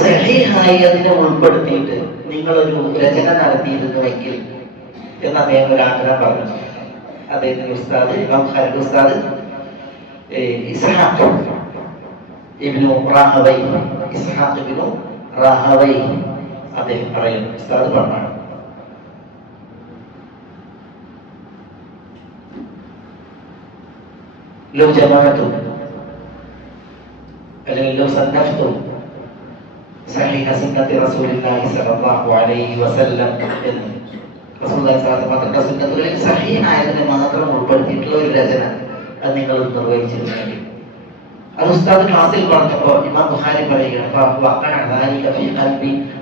സഹീഹായി അതിനെ ഉൾപ്പെടുത്തിയിട്ട് നിങ്ങളൊരു രചന നടത്തിയിരുന്നുവെങ്കിൽ എന്ന് അദ്ദേഹം ഒരു ആഗ്രഹം പറഞ്ഞു. അദ്ദേഹത്തിന്റെ ഉസ്താദ് ഇമാം ബുഖാരിയുടെ ഉസ്താദ് ഇസ്ഹാഖ് ഇബ്നു റാഹവൈ അദ്ദേഹം പറയുന്നു, ഉസ്താദ് പറഞ്ഞാണ്, لو جمعت لو صنفت صحيح سنة رسول الله صلى الله عليه وسلم റസൂലുള്ളാഹി സ്വല്ലല്ലാഹു അലൈഹി വസല്ലം സുന്നത്തുകളിൽ സഹീഹായതിനെ മാത്രം ഉൾപ്പെടുത്തിയിട്ടുള്ള ഒരു രചന അത് നിങ്ങൾ നിർവഹിച്ചിരുന്നെങ്കിൽ. അത് ഉസ്താദ് ക്ലാസ്സിൽ പറഞ്ഞപ്പോൾ ഇമാം ബുഖാരി പറയുകയാണ്,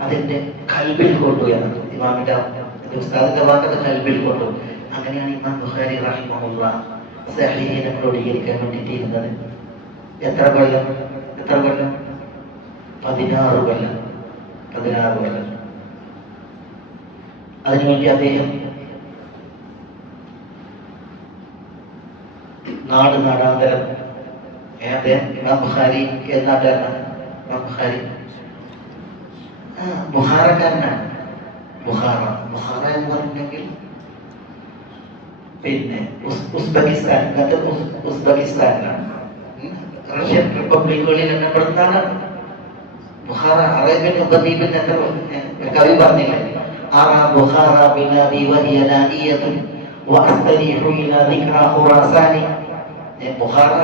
അതിന്റെ കൽബിൽ കൊണ്ടു എന്നാണ് ഇമാമിന്റെ ഉസ്താദിന്റെ വാക്കത് കൽബിൽ കൊണ്ടു. അങ്ങനെയാണ് ഇമാം ബുഖാരി റഹിമഹുല്ലാഹ് സഹീഹിനെ ക്രോഡീകരിക്കാൻ വേണ്ടിയിട്ടിരുന്നത്. എത്ര കൊല്ലം? 16 കൊല്ലം. അതിനുവേണ്ടി അദ്ദേഹം നാടാന്തരം ഇമാം ബുഖാരി ഏത് നാട്ടുകാരനാണ്? ഇമാം ബുഖാരി ബുഹാറക്കാരനാണ്. ബുഹാറ എന്ന് പറഞ്ഞിട്ടുണ്ടെങ്കിൽ പിന്നെ ഉസ്ബെക്കിസ്ഥാൻ, ഇന്നത്തെ ഉസ്ബെക്കിസ്ഥാനിലാണ്, റഷ്യൻ റിപ്പബ്ലിക്കുകളിൽ എന്നപ്പെടുന്നതാണ് ബുഹാറ. അറേബ്യൻ ഉപദ്വീപിന്റെ കവി പറഞ്ഞില്ലേ, അറാ ബുഹാറ ബിനാദി വഹിയ നാഹിയതുൻ വഅസ്തരീഹു ഇലാ ദിക്റാ ഖുറാസാനി. ബുഹാറ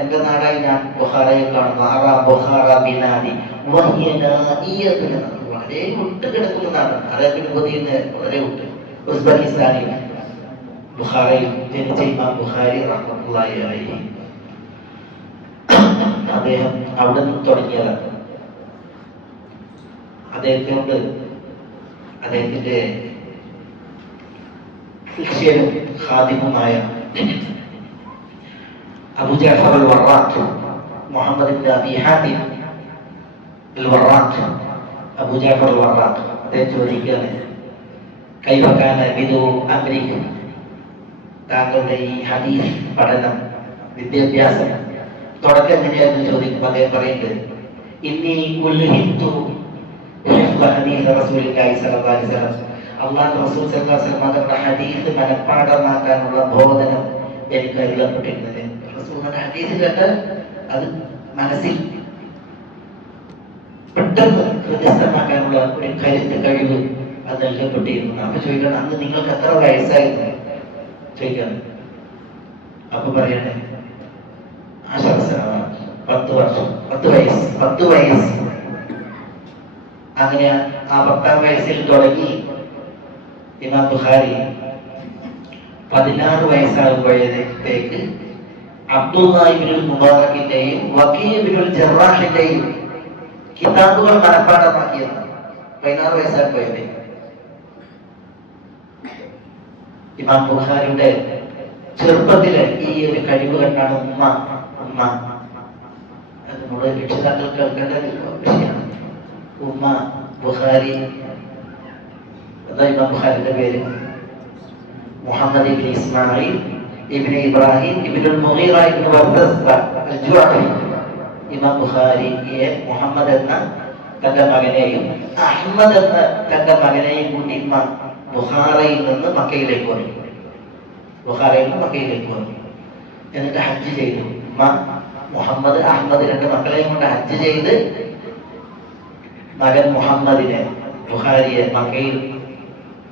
എന്റെ നാടായി ഞാൻ ബുഹാറയെ കാണുന്നു. അറാ ബുഹാറ ബിനാദി വഹിയ നാഹിയതുൻ, വളരെ വിട്ട് കിടക്കുന്ന നാടാണ്. അറേബ്യൻ ഉപദ്വീപിന് വളരെ വിട്ട്. ഉസ്ബെക്കിസ്ഥാനിൽ ബുഖാറയിൽ ജനിച്ച ഇമാം ബുഖാരി റഹ്മത്തുള്ളാഹി അലൈഹി അദ്ദേഹം അവിടെ നിന്ന് തുടങ്ങിയതാണ്. അദ്ദേഹത്തിന്റെ ശിഷ്യനും ഖാദിമുമായ അബൂ ജഅഫർ അൽ-വറാഖ്, മുഹമ്മദ് ഇബ്നു അബീ ഹാതിം അൽ-വറാഖ്, അബൂ ജഅഫർ അൽ-വറാഖ് അദ്ദേഹം ചോദിക്കുകയാണ്, കൈഫ കാന ബിദു അംരിക, താങ്കളുടെ ഈ ഹദീസ് പഠനം, വിദ്യാഭ്യാസം തുടക്കം എങ്ങനെയായിരുന്നു ചോദിക്കുമ്പോൾ അദ്ദേഹം പറയുന്നത്, ഇന്നി ഉൽഹിംതു ഹിഫ്ള ഹദീസ് റസൂലുള്ളാഹി സ്വല്ലല്ലാഹു അലൈഹി വസല്ലം, അല്ലാഹുവിന്റെ റസൂൽ സ്വല്ലല്ലാഹു അലൈഹി വസല്ലം തങ്ങളുടെ ഹദീസ് മനഃപ്പാഠമാക്കാനുള്ള ബോധനം എനിക്ക് നൽകപ്പെട്ടിരുന്നത്. റസൂലുള്ളാഹിന്റെ ഹദീസ് കേട്ട് അത് മനസ്സിൽ പെട്ടെന്ന് ഹൃദയസ്ഥമാക്കാനുള്ള ഒരു കഴിവ് അത് നൽകപ്പെട്ടിരുന്നു. അപ്പൊ ചോദിക്കണം, അന്ന് നിങ്ങൾക്ക് എത്ര വയസ്സായിരുന്നു ചോദിക്കണം. അപ്പൊ പറയണേ 10 വയസ്സ്. അങ്ങനെ ആ 10-ാം വയസ്സിൽ തുടങ്ങി ഇമാം ബുഖാരി 16 വയസ്സാകുമ്പോഴത്തേക്ക് അബ്ദുല്ലാഹ് ഇബ്നുൽ മുബാറക്കിന്റെയും വകീ ഇബ്നുൽ ജറാഹിന്റെയും കിതാബുകൾ മനഃപ്പാഠമാക്കിയത് 16 വയസ്സാകുമ്പോഴത്തേക്ക്. ഇമാം ബുഖാരിയുടെ ചെറുപ്പത്തിലെ ഈ ഒരു കഴിവ് കണ്ടാണ് ഉമ്മ നമ്മുടെ രക്ഷിതാക്കൾ കേൾക്കേണ്ട വിഷയമാണ്. ഉമ്മ ബുഖാരി, ഇമാം ബുഖാരിന്റെ പേര് മുഹമ്മദ് ഇബ്നു ഇസ്മായിൽ ഇബ്നു ഇബ്രാഹിം ഇബ്നുൽ മുഗീറ ഇബ്നു വർദസ്ത അൽ-ജുഅഫി. ഇമാം ബുഖാരിയെ മുഹമ്മദ് എന്ന തന്റെ മകനെയും അഹ്മദ് എന്ന തന്റെ മകനെയും കൂട്ടി ബുഖാറയിൽ നിന്ന് മക്കയിലേക്ക് വന്നു. എന്നിട്ട് ഹജ്ജ് ചെയ്തു. മുഹമ്മദ് അഹ്മദ് 2 മക്കളെയും കൊണ്ട് ഹജ്ജ് ചെയ്ത് മകൻ മുഹമ്മദിനെ ബുഖാരിയെ മക്കയിൽ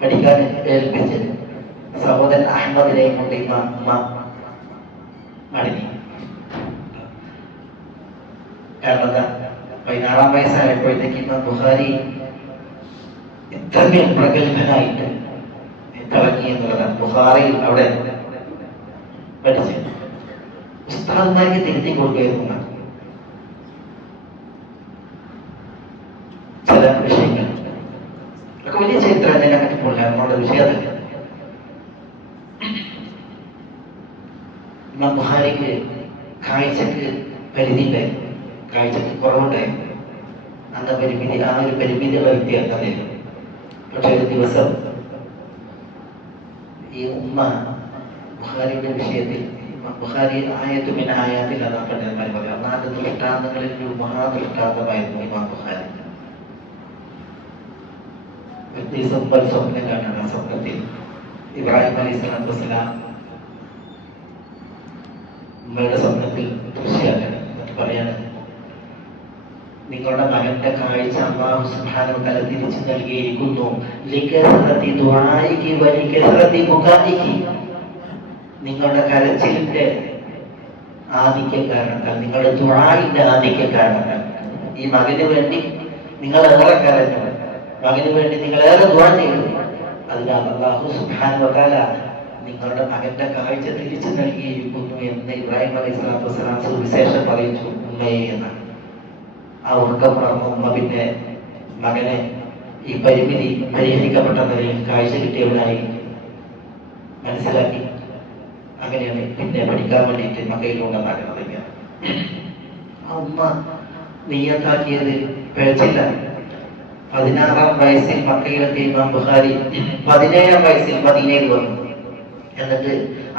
പഠിക്കാൻ ഏൽപ്പിച്ച് സഹോദരൻ അഹ്മദിനെയും കൊണ്ട് മടങ്ങി. കാരണം 16-ാം വയസ്സായപ്പോഴത്തേക്ക് ബുഖാരി ഇത്രമേൽ പ്രഗത്ഭനായിട്ട് തിളങ്ങി എന്നുള്ളതാണ്. ബുഖാറിയിൽ അവിടെ പഠിച്ച് ഉസ്താദ്മാർക്ക് തിരുത്തി കൊടുക്കുകയെന്നാണ് ചില വിഷയങ്ങൾ ഒക്കെ. വലിയ ചരിത്രം അതിനെ പറ്റി പോകില്ല, നമ്മുടെ വിഷയമല്ല. ഇമാം ബുഖാരിക്ക് കാഴ്ചക്ക് പരിധി ഉണ്ടായിരുന്നു, കാഴ്ചക്ക് കുറവുണ്ടായിരുന്നു. ആ ഒരു പരിമിതിയുള്ള വ്യക്തിയാണ് അദ്ദേഹം. പക്ഷെ ഒരു ദിവസം ഈ ഉമ്മ ബുഖാരിയുടെ വിഷയത്തിൽ, ബുഖാരി ആയത്തുമിൻ ആയാത്തിൽ അതാണ് പണ്ഡിതന്മാർ പറയാം, നാല് ദൃഷ്ടാന്തങ്ങളിൽ ഒരു മഹാദൃഷ്ടാന്തമായിരുന്നു ഇമാം ബുഖാരി. ഒരു ദിവസം സ്വപ്നം കാണാണ്. ആ സ്വപ്നത്തിൽ ഇബ്രാഹിം അലൈഹി സ്വലാത്തു വസ്സലാം ഉമ്മയുടെ സ്വപ്നത്തിൽ ദൃശ്യമാണ്. എന്നിട്ട് പറയാണ്, നിങ്ങളുടെ മകന്റെ കാഴ്ച അല്ലാഹു സുബ്ഹാനഹു വ തആല തിരിച്ചു നൽകിയിരിക്കുന്നു. ലികസറതി ദുആഇകി വലികസറതി ബുകാഇകി, നിങ്ങളുടെ കരച്ചിലിന്റെ ആധിക്യം കാരണത്താൽ, നിങ്ങളുടെ ദുആഇന്റെ ആധിക്യം കാരണത്താൽ ഈ മകന് വേണ്ടി നിങ്ങൾ ഏറെ കരഞ്ഞു, മകന് വേണ്ടി നിങ്ങൾ ഏറെ ദുആ ചെയ്തു. അതിനാൽ അല്ലാഹു സുബ്ഹാനഹു വ തആല നിങ്ങളുടെ മകന്റെ കാഴ്ച തിരിച്ചു നൽകിയിരിക്കുന്നു എന്ന് ഇബ്രാഹിം അലൈഹി സ്വലാത്തു വസ്സലാം സുവിശേഷം പറയിച്ചു ഉമ്മയെ എന്നാണ്. ആ ഉറക്കം പറഞ്ഞ ഉമ്മ പിന്നെ മകനെ ഈ പരിമിതി പരിഹരിക്കപ്പെട്ട നിലയിൽ കാഴ്ച കിട്ടിയവനായി മനസ്സിലാക്കി. അങ്ങനെയാണ് പിന്നെ പഠിക്കാൻ വേണ്ടിയിട്ട് മക്കയിലൂടെ നടക്കുന്നത്. ഉമ്മ നിയ്യത്താക്കിയത് പിഴച്ചില്ല. 16-ാം വയസ്സിൽ മക്കയിലെത്തിയ ഇമാം ബുഖാരി 17-ാം വയസ്സിൽ മദീനയിൽ വന്നു. എന്നിട്ട്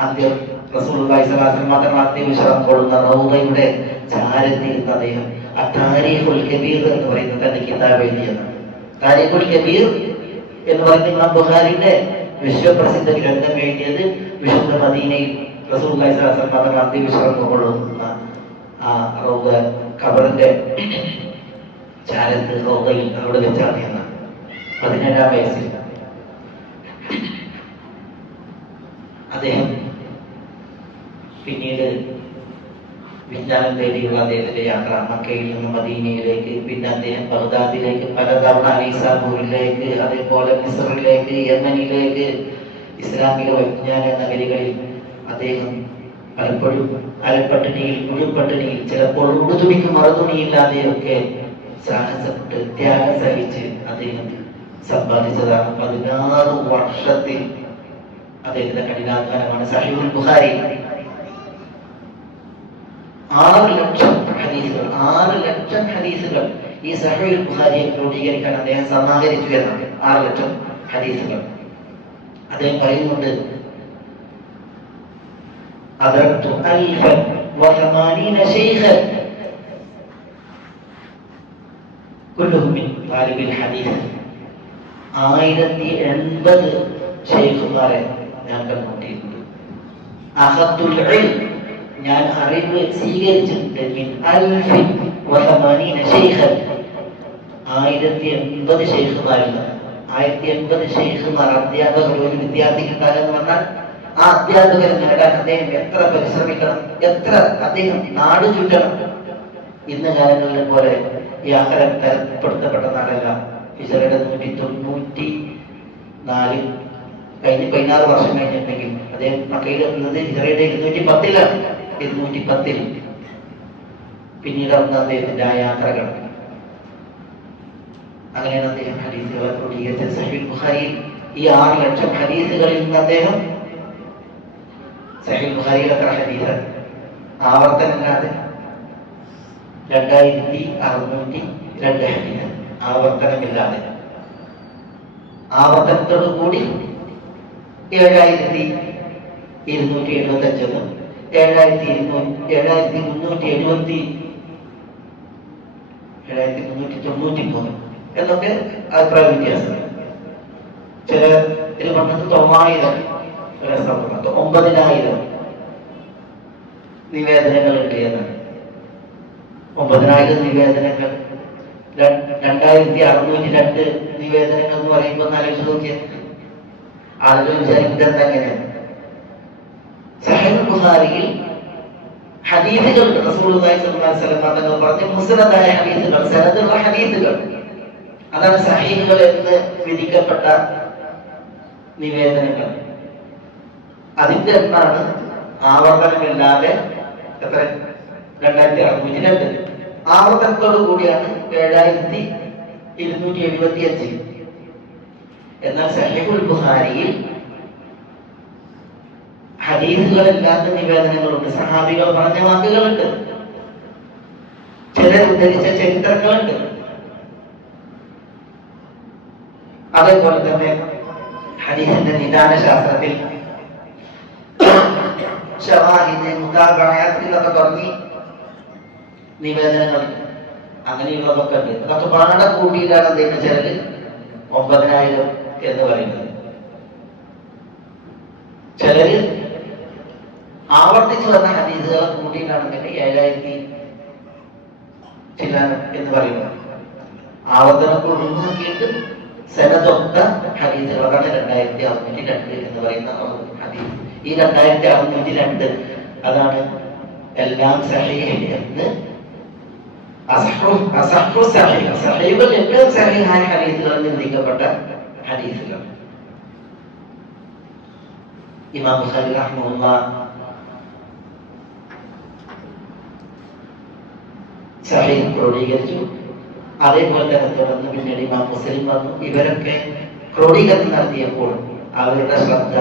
ആദ്യം റസൂലുള്ളാഹി സ്വല്ലല്ലാഹു അലൈഹി വസല്ലം ആദ്യ വിശ്രമം കൊള്ളുന്ന റൗദയുടെ ചാരത്തിരുന്ന അദ്ദേഹം താരീഖുൽ കബീർ എന്ന് പറയുന്ന തന്റെ കിതാബ് എഴുതിയതാണ്. താരീഖുൽ കബീർ എന്ന് പറയുന്ന ഇമാം ബുഖാരിയുടെ വിശ്വപ്രസിദ്ധ ഗ്രന്ഥം എഴുതിയത് വിശുദ്ധ മദീനയിൽ റസൂലുള്ളാഹി സ്വല്ലല്ലാഹു അലൈഹി വസല്ലം ആദ്യ വിശ്രമം കൊള്ളുന്ന ആ റൗദ ഖബറിന്റെ ചാരത്ത് റൗദയിൽ അവിടെ വെച്ചാണ് എന്നാണ്. 17-ാം വയസ്സിൽ അദ്ദേഹം പിന്നീട് വിജ്ഞാനം തേടിയുള്ള അദ്ദേഹത്തിന്റെ യാത്ര മക്കയിൽ നിന്ന് മദീനയിലേക്ക്, പിന്നെ അദ്ദേഹം ബഗ്ദാദിലേക്ക്, പലതവണ നൈസാബൂരിലേക്ക്, അതേപോലെ മിസ്റിലേക്ക്, യമനിലേക്ക്, ഇസ്ലാമിക വിജ്ഞാന നഗരികളിൽ അദ്ദേഹം പലപ്പോഴും അരപ്പട്ടിണിയിൽ, മുഴുപട്ടിണിയിൽ, ചിലപ്പോൾ ഉടുതുണിക്ക് മറുതുണിയില്ലാതെയൊക്കെ സാഹസപ്പെട്ട് ത്യാഗം സഹിച്ച് അദ്ദേഹം സമ്പാദിച്ചതാണ്. 16 വർഷത്തിൽ അദ്ദേഹത്തിന്റെ കഠിനാധ്വാനമാണ് സഹീഹുൽ ബുഖാരി. 6 ലക്ഷം ഹദീസുകൾ, 6 ലക്ഷം ഹദീസുകൾ ഈ സഹീഹുൽ ബുഖാരിയെ ക്രോഡീകരിക്കാൻ അദ്ദേഹം സമാഹരിച്ചു എന്നാണ്. 6 ലക്ഷം ഹദീസുകൾ. അദ്ദേഹം പറയുന്നുണ്ട്, അദറക്തു 1080 ശൈഖൻ കുല്ലുഹും മിൻ താലിബിൽ ഹദീസ്. 1080 ശൈഖുമാരെ ഞാൻ കണ്ടുമുട്ടിയിട്ടുണ്ട്. അഖദ്ദുൽ ഇൽം, ഞാൻ അറിവ് സ്വീകരിച്ചിട്ടുണ്ട്. മിൻ 1080 ശൈഖൻ, 1080 ശൈഖുമാരിൽ. 1080 ശൈഖുമാർ അധ്യാപകർ ഒരു വിദ്യാർത്ഥിക്ക് ഉണ്ടാകുന്ന പറഞ്ഞാൽ ആ അധ്യാപകരെ നേടാൻ അദ്ദേഹം എത്ര പരിശ്രമിക്കണം, എത്ര അദ്ദേഹം നാട് ചുറ്റണം. ഇന്ന് കാലങ്ങളിലെ പോലെ യാത്ര തരപ്പെടുത്തപ്പെട്ട നാടല്ല. ഹിജറയുടെ 194 കഴിഞ്ഞ് 16 വർഷം കഴിഞ്ഞിട്ടുണ്ടെങ്കിൽ അദ്ദേഹം മക്കയിലെത്തുന്നത് ഹിജറയുടെ 210-ലാണ്. 210-ൽ പിന്നീട് അന്ന് അദ്ദേഹത്തിന്റെ ആ യാത്രകൾ. അങ്ങനെയാണ് അദ്ദേഹം ഹദീസുകളെ ക്രോഡീകരിച്ച സഹീഹുൽ ബുഖാരിയിൽ. ഈ 6 ലക്ഷം ഹദീസുകളിൽ നിന്ന് അദ്ദേഹം സഹീഹുൽ ബുഖാരിയിൽ എത്ര ഹദീസ് ആവർത്തനമില്ലാതെ 2602 ഹദീസ് ആവർത്തനമില്ലാതെ, ആവർത്തനത്തോടു കൂടി 7275 7393 എന്നൊക്കെ അഭിപ്രായ വ്യത്യാസം. ചില ഇതിൽ പറഞ്ഞത് 9000, 9000 നിവേദനങ്ങൾ ഉണ്ട് എന്നാണ്. 9000 നിവേദനങ്ങൾ, 2602 നിവേദനങ്ങൾ എന്ന് പറയുമ്പോൾ ആലോചിച്ച് നോക്കിയാൽ ആളുകൾ വിചാരിക്കുന്നത് എങ്ങനെയാണ്? സഹീഹുൽ ബുഖാരിയിൽ ഹദീസുകൾ റസൂലുള്ളാഹി സ്വല്ലല്ലാഹു അലൈഹി വസല്ലം തങ്ങൾ പറഞ്ഞ മുസ്നദായ ഹദീസുകൾ, സനദുള്ള ഹദീസുകൾ, അതാണ് സഹീഹുകൾ എന്ന് വിധിക്കപ്പെട്ട നിവേദനങ്ങൾ. അതിന്റെ എണ്ണാണ് ആവർത്തനമില്ലാതെ എത്ര? 2602. ആവർത്തനത്തോടു കൂടിയാണ് 7275. എന്നാൽ സഹീഹുൽ ബുഖാരിയിൽ ഹദീസുകളില്ലാത്ത നിവേദനങ്ങളുണ്ട്. സഹാബികൾ പറഞ്ഞ വാക്കുകളുണ്ട്, ചിലർ ഉദ്ധരിച്ച ചരിത്രങ്ങളുണ്ട്. അതേപോലെ തന്നെ ഹദീസിന്റെ നിദാന ശാസ്ത്രത്തിൽ ഷവാഹിദ്, മുതാബഅത്ത് എന്നൊക്കെ തുടങ്ങി നിവേദനങ്ങൾ അങ്ങനെയുള്ളതൊക്കെ ഉണ്ട്. അതൊക്കെ പാടെ കൂട്ടിയിട്ടാണ് അദ്ദേഹം ചിലര് 9000 എന്ന് പറയുന്നത്. ചിലര് ആവർത്തിച്ചു വന്ന ഹദീസുകളെ കൂട്ടിയിട്ടാണെങ്കിൽ 7000 ചില്ലാനം എന്ന് പറയുന്നത്. ആവർത്തനങ്ങൾ ഒഴിവാക്കിയിട്ട് സനദൊത്ത ഹദീസുകൾ, അതാണ് 2602 എന്ന് പറയുന്ന ഹദീസ്. ഈ 2602 അതാണ് എല്ലാം സഹീഹ് എന്ന് സഹീഹുൽ ഏറ്റവും സഹീഹായ ഹദീസുകൾ നിർദ്ദേശിക്കപ്പെട്ട ഹദീസുകൾ. ഇമാം ബുഖാരി റഹ്മത്തുള്ളാഹി സഹീഹ് ക്രോഡീകരിച്ചു. അതേപോലെ തന്നെ തുടർന്ന് പിന്നീട് ഇമാം മുസ്ലിം വന്നു. ഇവരൊക്കെ ക്രോഡീകരണം നടത്തിയപ്പോൾ അവരുടെ ശ്രദ്ധ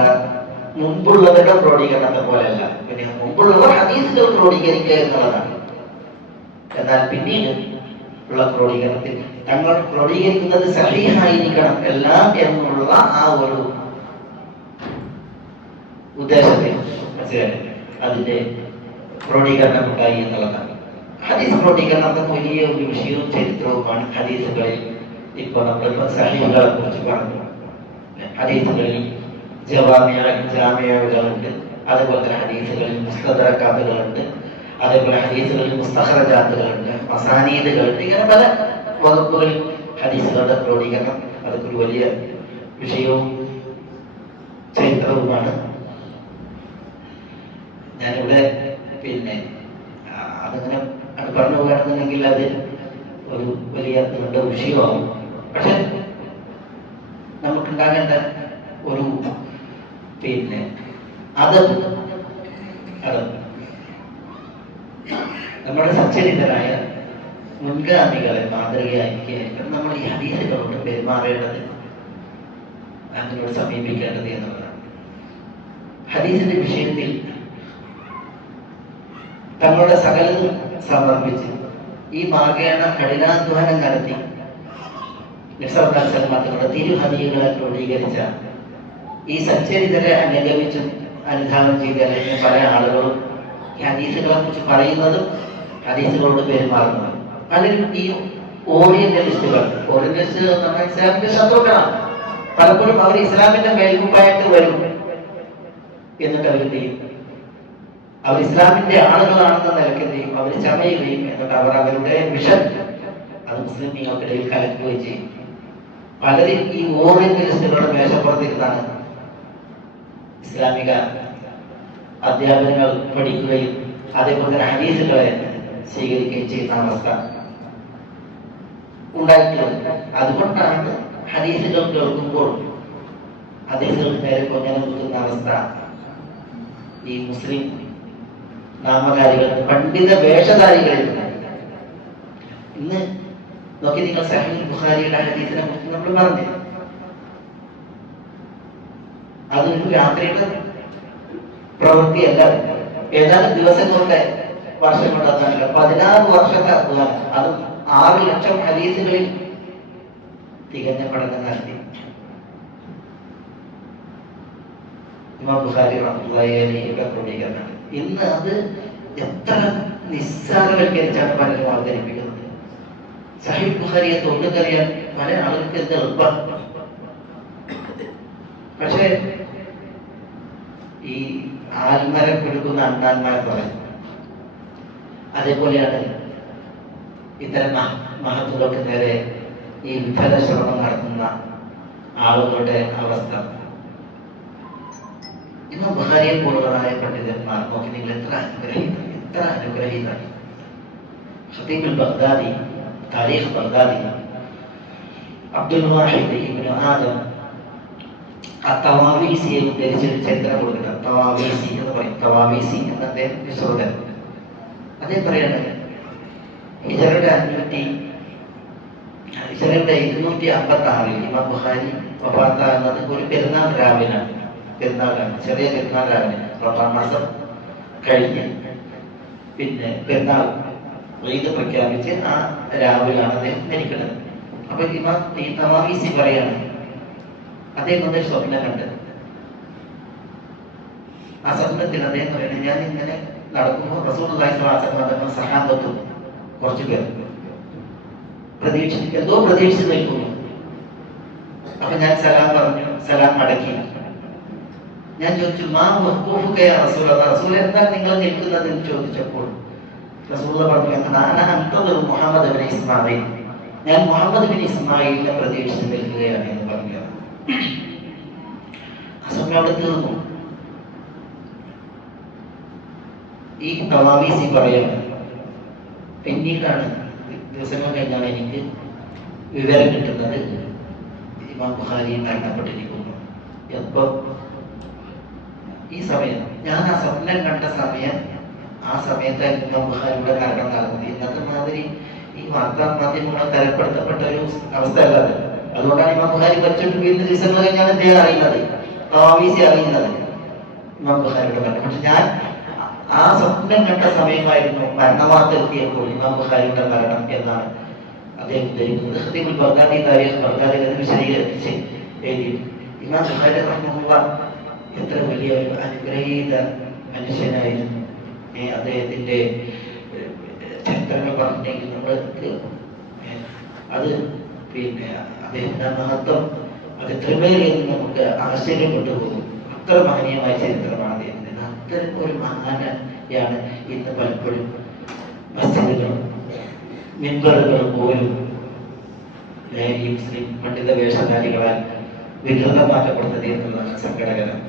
മുമ്പുള്ളവരുടെ ക്രോഡീകരണത്തെ പോലെയല്ല. പിന്നെ മുമ്പുള്ളവർ ഹദീസുകൾ ക്രോഡീകരിക്കുക എന്നുള്ളതാണ്. എന്നാൽ പിന്നീട് ഉള്ള ക്രോഡീകരണത്തിൽ തങ്ങൾ ക്രോഡീകരിക്കുന്നത് സഹീഹായിരിക്കണം എല്ലാം എന്നുള്ള ആ ഒരു ഉദ്ദേശത്തിൽ മനസ്സിലായി അതിന്റെ ക്രോഡീകരണം ഉണ്ടായി എന്നുള്ളതാണ്. ഹദീസ് ക്രോഡീകരണം വലിയ ഒരു വിഷയവും ചരിത്രവുമാണ്. ഹദീസുകളിൽ ഇപ്പോൾ നമ്മൾ സഹീഹുകളെ കുറിച്ച് പറഞ്ഞു. ഹദീസുകളിൽ ജാമിയകളുണ്ട്, അതേപോലെ തന്നെ ഹദീസുകളിൽ മുസ്തദറക്കാത്തുകളുണ്ട്, അതേപോലെ ഹദീസുകളിൽ മുസ്തഖറജാത്തുകളുണ്ട്, മസാനീദുകളുണ്ട്. ഇങ്ങനെ പല വകുപ്പുകളിൽ ഹദീസുകളുടെ ക്രോഡീകരണം അതൊക്കെ ഒരു വലിയ വിഷയവും ചരിത്രവുമാണ്. ഞാനിവിടെ അതിങ്ങനെ പറഞ്ഞു പോവുകയാണെന്നുണ്ടെങ്കിൽ അത് ഒരു വലിയ നീണ്ട വിഷയമാവും. പക്ഷെ നമുക്കുണ്ടാകേണ്ട ഒരു അത് നമ്മുടെ സച്ചരിതരായ മുൻഗാമികളെ മാതൃകയായിരിക്കും നമ്മൾ ഈ ഹദീസുകളോട് പെരുമാറേണ്ടത്, അതിനോട് സമീപിക്കേണ്ടത് എന്നുള്ളതാണ്. ഹദീസിന്റെ വിഷയത്തിൽ തങ്ങളുടെ സകലതും സമർപ്പിച്ച് ഈ മാർഗേണ കഠിനാധ്വാനം നടത്തി തങ്ങളുടെ തിരുഹദീകളെ ക്രോഡീകരിച്ച ഈ സച്ചരിതരെ അനുഗമിച്ചും അനുധാവനം ചെയ്ത പല ആളുകളും ഈ ഹദീസുകളെ കുറിച്ച് പറയുന്നതും ഹദീസുകളോട് പെരുമാറുന്നതും പലരും ഈ ഓറിയന്റലിസ്റ്റുകൾ എന്ന് പറഞ്ഞാൽ ഇസ്ലാമിന്റെ ശത്രുക്കളാണ്. പലപ്പോഴും അവർ ഇസ്ലാമിന്റെ മേൽമുമ്പായിട്ട് വരും, എന്നിട്ട് അവർ ചെയ്യും, അവർ ഇസ്ലാമിന്റെ ആളുകളാണെന്ന നിലയ്ക്ക് ചെയ്യും, അവർ ചമയുകയും എന്നിട്ട് അവർ അവരുടെ വിഷൻ അത് മുസ്ലിമീങ്ങൾക്കിടയിൽ കലക്കുകയും ചെയ്യും. പലരും ഈ ഓറിയന്റലിസ്റ്റുകളുടെ മേശപ്പുറത്തിരുന്നാണ് ഇസ്ലാമിക അധ്യാപനങ്ങൾ പഠിക്കുകയും അതേപോലെ തന്നെ ഹദീസുകളെ സ്വീകരിക്കുകയും ചെയ്യുന്ന അവസ്ഥ ഉണ്ടായിട്ടുള്ളത്. അതുകൊണ്ടാണ് ഹദീസുകൾ കേൾക്കുമ്പോൾ ഹദീസുകൾക്ക് നേരെ കൊഞ്ഞനം നിൽക്കുന്ന അവസ്ഥ ഈ മുസ്ലിം നാമധാരികൾ, പണ്ഡിത വേഷധാരികളിൽ ഇന്ന് നോക്കി നിങ്ങൾ സഹീഹ് ബുഖാരിയുടെ ഹദീസിനെ കുറിച്ച് നമ്മൾ പറഞ്ഞു. അതൊരു രാത്രിയുടെ പ്രവൃത്തിയല്ല, ഏതാനും ദിവസങ്ങളുടെ വർഷം കൊണ്ടല്ല, 16 വർഷത്തെ അധ്വാനം, അതും 6 ലക്ഷം ഹദീസുകളിൽ തികഞ്ഞ പഠനം നടത്തി ഇമാം ബുഖാരി റഹ്മത്തുള്ളാഹി അലൈഹിയുടെ ക്രോഡീകരണം. ഇന്ന് അത് എത്ര നിസ്സാരവൽക്കരിച്ചാണ് പലരും അവതരിപ്പിക്കുന്നത്. സഹീഹ് ബുഖാരിയെ തൊണ്ടുകറിയാൻ പല ആളുകൾക്ക് എന്ത് എളുപ്പം. പക്ഷേ ഈ ആൽമരം കൊടുക്കുന്ന അണ്ണാന്മാർ പറയും. അതേപോലെയാണ് ഇത്തരം മഹത്തുക്കൾക്ക് നേരെ ഈ വിഫല ശ്രമം നടത്തുന്ന ആളുകളുടെ അവസ്ഥ. ഇന്ന് ബുഖാരിയെ പോലുള്ളതായ പണ്ഡിതന്മാർ നോക്കി നിങ്ങൾ എത്ര അനുഗ്രഹീതാണ്. ഖതീബുൽ ബഗ്ദാദി, താരീഖ് ബഗ്ദാദി, അബ്ദുൽ വാഹിദ് ഇബ്നു ആദം തവാവീസിയെ ഉദ്ധരിച്ചൊരു ചരിത്രം കൊടുക്കുന്നത്. തവാവീസി എന്ന് പറയും. തവാവീസി എന്നതിന്റെ വിശ്രുതൻ അതേ പറയാണ്. ഹിജറയുടെ 256 ഇമാം ബുഖാരി വഫാത്താകുന്നത് ഒരു പെരുന്നാൾ രാവിലാണ്. ചെറിയ പെരുന്നാൾ രാവിലെ, റമദാൻ മാസം കഴിഞ്ഞ് പെരുന്നാൾ ഈദ് പ്രഖ്യാപിച്ച് ആ രാവിലാണ് അദ്ദേഹം മരിക്കുന്നത്. അപ്പൊ ഈ തവാവീസി പറയാണ്, അദ്ദേഹം ഒരു സ്വപ്നം കണ്ടത്. ആ സ്വപ്നത്തിൽ അദ്ദേഹം പറയുന്നത്, ഞാൻ ഇങ്ങനെ നടക്കുമ്പോൾ റസൂലുള്ളാഹി സ്വല്ലല്ലാഹു അലൈഹി വസല്ലം സഹാബത്തും കുറച്ചു പേർ പ്രതീക്ഷിച്ച് നിൽക്കുന്നു. അപ്പൊ ഞാൻ സലാം പറഞ്ഞു, സലാം അടക്കി. ഞാൻ ചോദിച്ചു, റസൂൽ എന്താണ് നിങ്ങൾ നിൽക്കുന്നത് എന്ന് ചോദിച്ചപ്പോൾ റസൂൽ പറഞ്ഞു, മുഹമ്മദ് ബിൻ ഇസ്മായിൽ, ഞാൻ മുഹമ്മദ് ബിൻ ഇസ്മായിലിനെ പ്രതീക്ഷിച്ച് നിൽക്കുകയാണ് എന്ന് പറഞ്ഞു. ആ സമയം അവിടെ തീർന്നു. ഈ തവാവീസി പറയാണ്, പിന്നീടാണ് ദിവസങ്ങൾ കഴിഞ്ഞാണ് എനിക്ക് വിവരം കിട്ടുന്നത് ഇമാം ബുഖാരി മരണപ്പെട്ടിരിക്കുന്നു. എപ്പോ? ഈ സമയം ഞാൻ ആ സ്വപ്നം കണ്ട സമയം, ആ സമയത്തായിരുന്നു ഇമാം ബുഖാരിയുടെ മരണം നടന്നത്. ഇന്നത്തെ മാതിരി ഈ വാർത്താ മാധ്യമങ്ങൾ തരപ്പെടുത്തപ്പെട്ട ഒരു അവസ്ഥ അല്ലാതെ. അതുകൊണ്ടാണ് ഇമാം ബുഖാരി മരിച്ചിട്ട് വീണ്ടും ദിവസങ്ങൾ കഴിഞ്ഞാണ് അദ്ദേഹം അറിയുന്നത്, തവാവീസി അറിയുന്നത് ഇമാം ബുഖാരിയുടെ മരണം. പക്ഷെ ഞാൻ ആ സ്വപ്നം കണ്ട സമയമായിരുന്നു മരണമാർക്കെത്തിയപ്പോൾ ഇമാം ബുഖാരിയുടെ മരണം എന്നാണ് അദ്ദേഹം ധരിക്കുന്നത്. ഖതീബുൽ ബഗ്ദാദി താരീഖ് ബഗ്ദാദിൽ അത് വിശദീകരിച്ച് എഴുതി. ഇമാം ബുഖാരി റഹ്മത്തുള്ളാഹി എത്ര വലിയ ഒരു അനുഗ്രഹീത മനുഷ്യനായിരുന്നു. അദ്ദേഹത്തിന്റെ ചരിത്രങ്ങൾ പറഞ്ഞെങ്കിൽ നമ്മൾക്ക് അത് പിന്നെ അദ്ദേഹത്തിന്റെ മഹത്വം അത് എത്രമേലെന്ന് നമുക്ക് ആശ്ചര്യപ്പെട്ടു പോകും. അത്ര മഹനീയമായ ചരിത്രമാണ് അദ്ദേഹത്തിന്. അത്തരം ഒരു മഹാനാണ് ഇന്ന് പലപ്പോഴും മസ്ജിദുകളും മിമ്പറുകളും പോലും ഈ മുസ്ലിം പണ്ഡിത വേഷധാരികളാൽ വികൃതമാക്കപ്പെടുന്നത് എന്നുള്ളതാണ് സങ്കടകരം.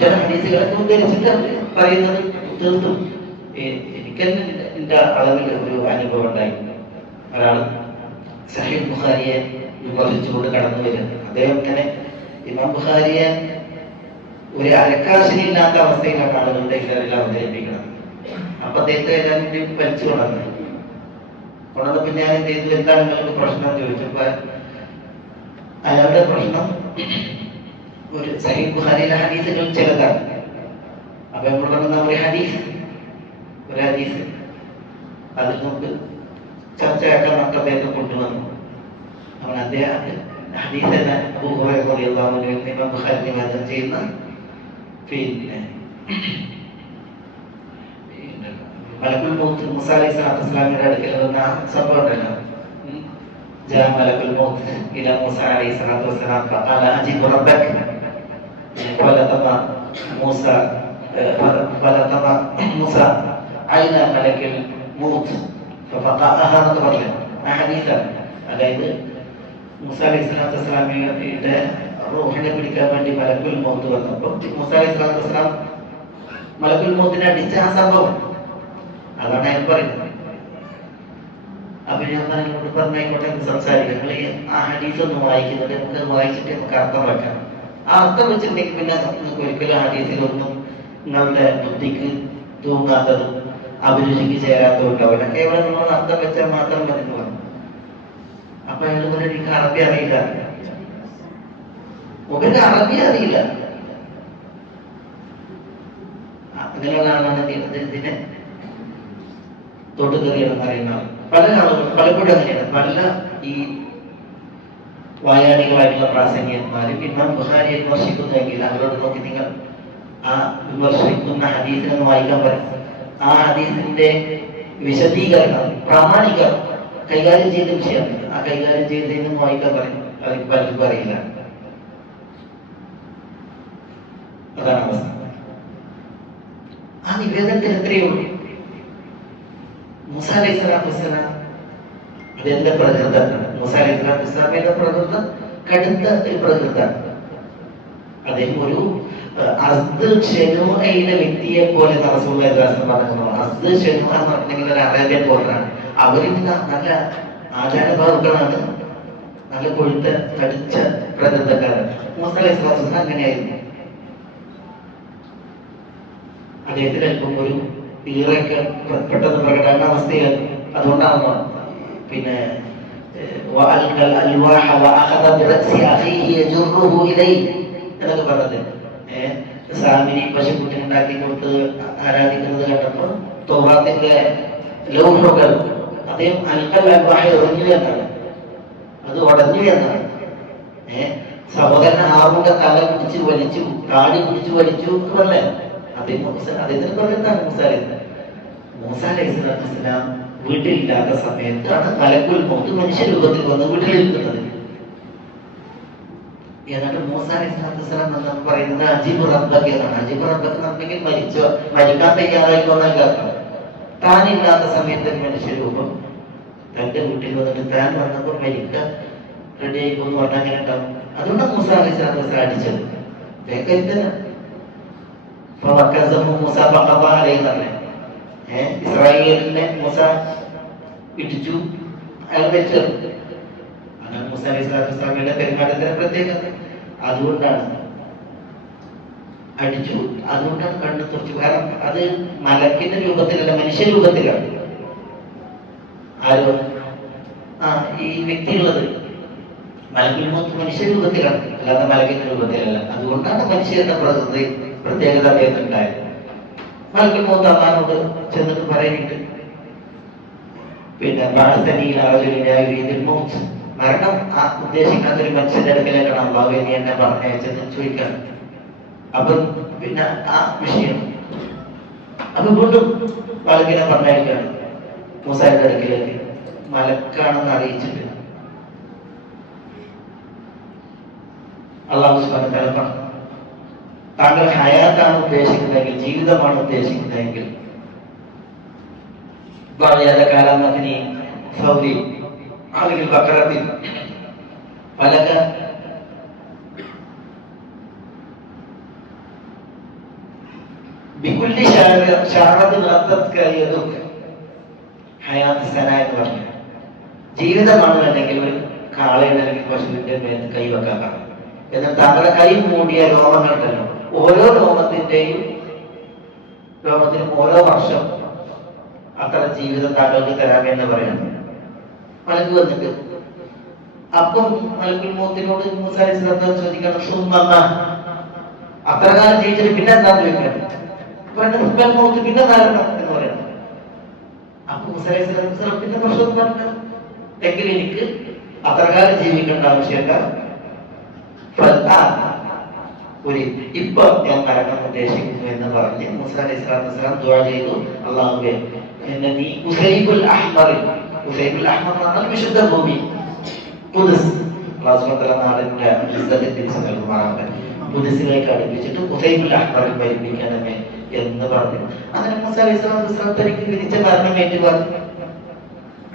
ചില ഹദീസുകളൊക്കെ ഉദ്ധരിച്ചിട്ട് പറയുന്നത് തീർത്തും എനിക്ക് എന്റെ അളവിൽ ഒരു അനുഭവം ഉണ്ടായിരുന്നു. ഒരാൾ സഹീഹ് ബുഖാരിയെ വിമർശിച്ചുകൊണ്ട് കടന്നു വരുന്നത്. അദ്ദേഹം ഇങ്ങനെ ഇമാം ബുഖാരിയെ ഒരു അരക്കാശിനില്ലാത്ത അവസ്ഥയിലാണ് ആളുകളുടെ ഇടയിൽ അവതരിപ്പിക്കുന്നത്. അപ്പൊ അദ്ദേഹത്തെ ഏതാണ്ട് വലിച്ചു കൊണ്ടത് പിന്നെ ഞാൻ എന്ത് ചെയ്തു, എന്താണ് നിങ്ങൾക്ക് പ്രശ്നം ചോദിച്ചപ്പോ അയാളുടെ പ്രശ്നം ഒരു സഹീഹ് ബുഖാരിയിലെ ഹദീസുകൾ ചിലതാണ്. അപ്പൊ നമ്മൾ ഒരു ഹദീസ് അതിൽ നമുക്ക് ചർച്ചയാക്കാൻ നമുക്ക് അദ്ദേഹത്തെ കൊണ്ടുവന്നു. അവൻ അദ്ദേഹം ഹദീസ് അബൂ ഹുറൈറ റളിയല്ലാഹു അൻഹു ഇമാം ബുഖാരി നിവേദനം ചെയ്യുന്ന പിന്നെ മലക്കുൽ മൗത്ത് മൂസ അലൈഹിസ്സലാത്തു വസ്സലാമിന്റെ അടുക്കൽ വന്ന സംഭവം ഉണ്ടല്ലോ. ജാ മലക്കുൽ മൗത്ത് ഇലാ മൂസ അലൈഹിസ്സലാത്തു വസ്സലാം ഫഖാല അജിബ് റബ്ബക ഫലതമ മൂസ മൂസ ഐന മലക്കുൽ മൗത്ത് ഫഫഖഅഹ എന്ന് പറഞ്ഞു. ആ ഹദീസാണ്. അതായത് മൂസ അലൈഹിസ്സലാത്തു വസ്സലാമിയുടെ റൂഹിനെ പിടിക്കാൻ വേണ്ടി മലക്കുൽ മൗത്ത് വന്നപ്പോൾ മൂസ അലൈഹിസ്സലാത്തു വസ്സലാം മലക്കുൽ മൗത്തിനെ അടിച്ച ആ സംഭവം അതാണ് ഞാൻ പറയുന്നത്. അപ്പൊ ഞാൻ നിങ്ങളോട് പറഞ്ഞായിക്കോട്ടെ സംസാരിക്കാം. നിങ്ങൾ ആ ഹദീസ് ഒന്ന് വായിക്കുന്നത് നമുക്ക് വായിച്ചിട്ട് നമുക്ക് അർത്ഥം വെക്കാം. ആ അർത്ഥം വെച്ചിട്ടുണ്ടെങ്കിൽ പിന്നെ നിങ്ങൾക്ക് ഒരിക്കലും ഹദീസിലൊന്നും നിങ്ങളുടെ ബുദ്ധിക്ക് തൂങ്ങാത്തതും അഭിരുചിക്ക് ചേരാത്തതും അവിടെ കേവലം നിങ്ങൾ അർത്ഥം വെച്ചാൽ മാത്രം മതി എന്ന് പറഞ്ഞു. അപ്പൊ അയാൾ പോലെ എനിക്ക് അറബി അറിയില്ല, മുഖന്റെ അറബി അറിയില്ല. അങ്ങനെയുള്ള ആളാണ് ഇതിനെ തൊട്ടുകറിയാണെന്ന് അറിയുന്ന ആൾ. പല ആളുകളും പലപ്പോഴും അങ്ങനെയാണ്. പല ഈ വായാടികളായിട്ടുള്ള പ്രാസംഗികന്മാരും ഇമാം ബുഖാരിയെ വിമർശിക്കുന്നുവെങ്കിൽ അവരോട് നോക്കി നിങ്ങൾ ആ വിമർശിക്കുന്ന ഹദീസിനൊന്ന് വായിക്കാൻ പറയും. ആ ഹദീസിന്റെ വിശദീകരണം പ്രാമാണികം കൈകാര്യം ചെയ്ത വിഷയമാണ്. ആ കൈകാര്യം ചെയ്തതിനും വായിക്കാൻ പറയും. അവർക്ക് പലർക്കും അറിയില്ല. അതാണ് അവസ്ഥ. ആ നിവേദനത്തിന് എത്രയേ ഉള്ളൂ. മൂസ അലൈഹിസ്സലാത്തു വസ്സലാം അതെന്താ പ്രകൃതാണ്. മൂസ അലൈഹിസ്സലാത്തു വസ്സലാമിന്റെ പ്രകൃതം കടുത്ത ഒരു പ്രകൃതാണ്. അദ്ദേഹം ഒരു വ്യക്തിയെ പോലെ റസൂലുള്ളാഹി സ്വല്ലല്ലാഹു അലൈഹി വസല്ലം പറഞ്ഞു. എന്ന് പറഞ്ഞിട്ടുണ്ടെങ്കിൽ ഒരു അറേബ്യൻ പോലാണ്. അവരിൽ നല്ല ആചാരഭാവുക്കളാണ്, നല്ല കൊഴുത്ത തടിച്ച പ്രകൃതക്കാരൻ. മൂസ അലൈഹിസ്സലാത്തു വസ്സലാം അങ്ങനെയായിരുന്നു. അദ്ദേഹത്തിന് അല്പം ഒരു ഈറൊക്കെ പെട്ടെന്ന് പ്രകടന അവസ്ഥയിൽ. അതുകൊണ്ടാണ് പിന്നെ എന്നൊക്കെ പറഞ്ഞത്. സാമിനി പശുക്കുട്ടി ഉണ്ടാക്കി കൊടുത്ത് ആരാധിക്കുന്നത് കണ്ടപ്പോൾ തൗറാത്തിന്റെ ലൗഹുകൾ അദ്ദേഹം അൽക്കൽ അൽവാഹി ഉറഞ്ഞു എന്നാണ്, അത് ഉടഞ്ഞു എന്നാണ്. സഹോദരൻ ഹാറൂന്റെ തല പിടിച്ച് വലിച്ചു, താടി പിടിച്ച് വലിച്ചു എന്ന് പറഞ്ഞേ. അദ്ദേഹത്തിന് പറഞ്ഞതാണ് മൂസ അലൈഹിസ്സലാത്തു വസ്സലാം വീട്ടിലില്ലാത്ത സമയത്താണ് മലക്കുൽ മൗത്ത് മനുഷ്യരൂപത്തിൽ വന്ന് വീട്ടിലിരിക്കുന്നത്. എന്നിട്ട് മൂസ അലൈഹിസ്സലാത്തു വസ്സലാം നമ്മൾ പറയുന്നത് അജീബ് റബ്ബക എന്നാണ്. അജീബ് റബ്ബക എന്നുണ്ടെങ്കിൽ മരിക്കാൻ തയ്യാറായിക്കൊന്നല്ല. താനില്ലാത്ത സമയത്ത് മനുഷ്യരൂപം തന്റെ വീട്ടിൽ വന്നിട്ട് താൻ വന്നപ്പോൾ മരിക്കാൻ റെഡി ആയിപ്പോന്ന് പറഞ്ഞാൽ അങ്ങനെ ഉണ്ടാവും. അതുകൊണ്ടാണ് മൂസ അലൈഹിസ്സലാത്തു വസ്സലാം അടിച്ചത്. ഇസ്രായേലിനെ മൂസ ഇടിച്ചു, അയാൾ മരിച്ചത്. അങ്ങനെ മൂസ അലൈഹിസ്സലാത്തു വസ്സലാമിയുടെ പെരുമാറ്റത്തിന്റെ പ്രത്യേകത അതുകൊണ്ടാണ് അടിച്ചു. അതുകൊണ്ടാണ് കണ്ണു തുറച്ചു. കാരണം അത് മലക്കിന്റെ രൂപത്തിലല്ല, മനുഷ്യരൂപത്തിലാണ്. ആരോ ഈ വ്യക്തിയുള്ളത് മലക്കിൽ മനുഷ്യരൂപത്തിലാണ്, അല്ലാതെ മലക്കിന്റെ രൂപത്തിലല്ല. അതുകൊണ്ടാണ് മനുഷ്യരുടെ പ്രകൃതി പ്രത്യേകത അദ്ദേഹത്തിനുണ്ടായിരുന്നു. മലക്കുൽ മൗത്ത് അള്ളാഹുവോട് ചെന്നിട്ട് പറയുന്നുണ്ട്, പിന്നെ മരണം ഉദ്ദേശിക്കാത്ത ഒരു മനുഷ്യന്റെ അടുക്കലേക്കാണ് അള്ളാഹുവേ നീ എന്നെ പറഞ്ഞയച്ചെന്ന് ചോദിക്കാൻ. അപ്പൊ പിന്നെ ആ വിഷയം അപ്പൊ വീണ്ടും മലക്കിനെ പറഞ്ഞയക്കുകയാണ് മൂസായുടെ അടുക്കിലേക്ക്. മലക്കാണെന്ന് അറിയിച്ചിട്ട് അള്ളാഹു സുബ്ഹാനഹു വ തആല പറഞ്ഞു, താങ്കൾ ഹയാത്താണ് ഉദ്ദേശിക്കുന്നതെങ്കിൽ, ജീവിതമാണ് ഉദ്ദേശിക്കുന്നതെങ്കിൽ കാലാമത്തിനി സൗദി അല്ലെങ്കിൽ ബക്കറത്തിൽ പലക ബികുല്ലി ഷാറത്ത് ഹയാത്ത് സന എന്ന് പറഞ്ഞു. ജീവിതമാണ് അല്ലെങ്കിൽ ഒരു കാളയുടെ അല്ലെങ്കിൽ പശുവിന്റെ മേത്ത് കൈവെക്കാൻ പറഞ്ഞു. എന്നാൽ താങ്കളുടെ കൈ മൂടിയ രോമങ്ങളുണ്ടല്ലോ, ഓരോ രോമത്തിനും ഓരോ വർഷം അത്ര ജീവിതം താങ്കൾക്ക് തരാമെന്ന് പറയുന്നു. മലക്ക് വന്നിട്ട് അപ്പം മലക്കുൽ മൗത്തിനോട് മൂസാ അലൈഹി സ്വലാത്തു ചോദിക്കണം, അത്ര കാലം ജീവിച്ചിട്ട് പിന്നെ എന്താന്ന് ചോദിക്കണം. പിന്നെ ധാരണം എന്ന് പറയണം. അപ്പൊ മൂസാ അലൈഹി സ്വലാത്തു വസ്സലാം പിന്നെ പ്രശ്നം പറഞ്ഞ എങ്കിൽ എനിക്ക് അത്ര കാലം ജീവിക്കേണ്ട ആവശ്യമില്ല, ഇപ്പൊ ഞാൻ മരണം ഉദ്ദേശിക്കുന്നു എന്ന് പറഞ്ഞ് മൂസാ അലൈഹി സ്വലാത്തു വസ്സലാം ദുആ ചെയ്തു, അല്ലാഹുവേ എന്നെ നീ ഉസൈബുൽ അഹ്മറിൽ, ഉസൈബുൽ അഹ്മർ എന്ന് പറഞ്ഞാൽ വിശുദ്ധ ഭൂമി ഖുദ്സ്, അല്ലാഹു സുബ്ഹാനഹു വ തആല നാടിന്റെ ഇസ്സത്ത് തിരിച്ചു നൽകുമാറാവട്ടെ, ഖുദ്സിലേക്ക് അടുപ്പിച്ചിട്ട് ഉസൈബുൽ അഹ്മറിൽ മരിപ്പിക്കണമേ എന്ന് പറഞ്ഞു. അങ്ങനെ മൂസാ അലൈഹി സ്വലാത്തു വസ്സലാം തനിക്ക് വിധിച്ച മരണം ഏറ്റു പറഞ്ഞു.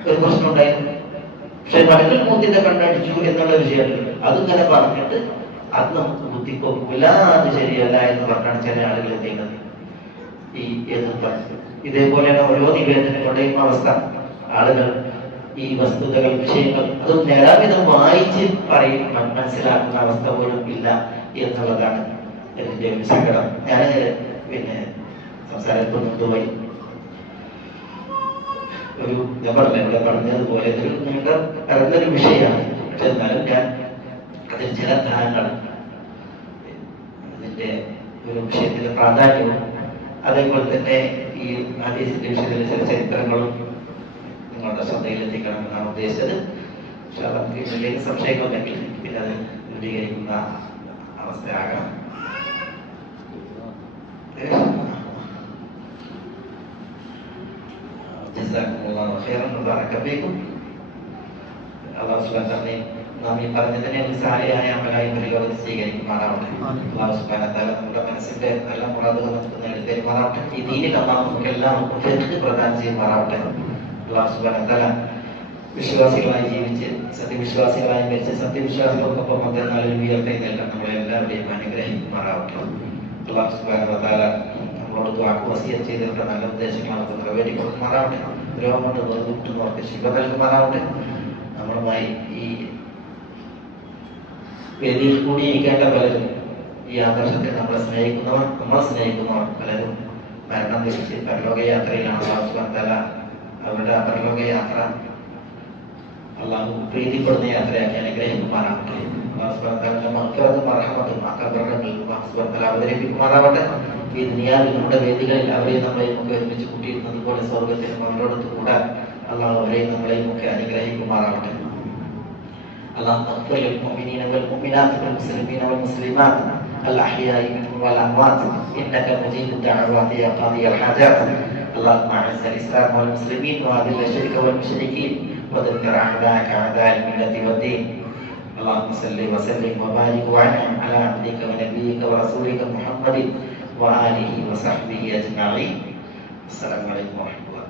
ഒരു പ്രശ്നം ഉണ്ടായിരുന്നു. പക്ഷെ മലക്കുൽ മൗത്തിന്റെ കണ്ണടിച്ചു എന്നുള്ള വിഷയമുണ്ട്. അതിങ്ങനെ പറഞ്ഞിട്ട് അത് നമുക്ക് ബുദ്ധിക്കൊക്കില്ല, അത് ശരിയല്ല എന്ന് പറഞ്ഞാണ് ചില ആളുകൾ എത്തിക്കുന്നത് ഈ എതിർപ്പാണ്. ഇതേപോലെയാണ് ഓരോ നിവേദനങ്ങളുടെയും അവസ്ഥ. ആളുകൾ ഈ വസ്തുതകൾ, വിഷയങ്ങൾ അതും നേരാവിധം വായിച്ച് പറയും, മനസ്സിലാക്കുന്ന അവസ്ഥ പോലും ഇല്ല എന്നുള്ളതാണ് ഇതിന്റെ ഒരു സങ്കടം. ഞാൻ പിന്നെ സംസാരത്തിൽ കൊണ്ടുപോയി ഒരു ഇവിടെ പറഞ്ഞതുപോലെ ഇതൊരു നീണ്ട നടന്നൊരു വിഷയമാണ്. പക്ഷെ എന്നാലും ഞാൻ അതിൽ ചില ധാരണകൾ, ഇതിന്റെ ഒരു വിഷയത്തിന്റെ പ്രാധാന്യവും അതേപോലെ തന്നെ ഈ ഹദീസിന്റെ വിഷയത്തിലെ ചില ചരിത്രങ്ങളും നിങ്ങളുടെ ശ്രദ്ധയിലെത്തിക്കണമെന്നാണ് ഉദ്ദേശിച്ചത്. പക്ഷെ നമുക്ക് എന്തെങ്കിലും സംശയങ്ങളുണ്ടെങ്കിൽ പിന്നെ അത് വിപുലീകരിക്കുന്ന അവസ്ഥയാകാം. ജസാക്കുമുല്ലാഹു ഖൈറൻ വബറക ഫീക്കും. അല്ലാഹു സുബ്ഹാനഹു വ തആല നാം ഈ പറഞ്ഞതിനെ സാലിഹായ അമലായി പരിഗണിച്ച് സ്വീകരിക്കുമാറാവട്ടെ. അല്ലാഹു സുബ്ഹാനഹു വ തആല നമ്മുടെ മനസ്സിന്റെ നല്ല മുറാദുകൾ നമുക്ക് നേടിത്തരുമാറാവട്ടെ. ഈ ദീനിൽ അല്ലാഹു നമുക്ക് എല്ലാവർക്കും ഫിഖ് പ്രദാനം ചെയ്യുമാറാവട്ടെ. അല്ലാഹു സുബ്ഹാനഹു വ തആല വിശ്വാസികളായി ജീവിച്ച് സത്യവിശ്വാസികളായി മരിച്ച് സത്യവിശ്വാസികൾക്കൊപ്പം മധ്യനാളിൽ ഉയർത്തെഴുന്നേൽക്കാൻ നമ്മളെല്ലാവരെയും അനുഗ്രഹിക്കുമാറാവട്ടെ. അല്ലാഹു സുബ്ഹാനഹു വ തആല നമ്മളോട് ദുആക്ക് വസിയത്ത് ചെയ്തിട്ട് നല്ല ഉദ്ദേശങ്ങൾ നമുക്ക് നിറവേറ്റി കൊടുക്കുമാറാവട്ടെ. രോഗം കൊണ്ട് വെറുതെ ശിവ നൽകുമാറാവട്ടെ. നമ്മളുമായി ഈ വേദിയിൽ കൂടിയിരിക്കേണ്ട പലരും, ഈ ആദർശത്തെ നമ്മളെ സ്നേഹിക്കുന്നവർ പലരും മരണം തിരിച്ച് പരലോകയാത്രയിലാണ്. അല്ലാഹു സുബ്ഹാനഹു വ തആല അവരുടെ പരലോകയാത്ര അല്ലാഹു പ്രീതിപ്പെടുന്ന യാത്രയാക്കി അനുഗ്രഹിക്കുമാറാവട്ടെ. അല്ലാഹു സുബ്ഹാനഹു വ തആല മഗ്ഫിറത്തും മർഹമത്തും ആ ഖബറുകളിൽ അല്ലാഹു സുബ്ഹാനഹു വ തആല അവതരിപ്പിക്കുമാറാവട്ടെ. ഈ ദുനിയാവിൽ നമ്മുടെ വേദികളിൽ അവരെയും നമ്മളെയും ഒക്കെ ഒരുമിച്ച് കൂട്ടിയിരുന്നത് പോലെ സ്വർഗത്തിലും അവരോടൊത്ത് കൂടാൻ അല്ലാഹു അവരെയും നമ്മളെയും ഒക്കെ അനുഗ്രഹിക്കുമാറാവട്ടെ. اللهم اغفر للمؤمنين والمؤمنات والمسلمين والمسلمات الأحياء منهم والأموات إنك مجيب الدعوات يا قاضي الحاجات. اللهم أعز الإسلام والمسلمين وأذل الشرك والمشركين ودمر أعداءك أعداء الملة والدين. اللهم صل وسلم وبارك وأنعم على عبدك ونبيك ورسولك محمد وآله وصحبه أجمعين. السلام عليكم ورحمة الله.